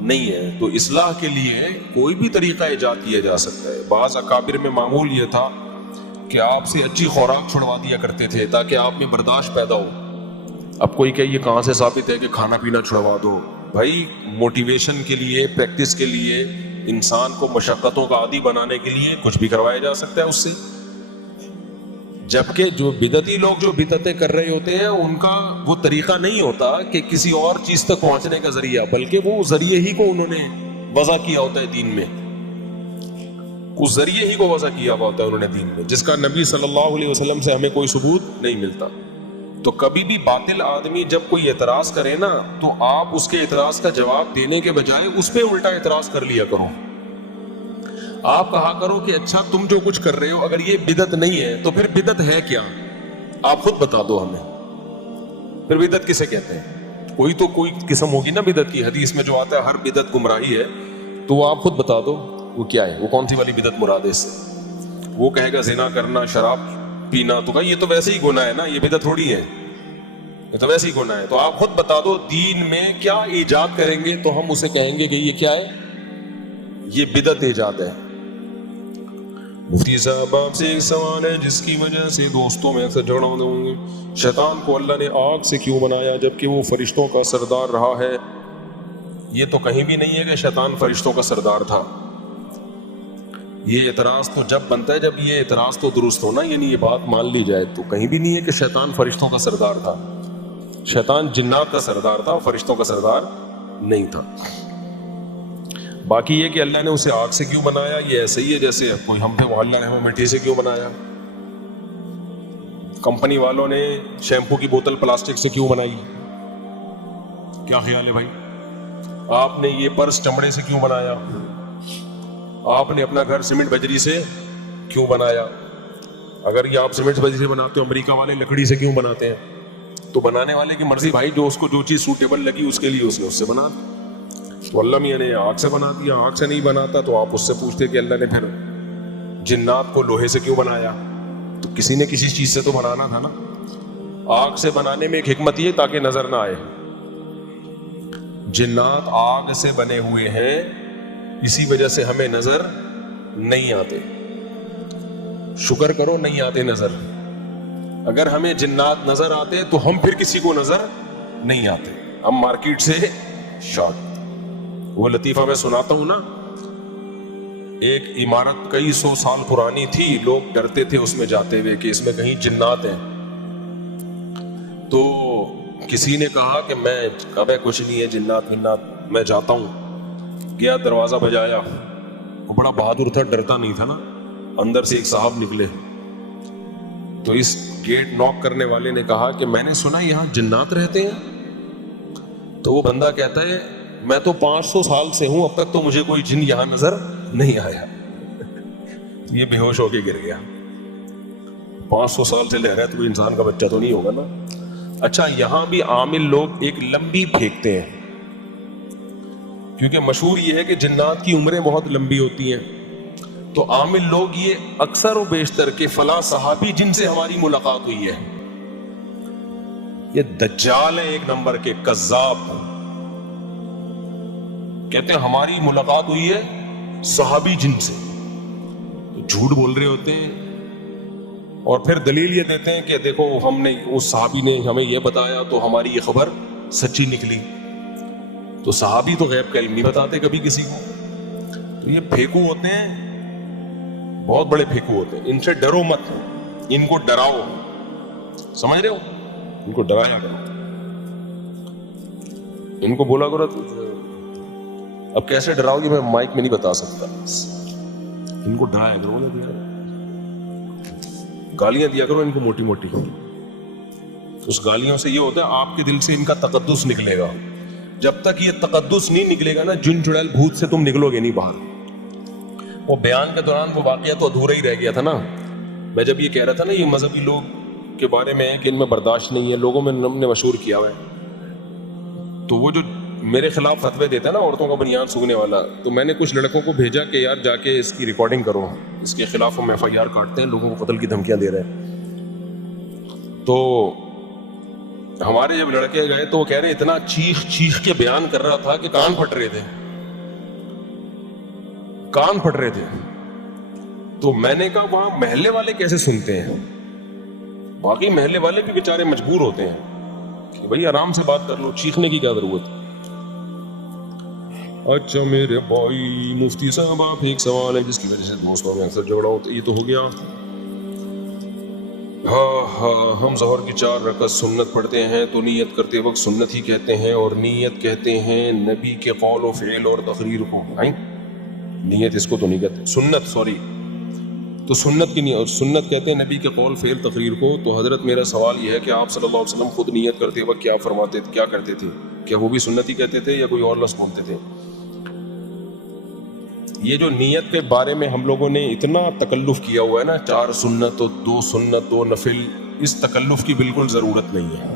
نہیں ہے. تو اصلاح کے لیے کوئی بھی طریقہ ایجاد کیا جا سکتا ہے. بعض اکابر میں معمول یہ تھا کہ آپ سے اچھی خوراک چھڑوا دیا کرتے تھے تاکہ آپ میں برداشت پیدا ہو. اب کوئی کہ یہ کہاں سے ثابت ہے کہ کھانا پینا چھڑوا دو؟ بھائی موٹیویشن کے لیے, پریکٹس کے لیے, انسان کو مشقتوں کا عادی بنانے کے لیے کچھ بھی کروایا جا سکتا ہے اس سے. جبکہ جو بدعتی لوگ جو بدعتیں کر رہے ہوتے ہیں ان کا وہ طریقہ نہیں ہوتا کہ کسی اور چیز تک پہنچنے کا ذریعہ, بلکہ وہ ذریعے ہی کو انہوں نے وضع کیا ہوتا ہے دین میں. اس ذریعے ہی کو وضع کیا ہوا ہوتا ہے انہوں نے دین میں, جس کا نبی صلی اللہ علیہ وسلم سے ہمیں کوئی ثبوت نہیں ملتا. تو کبھی بھی باطل آدمی جب کوئی اعتراض کرے نا تو آپ اس کے اعتراض کا جواب دینے کے بجائے اس پہ الٹا اعتراض کر لیا کرو. آپ کہا کرو کہ اچھا تم جو کچھ کر رہے ہو اگر یہ بدعت نہیں ہے تو پھر بدعت ہے کیا؟ آپ خود بتا دو ہمیں. پھر بدعت کسے کہتے ہیں؟ کوئی تو کوئی قسم ہوگی نا بدعت کی. حدیث میں جو آتا ہے ہر بدعت گمراہی ہے, تو وہ آپ خود بتا دو وہ کیا ہے, وہ کون سی والی بدعت مراد ہے اس سے. وہ کہے گا زنا کرنا, شراب پینا, تو کہا یہ تو ویسے ہی گناہ ہے نا, یہ بدعت تھوڑی ہے, یہ تو ویسے ہی گناہ ہے. تو آپ خود بتا دو دین میں کیا ایجاد کریں گے تو ہم اسے کہیں گے کہ یہ کیا ہے, یہ بدعت ایجاد ہے. مفتی صاحب آپ سے ایک سوال ہے جس کی وجہ سے دوستوں میں اکثر جھگڑا ہوتے ہوں گے. شیطان کو اللہ نے آگ سے کیوں بنایا جبکہ وہ فرشتوں کا سردار رہا ہے؟ یہ تو کہیں بھی نہیں ہے کہ شیطان فرشتوں کا سردار تھا. یہ اعتراض تو جب بنتا ہے جب یہ اعتراض تو درست ہونا, یعنی یہ بات مان لی جائے. تو کہیں بھی نہیں ہے کہ شیطان فرشتوں کا سردار تھا. شیطان جنات کا سردار تھا, فرشتوں کا سردار نہیں تھا. باقی یہ کہ اللہ نے اسے آگ سے کیوں بنایا, یہ ایسے ہی ہے جیسے کوئی ہم پہ اللہ نے ہمیں مٹی سے کیوں بنایا. کمپنی والوں نے شیمپو کی بوتل پلاسٹک سے کیوں بنائی, کیا خیال ہے بھائی؟ آپ نے یہ پرس چمڑے سے کیوں بنایا, آپ نے اپنا گھر سیمنٹ بجری سے کیوں بنایا. اگر یہ آپ سیمنٹ بجری سے بناتے ہو, امریکہ والے لکڑی سے کیوں بناتے ہیں؟ تو بنانے والے کی مرضی بھائی, جو اس کو جو چیز سوٹیبل لگی اس کے لیے اس نے اس سے بنا. تو اللہ میاں نے آگ سے بنا دیا. آگ سے نہیں بناتا تو آپ اس سے پوچھتے کہ اللہ نے پھر جنات کو لوہے سے کیوں بنایا؟ تو کسی نے کسی چیز سے تو بنانا تھا نا. آگ سے بنانے میں ایک حکمت یہ تاکہ نظر نہ آئے. جنات آگ سے بنے ہوئے ہیں, اسی وجہ سے ہمیں نظر نہیں آتے. شکر کرو نہیں آتے نظر. اگر ہمیں جنات نظر آتے تو ہم پھر کسی کو نظر نہیں آتے, ہم مارکیٹ سے شارٹ. وہ لطیفہ میں سناتا ہوں نا, ایک عمارت کئی 100 سال پرانی تھی, لوگ ڈرتے تھے اس میں جاتے ہوئے کہ اس میں کہیں جنات ہیں. تو کسی نے کہا کہ میں کبھی کچھ نہیں ہے جنات ونات, میں جاتا ہوں. گیا, دروازہ بجایا, وہ بڑا بہادر تھا, ڈرتا نہیں تھا نا. اندر سے ایک صاحب نکلے, تو اس گیٹ ناک کرنے والے نے کہا کہ میں نے سنا یہاں جنات رہتے ہیں. تو وہ بندہ کہتا ہے میں تو 500 سال سے ہوں, اب تک تو مجھے کوئی جن یہاں نظر نہیں آیا. یہ بے ہوش ہو کے گر گیا. 500 سال سے لے رہا ہے تو کوئی انسان کا بچہ تو نہیں ہوگا نا. اچھا, یہاں بھی عامل لوگ ایک لمبی پھینکتے ہیں, کیونکہ مشہور یہ ہے کہ جنات کی عمریں بہت لمبی ہوتی ہیں. تو عامل لوگ یہ اکثر و بیشتر کہ فلاں صحابی جن سے ہماری ملاقات ہوئی ہے, یہ دجال ہے ایک نمبر کے, کذاب. کہتے ہیں ہماری ملاقات ہوئی ہے صحابی جن سے. تو جھوٹ بول رہے ہوتے ہیں, اور پھر دلیل یہ دیتے ہیں کہ دیکھو ہم نے, اس صحابی نے ہمیں یہ بتایا تو ہماری یہ خبر سچی نکلی. تو صحابی تو غیب کا علم نہیں بتاتے کبھی کسی کو. تو یہ پھیکو ہوتے ہیں, بہت بڑے پھیکو ہوتے ہیں. ان سے ڈرو مت, ان کو ڈراؤ. سمجھ رہے ہو, ان کو ڈرایا کرو, ان کو بولا کرو. اب کیسے ڈراؤ گے میں مائک میں نہیں بتا سکتا. ان کو ڈرایا کرو, گالیاں دیا کرو ان کو موٹی موٹی. اس گالیوں سے یہ ہوتا ہے آپ کے دل سے ان کا تقدس نکلے گا. جب تک یہ تقدس نہیں نکلے گا نا، جن چڑیل بھوت سے تم نکلو گے نہیں باہر. وہ بیان کے دوران وہ واقعہ تو ادھورا ہی رہ گیا تھا نا. میں جب یہ کہہ رہا تھا نا یہ مذہبی لوگ کے بارے میں کہ ان میں برداشت نہیں ہے، لوگوں میں ہم نے مشہور کیا ہوا ہے، تو وہ جو میرے خلاف فتوے دیتا ہے نا عورتوں کا بنیاد سونگنے والا، تو میں نے کچھ لڑکوں کو بھیجا کہ یار جا کے اس کی ریکارڈنگ کرو، اس کے خلاف ہم FIR کاٹتے ہیں، لوگوں کو قتل کی دھمکیاں دے رہے ہیں. تو ہمارے جب لڑکے گئے تو وہ کہہ رہے ہیں اتنا چیخ چیخ کے بیان کر رہا تھا کہ کان پھٹ رہے تھے، کان پھٹ رہے تھے. تو میں نے کہا وہاں محلے والے کیسے سنتے ہیں؟ باقی محلے والے بھی بیچارے مجبور ہوتے ہیں کہ بھائی آرام سے بات کر لو، چیخنے کی کیا ضرورت. اچھا میرے بھائی مفتی صاحب، آپ ایک سوال ہے جس کی وجہ سے دوستوں میں اکثر جھگڑا ہوتا ہے، یہ تو ہو گیا. ہاں ہم ظہر کی 4 رکعت سنت پڑھتے ہیں تو نیت کرتے وقت سنت ہی کہتے ہیں، اور نیت کہتے ہیں نبی کے قول و فعل اور تقریر کو. نیت اس کو تو نہیں کہتے، سنت سوری، تو سنت کی نہیں، اور سنت کہتے ہیں نبی کے قول فعل تقریر کو. تو حضرت میرا سوال یہ ہے کہ آپ صلی اللہ علیہ وسلم خود نیت کرتے وقت کیا فرماتے تھے، کیا کرتے تھے؟ کیا وہ بھی سنت ہی کہتے تھے یا کوئی اور لفظ بولتے تھے؟ یہ جو نیت کے بارے میں ہم لوگوں نے اتنا تکلف کیا ہوا ہے نا، 4 سنت اور 2 سنت 2 نفل، اس تکلف کی بالکل ضرورت نہیں ہے.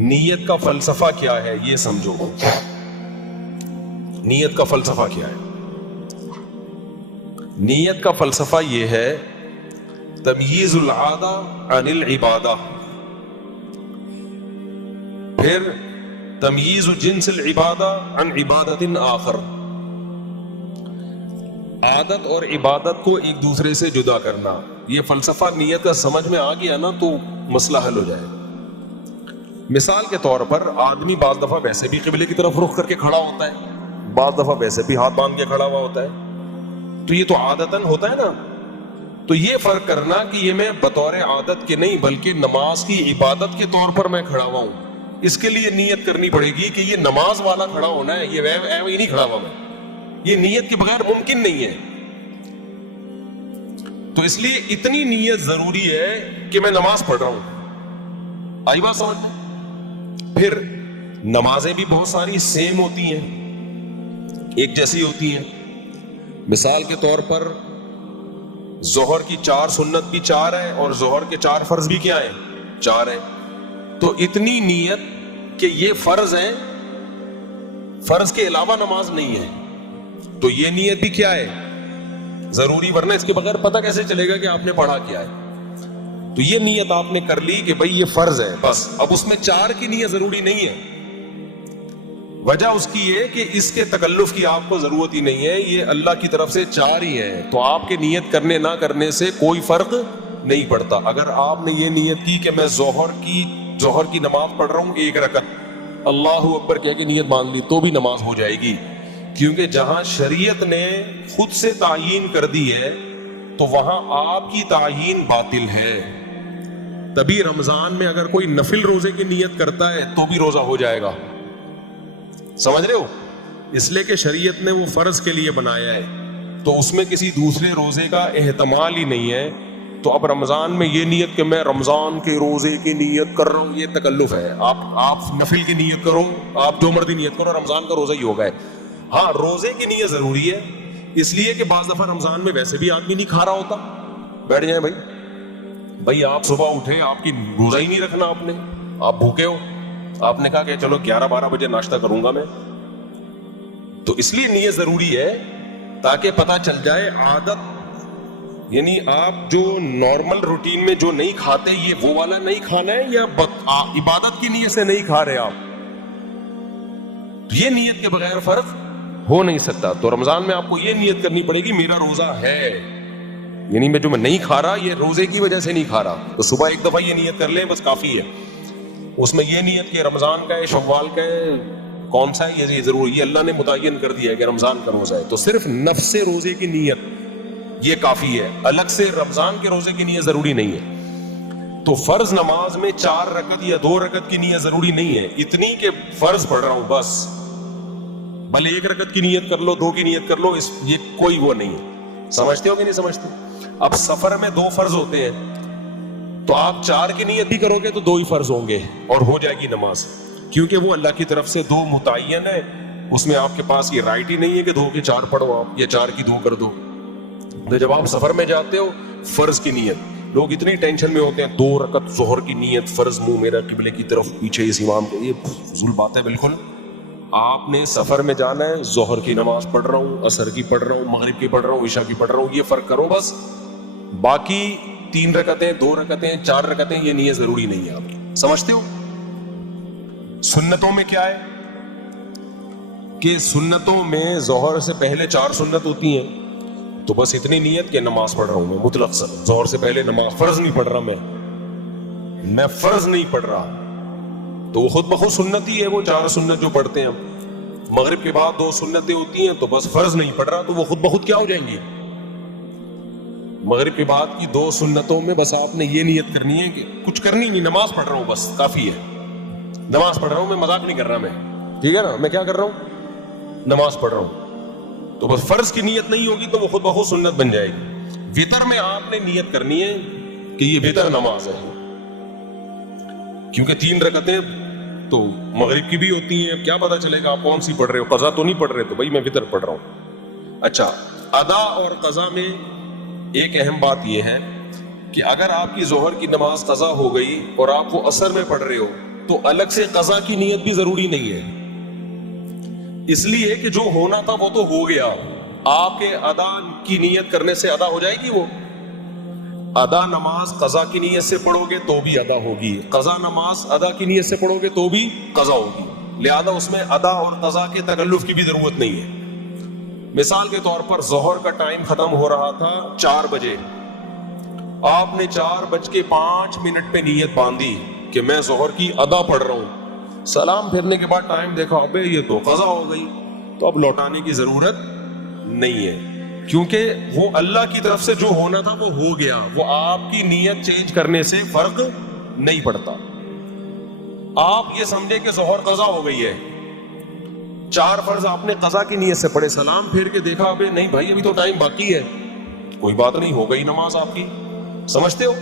نیت کا فلسفہ کیا ہے یہ سمجھو. نیت کا فلسفہ کیا ہے؟ نیت کا فلسفہ یہ ہے تمییز العادہ عن العبادہ، پھر تمییز جنس العبادہ عن عبادت آخر. عادت اور عبادت کو ایک دوسرے سے جدا کرنا. یہ فلسفہ نیت کا سمجھ میں آ گیا نا تو مسئلہ حل ہو جائے گا. مثال کے طور پر آدمی بعض دفعہ ویسے بھی قبلے کی طرف رخ کر کے کھڑا ہوتا ہے، بعض دفعہ ویسے بھی ہاتھ باندھ کے کھڑا ہوا ہوتا ہے، تو یہ تو عادتاً ہوتا ہے نا. تو یہ فرق کرنا کہ یہ میں بطور عادت کے نہیں بلکہ نماز کی عبادت کے طور پر میں کھڑا ہوا ہوں، اس کے لیے نیت کرنی پڑے گی کہ یہ نماز والا کھڑا ہونا ہے، یہ وہی نہیں کھڑا ہوا میں. یہ نیت کے بغیر ممکن نہیں ہے. تو اس لیے اتنی نیت ضروری ہے کہ میں نماز پڑھ رہا ہوں. آئی بات سمجھ میں؟ پھر نمازیں بھی بہت ساری سیم ہوتی ہیں، ایک جیسی ہوتی ہیں. مثال کے طور پر ظہر کی 4 سنت بھی 4 ہے اور ظہر کے 4 فرض بھی کیا ہیں؟ 4 ہیں. تو اتنی نیت کہ یہ فرض ہیں، فرض کے علاوہ نماز نہیں ہے، تو یہ نیت بھی کیا ہے؟ ضروری، ورنہ اس کے بغیر پتہ کیسے چلے گا کہ آپ نے پڑھا کیا ہے. تو یہ نیت آپ نے کر لی کہ بھائی یہ فرض ہے بس. اب اس میں 4 کی نیت ضروری نہیں ہے. وجہ اس کی یہ کہ اس کے تکلف کی آپ کو ضرورت ہی نہیں ہے، یہ اللہ کی طرف سے 4 ہی ہے. تو آپ کے نیت کرنے نہ کرنے سے کوئی فرق نہیں پڑتا. اگر آپ نے یہ نیت کی کہ میں ظہر کی نماز پڑھ رہا ہوں 1 رکعت، اللہ اکبر کہہ کے نیت باندھ لی تو بھی نماز ہو جائے گی. کیونکہ جہاں شریعت نے خود سے تعیین کر دی ہے تو وہاں آپ کی تعیین باطل ہے. تبھی رمضان میں اگر کوئی نفل روزے کی نیت کرتا ہے تو بھی روزہ ہو جائے گا. سمجھ رہے ہو؟ اس لیے کہ شریعت نے وہ فرض کے لیے بنایا ہے، تو اس میں کسی دوسرے روزے کا احتمال ہی نہیں ہے. تو اب رمضان میں یہ نیت کہ میں رمضان کے روزے کی نیت کر رہا ہوں، یہ تکلف ہے. آپ نفل کی نیت کرو، آپ جو مرضی نیت کرو، رمضان کا روزہ ہی ہوگا. ہاں روزے کی نیت ضروری ہے، اس لیے کہ بعض دفعہ رمضان میں ویسے بھی آدمی نہیں کھا رہا ہوتا. بیٹھ جائیں بھائی آپ صبح اٹھے، آپ کی روزہ ہی نہیں رکھنا، آپ بھوکے ہو، آپ نے کہا کہ چلو 11-12 بجے ناشتہ کروں گا میں. تو اس لیے نیت ضروری ہے تاکہ پتہ چل جائے عادت، یعنی آپ جو نارمل روٹین میں جو نہیں کھاتے یہ وہ والا نہیں کھانا ہے یا عبادت کی نیت سے نہیں کھا رہے آپ. یہ نیت کے بغیر فرق ہو نہیں سکتا. تو رمضان میں آپ کو یہ نیت کرنی پڑے گی میرا روزہ ہے، یعنی میں جو میں نہیں کھا رہا یہ روزے کی وجہ سے نہیں کھا رہا. تو صبح ایک دفعہ یہ نیت کر لیں بس کافی ہے. اس میں یہ نیت کہ رمضان کا ہے، شوال کا ہے، کون سا ہے، یہ ضروری، یہ اللہ نے متعین کر دیا ہے کہ رمضان کا روزہ ہے. تو صرف نفس روزے کی نیت یہ کافی ہے، الگ سے رمضان کے روزے کی نیت ضروری نہیں ہے. تو فرض نماز میں 4 رکعت یا 2 رکعت کی نیت ضروری نہیں ہے، اتنی کہ فرض پڑھ رہا ہوں بس. بھلے 1 رکعت کی نیت کر لو، 2 کی نیت کر لو، یہ کوئی وہ نہیں ہے. سمجھتے ہو کہ نہیں سمجھتے؟ اب سفر میں 2 فرض ہوتے ہیں، تو آپ 4 کی نیت بھی کرو گے تو 2 ہی فرض ہوں گے اور ہو جائے گی نماز، کیونکہ وہ اللہ کی طرف سے 2 متعین ہے، اس میں آپ کے پاس یہ رائٹ ہی نہیں ہے کہ 2 کے 4 پڑھو آپ یا 4 کی 2 کر دو۔ تو جب آپ سفر میں جاتے ہو فرض کی نیت، لوگ اتنی ٹینشن میں ہوتے ہیں 2 رکعت ظہر کی نیت فرض، منہ میرا قبلے کی طرف پیچھے اس امام کے، یہ فضول بات ہے بالکل۔ آپ نے سفر میں جانا ہے، ظہر کی نماز پڑھ رہا ہوں، عصر کی پڑھ رہا ہوں، مغرب کی پڑھ رہا ہوں، عشاء کی پڑھ رہا ہوں، یہ فرق کرو بس، باقی 3 رکعتیں 2 رکعتیں 4 رکعتیں یہ نیت ضروری نہیں ہے آپ کی، سمجھتے ہو؟ سنتوں میں کیا ہے کہ سنتوں میں ظہر سے پہلے 4 سنت ہوتی ہیں، تو بس اتنی نیت کہ نماز پڑھ رہا ہوں میں مطلق سر، ظہر سے پہلے نماز فرض نہیں پڑھ رہا میں فرض نہیں پڑھ رہا، تو وہ خود بخود سنت ہی ہے، وہ 4 سنت جو پڑھتے ہیں ہم۔ مغرب کے بعد 2 سنتیں ہوتی ہیں تو بس فرض نہیں پڑھ رہا، تو وہ خود بخود کیا ہو جائیں گی؟ مغرب کے بعد کی 2 سنتوں میں بس آپ نے یہ نیت کرنی ہے کہ کچھ کرنی نہیں، نماز پڑھ رہا ہوں بس کافی ہے، نماز پڑھ رہا ہوں میں، مذاق نہیں کر رہا میں، ٹھیک ہے نا، میں کیا کر رہا ہوں؟ نماز پڑھ رہا ہوں۔ تو بس فرض کی نیت نہیں ہوگی تو وہ خود بخود سنت بن جائے گی۔ وتر میں آپ نے نیت کرنی ہے کہ یہ وتر نماز ہے، کیونکہ 3 رکعتیں تو مغرب کی بھی ہوتی ہیں، کیا پتا چلے گا آپ کون سی پڑھ رہے ہو، قضا تو نہیں پڑھ رہے، تو بھائی میں وتر پڑھ رہا ہوں۔ اچھا، ادا اور قضا میں ایک اہم بات یہ ہے کہ اگر آپ کی ظہر کی نماز قضا ہو گئی اور آپ وہ عصر میں پڑھ رہے ہو تو الگ سے قضا کی نیت بھی ضروری نہیں ہے، اس لیے کہ جو ہونا تھا وہ تو ہو گیا، آپ کے ادا کی نیت کرنے سے ادا ہو جائے گی، وہ ادا نماز قضا کی نیت سے پڑھو گے تو بھی ادا ہوگی، قضا نماز ادا کی نیت سے پڑھو گے تو بھی قضا ہوگی، لہذا اس میں ادا اور قضا کے تکلف کی بھی ضرورت نہیں ہے۔ مثال کے طور پر ظہر کا ٹائم ختم ہو رہا تھا 4 بجے، آپ نے 4:05 پہ نیت باندھی کہ میں ظہر کی ادا پڑھ رہا ہوں، سلام پھرنے کے بعد ٹائم دیکھا ابے یہ تو قضا ہو گئی، تو اب لوٹانے کی ضرورت نہیں ہے، کیونکہ وہ اللہ کی طرف سے جو ہونا تھا وہ ہو گیا، وہ آپ کی نیت چینج کرنے سے فرق نہیں پڑتا۔ آپ یہ سمجھے کہ ظہر قضا ہو گئی ہے، 4 فرض آپ نے قضا کی نیت سے پڑھے، سلام پھیر کے دیکھا ابے نہیں بھائی ابھی تو ٹائم باقی ہے، کوئی بات نہیں، ہو گئی نماز آپ کی، سمجھتے ہو؟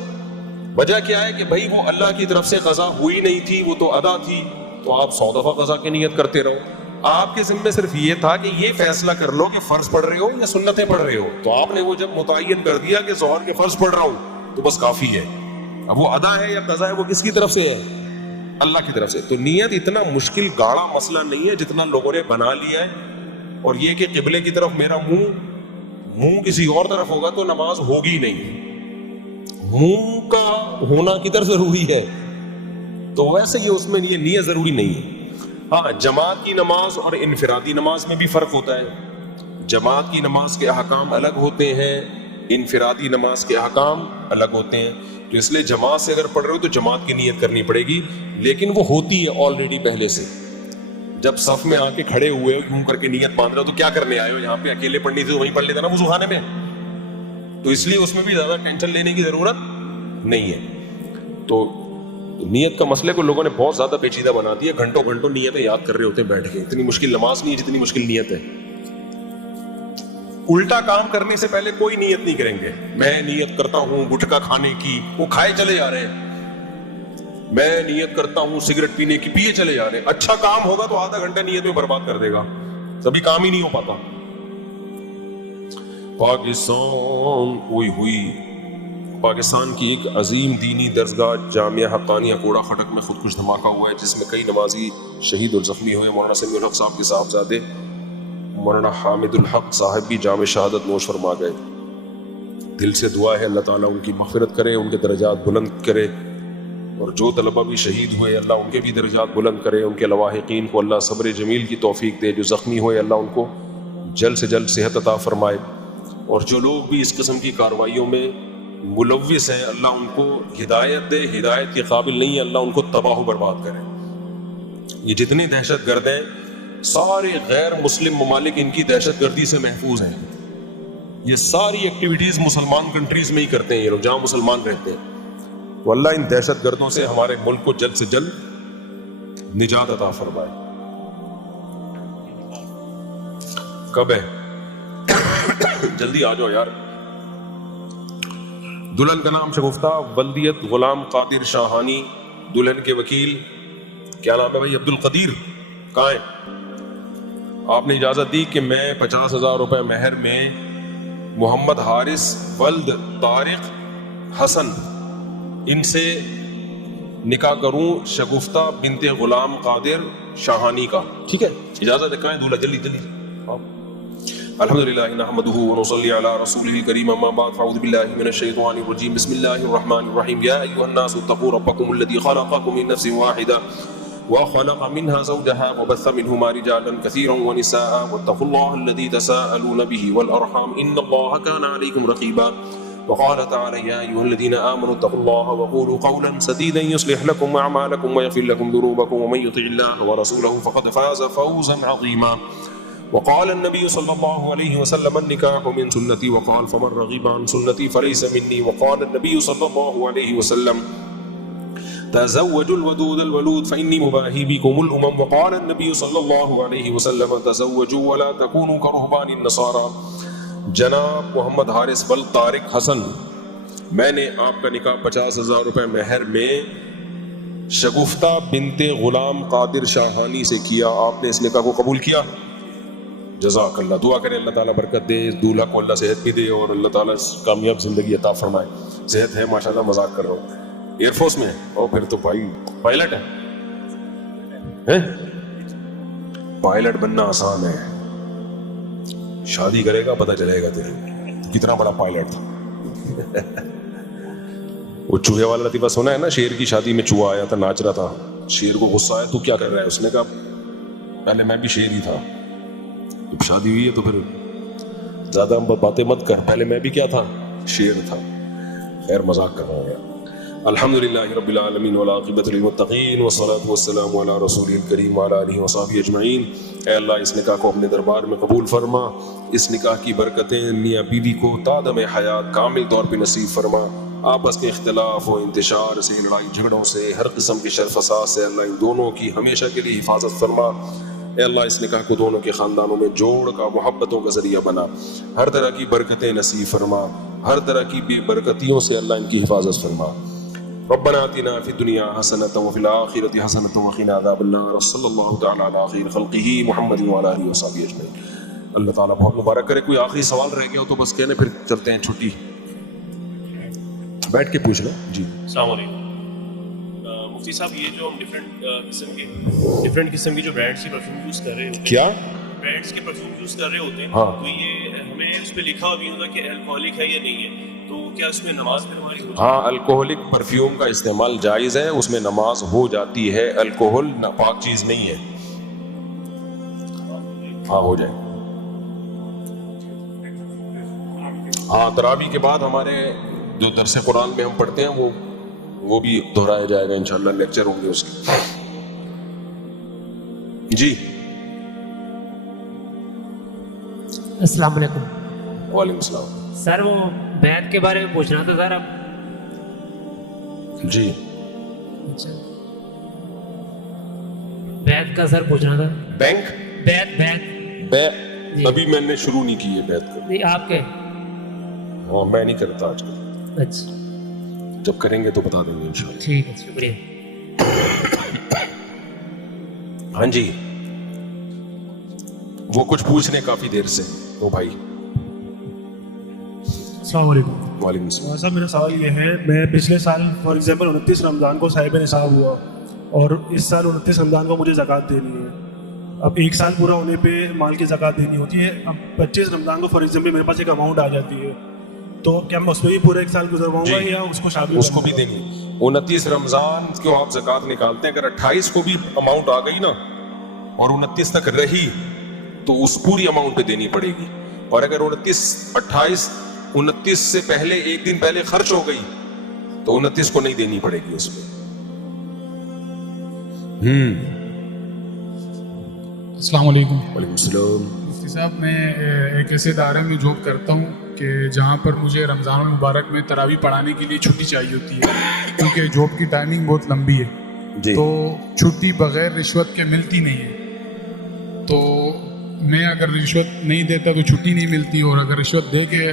وجہ کیا ہے کہ بھائی وہ اللہ کی طرف سے قضا ہوئی نہیں تھی، وہ تو ادا تھی، تو آپ 100 دفعہ قضا کی نیت کرتے رہو، آپ کے ذمہ صرف یہ تھا کہ یہ فیصلہ کر لو کہ فرض پڑھ رہے ہو یا سنتیں پڑھ رہے ہو، تو آپ نے وہ جب متعین کر دیا کہ ظہر کے فرض پڑھ رہا ہوں تو بس کافی ہے، اب وہ ادا ہے یا قضا ہے وہ کس کی طرف سے ہے؟ اللہ کی طرف سے۔ تو نیت اتنا مشکل گاڑا مسئلہ نہیں ہے جتنا لوگوں نے بنا لیا ہے، اور یہ کہ قبلے کی طرف میرا منہ کسی اور طرف ہوگا تو نماز ہوگی نہیں، منہ کا ہونا کدھر ضروری ہے، تو ویسے یہ اس میں یہ نیت ضروری نہیں ہے۔ ہاں، جماعت کی نماز اور انفرادی نماز میں بھی فرق ہوتا ہے، جماعت کی نماز کے احکام الگ ہوتے ہیں، انفرادی نماز کے احکام الگ ہوتے ہیں، تو اس لیے جماعت سے اگر پڑھ رہے ہو تو جماعت کی نیت کرنی پڑے گی، لیکن وہ ہوتی ہے آلریڈی پہلے سے، جب صف میں آ کے کھڑے ہوئے ہو یوں کر کے نیت باندھ رہے ہو تو کیا کرنے آئے ہو، یہاں پہ اکیلے پڑھنی تھی تو وہیں پڑھ لیتا نا وضو خانے میں، تو اس لیے اس میں بھی زیادہ ٹینشن لینے کی ضرورت نہیں ہے۔ تو نیت کا مسئلے کو لوگوں نے بہت زیادہ پیچیدہ بنا دیا، گھنٹوں گھنٹوں نیتیں یاد کر رہے ہوتے ہیں بیٹھ کے، اتنی مشکل نماز نہیں ہے جتنی مشکل نیت ہے۔ الٹا کام کرنے سے پہلے کوئی نیت نہیں کریں گے، میں نیت کرتا ہوں گٹکا کھانے کی، وہ کھائے چلے جا رہے ہیں، میں نیت کرتا ہوں سگریٹ پینے کی، پیے چلے جا رہے ہیں، اچھا کام ہوگا تو آدھا گھنٹہ نیت میں برباد کر دے گا، کبھی کام ہی نہیں ہو پاتا۔ پاکستان کی ایک عظیم دینی درسگاہ جامعہ حقانیہ کوڑا خٹک میں خودکش دھماکہ ہوا ہے، جس میں کئی نمازی شہید اور زخمی ہوئے۔ مولانا سمیع الحق صاحب کے صاحبزادے مولانا حامد الحق صاحب بھی جام شہادت نوش فرما گئے۔ دل سے دعا ہے اللہ تعالیٰ ان کی مغفرت کرے، ان کے درجات بلند کرے، اور جو طلبہ بھی شہید ہوئے اللہ ان کے بھی درجات بلند کرے، ان کے لواحقین کو اللہ صبر جمیل کی توفیق دے، جو زخمی ہوئے اللہ ان کو جلد سے جلد صحت عطا فرمائے، اور جو لوگ بھی اس قسم کی کارروائیوں میں ملوث ہیں اللہ ان کو ہدایت دے، ہدایت کے قابل نہیں ہے اللہ ان کو تباہ و برباد کرے۔ یہ جتنے دہشت گرد ہیں سارے غیر مسلم ممالک ان کی دہشت گردی سے محفوظ ہیں، یہ ساری ایکٹیویٹیز مسلمان کنٹریز میں ہی کرتے ہیں یہ لوگ جہاں مسلمان رہتے ہیں، تو اللہ ان دہشت گردوں سے ہمارے ملک کو جلد سے جلد نجات عطا فرمائے۔ کب ہے؟ جلدی آ جاؤ یار۔ دلہن کا نام شگفتہ ولدیت غلام قادر شاہانی. دلہن کے وکیل کیا نام ہے بھائی؟ عبد القدیر. کہاں ہے؟ آپ نے اجازت دی کہ میں 50,000 روپے مہر میں محمد حارث ولد طارق حسن ان سے نکاح کروں شگفتہ بنت غلام قادر شاہانی کا. ٹھیک ہے، اجازت ہے. کہاں ہے دولہا؟ جلدی جلدی. الحمدللہ نحمده ونصلی علی رسولہ الکریم. اما بعد فاعوذ باللہ من الشیطان الرجیم. بسم اللہ الرحمن الرحیم. یا ایھا الناس اتقوا ربکم الذی خلقکم من نفس واحدہ وخلق منها زوجها وبث منهما رجالا كثيرا ونساء واتقوا الله الذي تساءلون به والأرحام إن الله كان عليكم رقيبا. وقال تعالى يا أيها الذين آمنوا اتقوا الله وقولوا قولا سديدا يصلح لكم أعمالكم ويغفر لكم ذنوبكم ومن يطع الله ورسوله فقد فاز فوزا عظيما. وقال النبي صلى الله عليه وسلم النكاح من سنتي وقال فمن رغب عن سنتي فليس مني. وقال النبي صلى الله عليه وسلم تزوجوا الودود الولود فإني مباهي بكم الأمم. وقال النبي صلى الله عليه وسلم تزوجوا ولا تكونوا كرهبان النصارى. جناب محمد حارث ولد طارق حسن، میں نے آپ کا نکاح 50,000 روپے مہر میں شگفتہ بنت غلام قادر شاہانی سے کیا. آپ نے اس نکاح کو قبول کیا؟ جزاک اللہ. دعا کریں اللہ تعالیٰ برکت دے، دولہا کو اللہ صحت بھی دے اور اللہ تعالیٰ کامیاب زندگی عطا فرمائے. صحت ہے ماشاءاللہ، مذاق کر رہا ہوں. ایئر فورس میں اور پھر تو بھائی پائلٹ ہے. پائلٹ بننا آسان ہے، شادی کرے گا پتہ چلے گا تیرے کتنا بڑا پائلٹ تھا. وہ چوہے والا لطیفہ سنا ہے نا؟ شیر کی شادی میں چوہا آیا تھا، ناچ رہا تھا. شیر کو غصہ آیا تو کیا کر رہا ہے؟ اس نے کہا پہلے میں بھی شیر ہی تھا، جب شادی ہوئی ہے تو پھر زیادہ باتیں مت کر، پہلے میں بھی کیا تھا؟ شیر تھا. خیر مذاق کر رہا ہوں. الحمدللہ رب العالمین والعاقبۃ للمتقین والصلاۃ والسلام علی رسول الکریم وعلی آلہ وصحبہ اجمعین. اے اللہ اس نکاح کو اپنے دربار میں قبول فرما. اس نکاح کی برکتیں میاں بیوی کو تادم حیات کامل طور پہ نصیب فرما. آپس کے اختلاف و انتشار سے، لڑائی جھگڑوں سے، ہر قسم کی شر فساد سے اللہ ان دونوں کی ہمیشہ کے لیے حفاظت فرما. اے اللہ اس نکاح کو دونوں کے خاندانوں میں جوڑ کا، محبتوں کا ذریعہ بنا. ہر طرح کی برکتیں نصیب فرما، ہر طرح کی بے برکتیوں سے اللہ ان کی حفاظت فرما. ربنا آتنا فی الدنیا حسنۃ وفی الآخرۃ حسنۃ وقنا عذاب النار. صلی اللہ تعالی علی خیر خلقہ محمد وعلی آلہ وصحبہ اجمعین. اللہ تعالیٰ بہت مبارک کرے. کوئی آخری سوال رہ گیا ہو تو بس کہنے، پھر چلتے ہیں چھٹی. بیٹھ کے پوچھ لو. جی السلام علیکم مفتی صاحب. یہ جو ہم ڈفرینٹ قسم کی جو برانڈس کی پرفیوم یوز کر رہے ہیں، کیا برانڈس کے پرفیوم یوز کر رہے ہوتے ہیں، ہاں، تو یہ ہمیں اس پہ لکھا ہوا بھی ہوتا کہ الکوہولک ہے یا نہیں ہے، تو کیا اس میں نماز پھر ہماری؟ ہاں، الکوہولک پرفیوم کا استعمال جائز ہے، اس میں نماز ہو جاتی ہے. الکوہل ناپاک چیز نہیں ہے. ہاں ہو جائے. ہاں تراویح کے بعد ہمارے جو درس قرآن میں ہم پڑھتے ہیں وہ بھی دہرایا جائے گا انشاءاللہ. لیکچر ہوں گے اس کے. جی السلام علیکم. وعلیکم السلام. سر وہ بیعت کے بارے میں پوچھنا تھا سر. اب جی اچھا بیعت کا سر پوچھنا تھا. بینک بیعت ابھی میں نے شروع نہیں کی ہے بیعت کو. نہیں آپ کے؟ ہاں میں نہیں کرتا آج کل. اچھا جب کریں گے تو بتا دیں گے انشاءاللہ. ٹھیک ہے، شکریہ. ہاں جی وہ کچھ پوچھ رہے کافی دیر سے. او بھائی السلام علیکم. وعلیکم السلام. صاحب میرا سوال یہ ہے، میں پچھلے سال فار ایگزامپل 29 رمضان کو صاحب نصاب ہوا اور اس سال 29 رمضان کو مجھے زکوٰۃ دینی ہے. اب ایک سال پورا ہونے پہ مال کی زکوٰۃ دینی ہوتی ہے. اب 25 رمضان کو فار ایگزامپل میرے پاس ایک اماؤنٹ آ جاتی ہے، تو کیا میں اس میں بھی پورا ایک سال گزرواؤں گا یا اس کو شامل اس کو بھی دیں گے؟ 29 رمضان کو آپ زکوٰۃ نکالتے ہیں، اگر 28 کو بھی اماؤنٹ آ گئی نا اور 29 تک رہی تو اس پوری اماؤنٹ پہ دینی پڑے گی. اور اگر 29 سے پہلے ایک دن پہلے خرچ ہو گئی تو 29 کو نہیں دینی پڑے گی اس پہ. السلام علیکم. وعلیکم السلام. مفتی صاحب میں ایک ایسے ادارے میں جاب کرتا ہوں کہ جہاں پر مجھے رمضان المبارک میں تراویح پڑھانے کے لیے چھٹی چاہیے ہوتی ہے، کیونکہ جاب کی ٹائمنگ بہت لمبی ہے. تو چھٹی بغیر رشوت کے ملتی نہیں ہے. تو میں اگر رشوت نہیں دیتا تو چھٹی نہیں ملتی، اور اگر رشوت دے کے